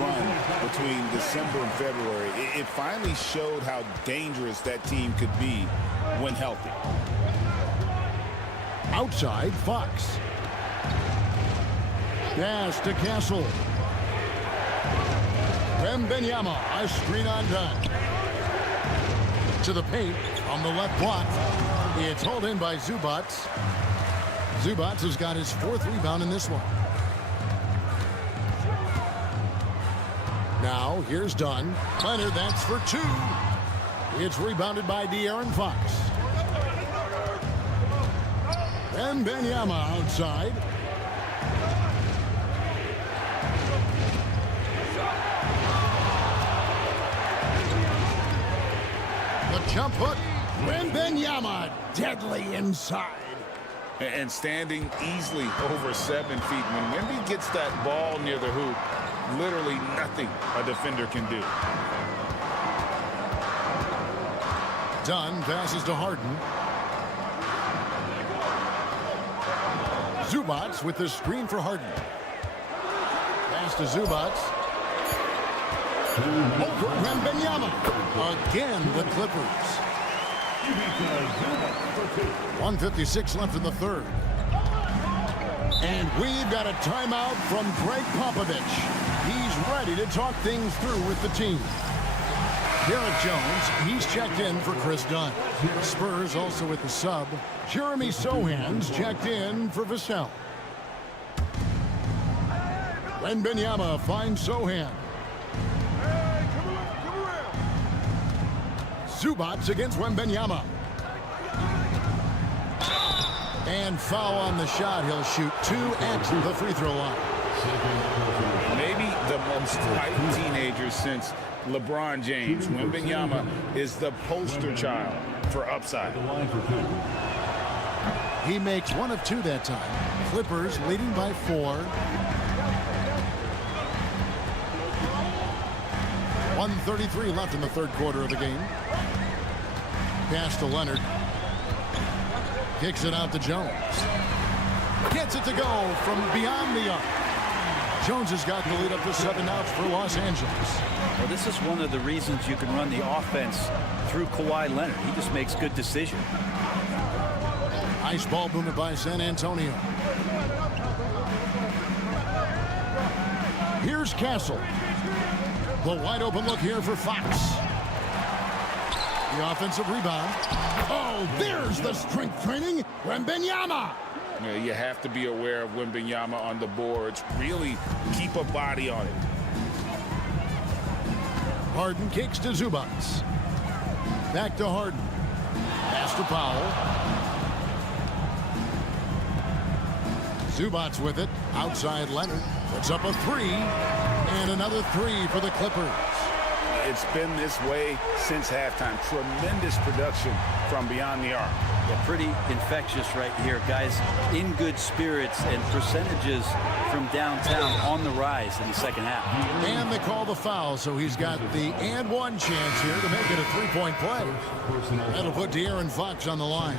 run between December and February. It finally showed how dangerous that team could be when healthy. Outside, Fox. Pass to Castle. Wembanyama, a screen on Dunn. To the paint on the left block. It's hauled in by Zubats. Zubats has got his 4th rebound in this one. Now, here's Dunn. Leonard, that's for 2. It's rebounded by De'Aaron Fox. Wembanyama outside. The jump hook. Wembanyama deadly inside. And standing easily over 7 feet. When Wemby gets that ball near the hoop, literally nothing a defender can do. Dunn passes to Harden. Zubats with the screen for Harden. Pass to Zubats. Over Wembanyama. Again, the Clippers. 1:56 left in the third. And we've got a timeout from Greg Popovich. He's ready to talk things through with the team. Garrett Jones, he's checked in for Chris Dunn. Spurs also with the sub. Jeremy Sohan's checked in for Vassell. Wembanyama finds Sohan. Zubats against Wembanyama. And foul on the shot. He'll shoot 2 at the free throw line. Maybe the most hyped teenager since LeBron James. Wembanyama is the poster child for upside. He makes 1 of 2 that time. Clippers leading by 4. 1:33 left in the third quarter of the game. Pass to Leonard. Kicks it out to Jones. Gets it to go from beyond the arc. Jones has got the lead up to 7 outs for Los Angeles. Well, this is one of the reasons you can run the offense through Kawhi Leonard. He just makes good decisions. Ice ball movement by San Antonio. Here's Castle. The wide open look here for Fox. The offensive rebound. Oh, there's the strength training. Wembanyama. Yeah, you have to be aware of Wembanyama on the boards. Really keep a body on it. Harden kicks to Zubats. Back to Harden. Pass to Powell. Zubats with it. Outside Leonard. Puts up a 3. And another 3 for the Clippers. It's been this way since halftime. Tremendous production from beyond the arc. Yeah, pretty infectious right here. Guys in good spirits and percentages from downtown on the rise in the second half. And they call the foul, so he's got the and one chance here to make it a three-point play. That'll put De'Aaron Fox on the line.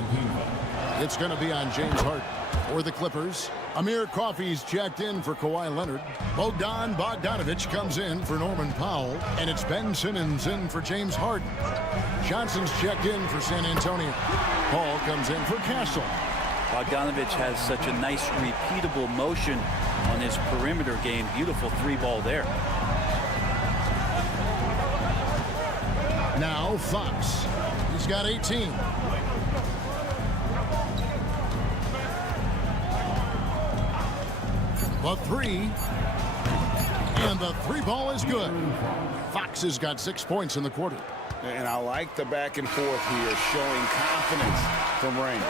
It's going to be on James Harden. For the Clippers, Amir Coffey's checked in for Kawhi Leonard. Bogdan Bogdanovic comes in for Norman Powell. And it's Ben Simmons in for James Harden. Johnson's checked in for San Antonio. Paul comes in for Castle. Bogdanovic has such a nice repeatable motion on his perimeter game. Beautiful three ball there. Now Fox. He's got 18. The three. And the three ball is good. Fox has got 6 points in the quarter. And I like the back and forth here, showing confidence from Rain.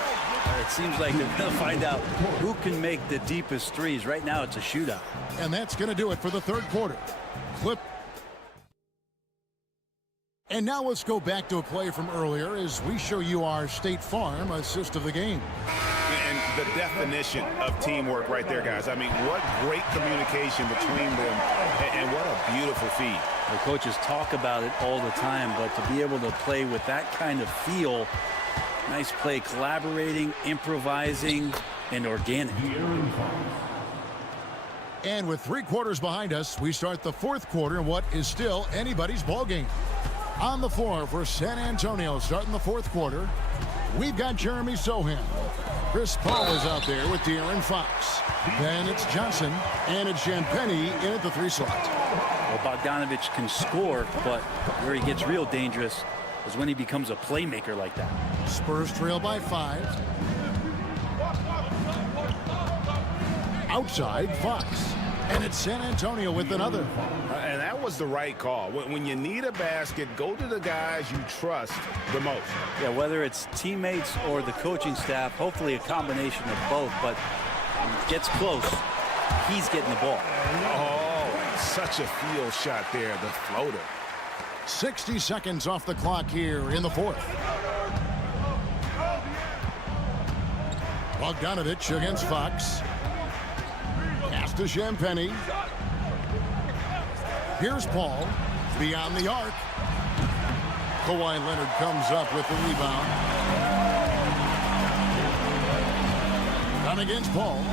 It seems like they're going to find out who can make the deepest threes. Right now, it's a shootout. And that's going to do it for the third quarter. And now let's go back to a play from earlier as we show you our State Farm assist of the game. And the definition of teamwork right there, guys. I mean, what great communication between them, and what a beautiful feed. The coaches talk about it all the time, but to be able to play with that kind of feel, nice play, collaborating, improvising, and organic. And with 3 quarters behind us, we start the fourth quarter in what is still anybody's ball game. On the floor for San Antonio starting the fourth quarter, we've got Jeremy Sohan. Chris Paul is out there with De'Aaron Fox. Then it's Johnson, and it's Champagnie in at the 3 slot. Well, Bogdanovic can score, but where he gets real dangerous is when he becomes a playmaker like that. Spurs trail by 5. Outside, Fox. And it's San Antonio with another. And that was the right call. When you need a basket, go to the guys you trust the most. Yeah, whether it's teammates or the coaching staff, hopefully a combination of both, but when it gets close, he's getting the ball. Oh, such a field shot there, the floater. 60 seconds off the clock here in the fourth. Bogdanovic against Fox. Pass to Champagnie. Here's Paul. Beyond the arc. Kawhi Leonard comes up with the rebound. Done against Paul.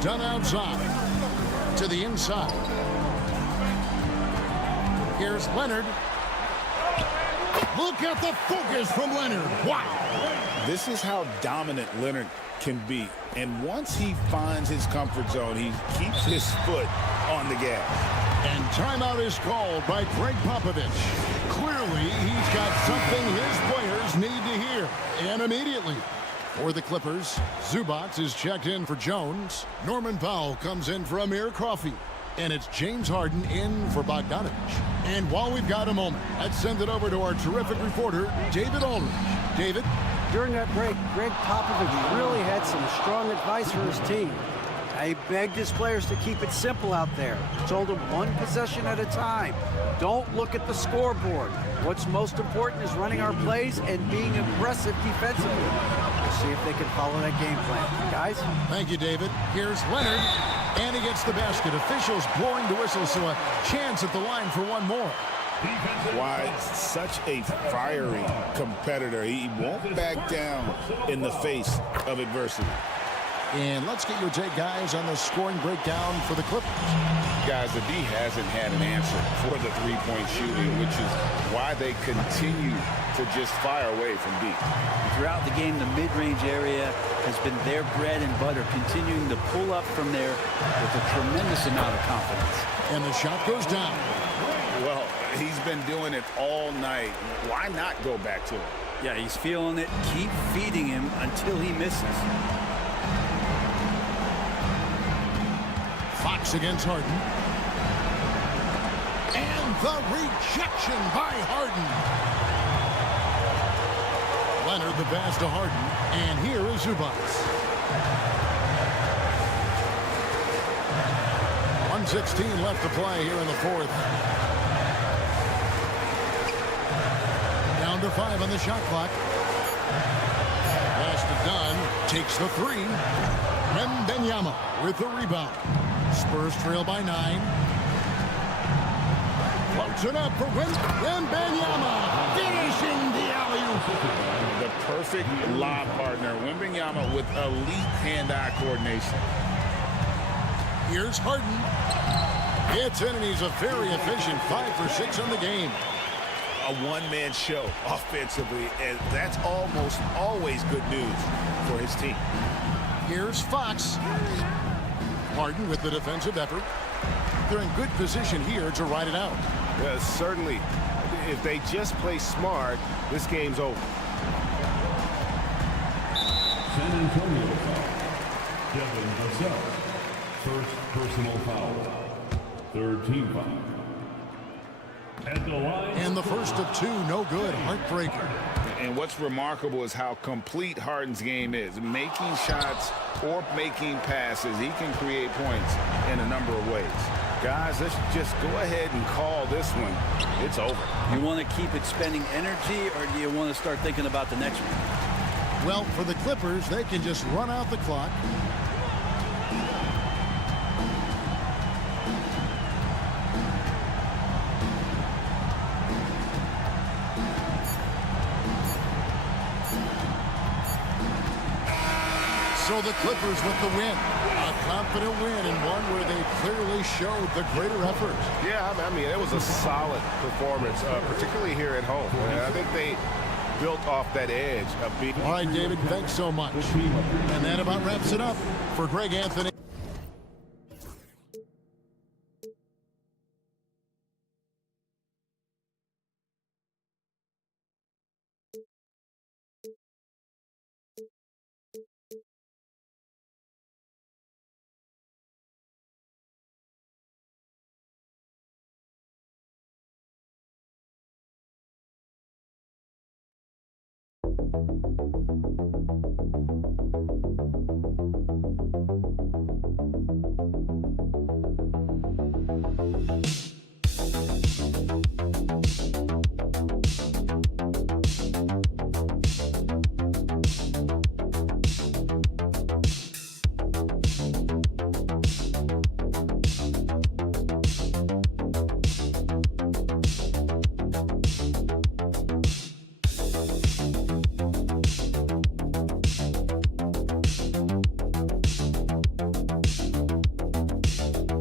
Done outside. To the inside. Here's Leonard. Look at the focus from Leonard. Wow. This is how dominant Leonard can be. And once he finds his comfort zone, he keeps his foot on the gas. And timeout is called by Greg Popovich. Clearly, he's got something his players need to hear. And immediately. For the Clippers, Zubac is checked in for Jones. Norman Powell comes in for Amir Coffey. And it's James Harden in for Bogdanovic. And while we've got a moment, let's send it over to our terrific reporter, David Aldridge. David? During that break, Greg Popovich really had some strong advice for his team. He begged his players to keep it simple out there. Told them one possession at a time. Don't look at the scoreboard. What's most important is running our plays and being aggressive defensively. We'll see if they can follow that game plan. Guys? Thank you, David. Here's Leonard. And he gets the basket. Officials blowing the whistle, so a chance at the line for one more. Why, such a fiery competitor. He won't back down in the face of adversity. And let's get your take, guys, on the scoring breakdown for the Clippers. Guys, the D hasn't had an answer for the three-point shooting, which is why they continue to just fire away from deep. Throughout the game, the mid-range area has been their bread and butter, continuing to pull up from there with a tremendous amount of confidence. And the shot goes down. Well, he's been doing it all night. Why not go back to it? Yeah, he's feeling it. Keep feeding him until he misses. Fox against Harden. And the rejection by Harden. Leonard the pass to Harden. And here is Zubac. 1:16 left to play here in the fourth. Down under 5 on the shot clock. Pass to Dunn. Takes the 3. Wembanyama with the rebound. Spurs trail by 9. Floats it up for Wembanyama. Finishing the alley-oop. The perfect lob partner. Wembanyama with elite hand-eye coordination. Here's Harden. It's in, and he's a very efficient 5 for 6 on the game. A one-man show offensively, and that's almost always good news for his team. Here's Fox. Harden with the defensive effort. They're in good position here to ride it out. Well, certainly, if they just play smart, this game's over. San Antonio foul. Devin Vassell. First personal foul. Third team foul. At the line. And the first of 2, no good. Heartbreaker. And what's remarkable is how complete Harden's game is. Making shots or making passes, he can create points in a number of ways. Guys, let's just go ahead and call this one. It's over. You want to keep expending energy, or do you want to start thinking about the next one? Well, for the Clippers, they can just run out the clock. So the Clippers with the win. A confident win, and one where they clearly showed the greater effort. Yeah, I mean, it was a solid performance, particularly here at home. And I think they built off that edge of being. All right, David, thanks so much. And that about wraps it up for Greg Anthony.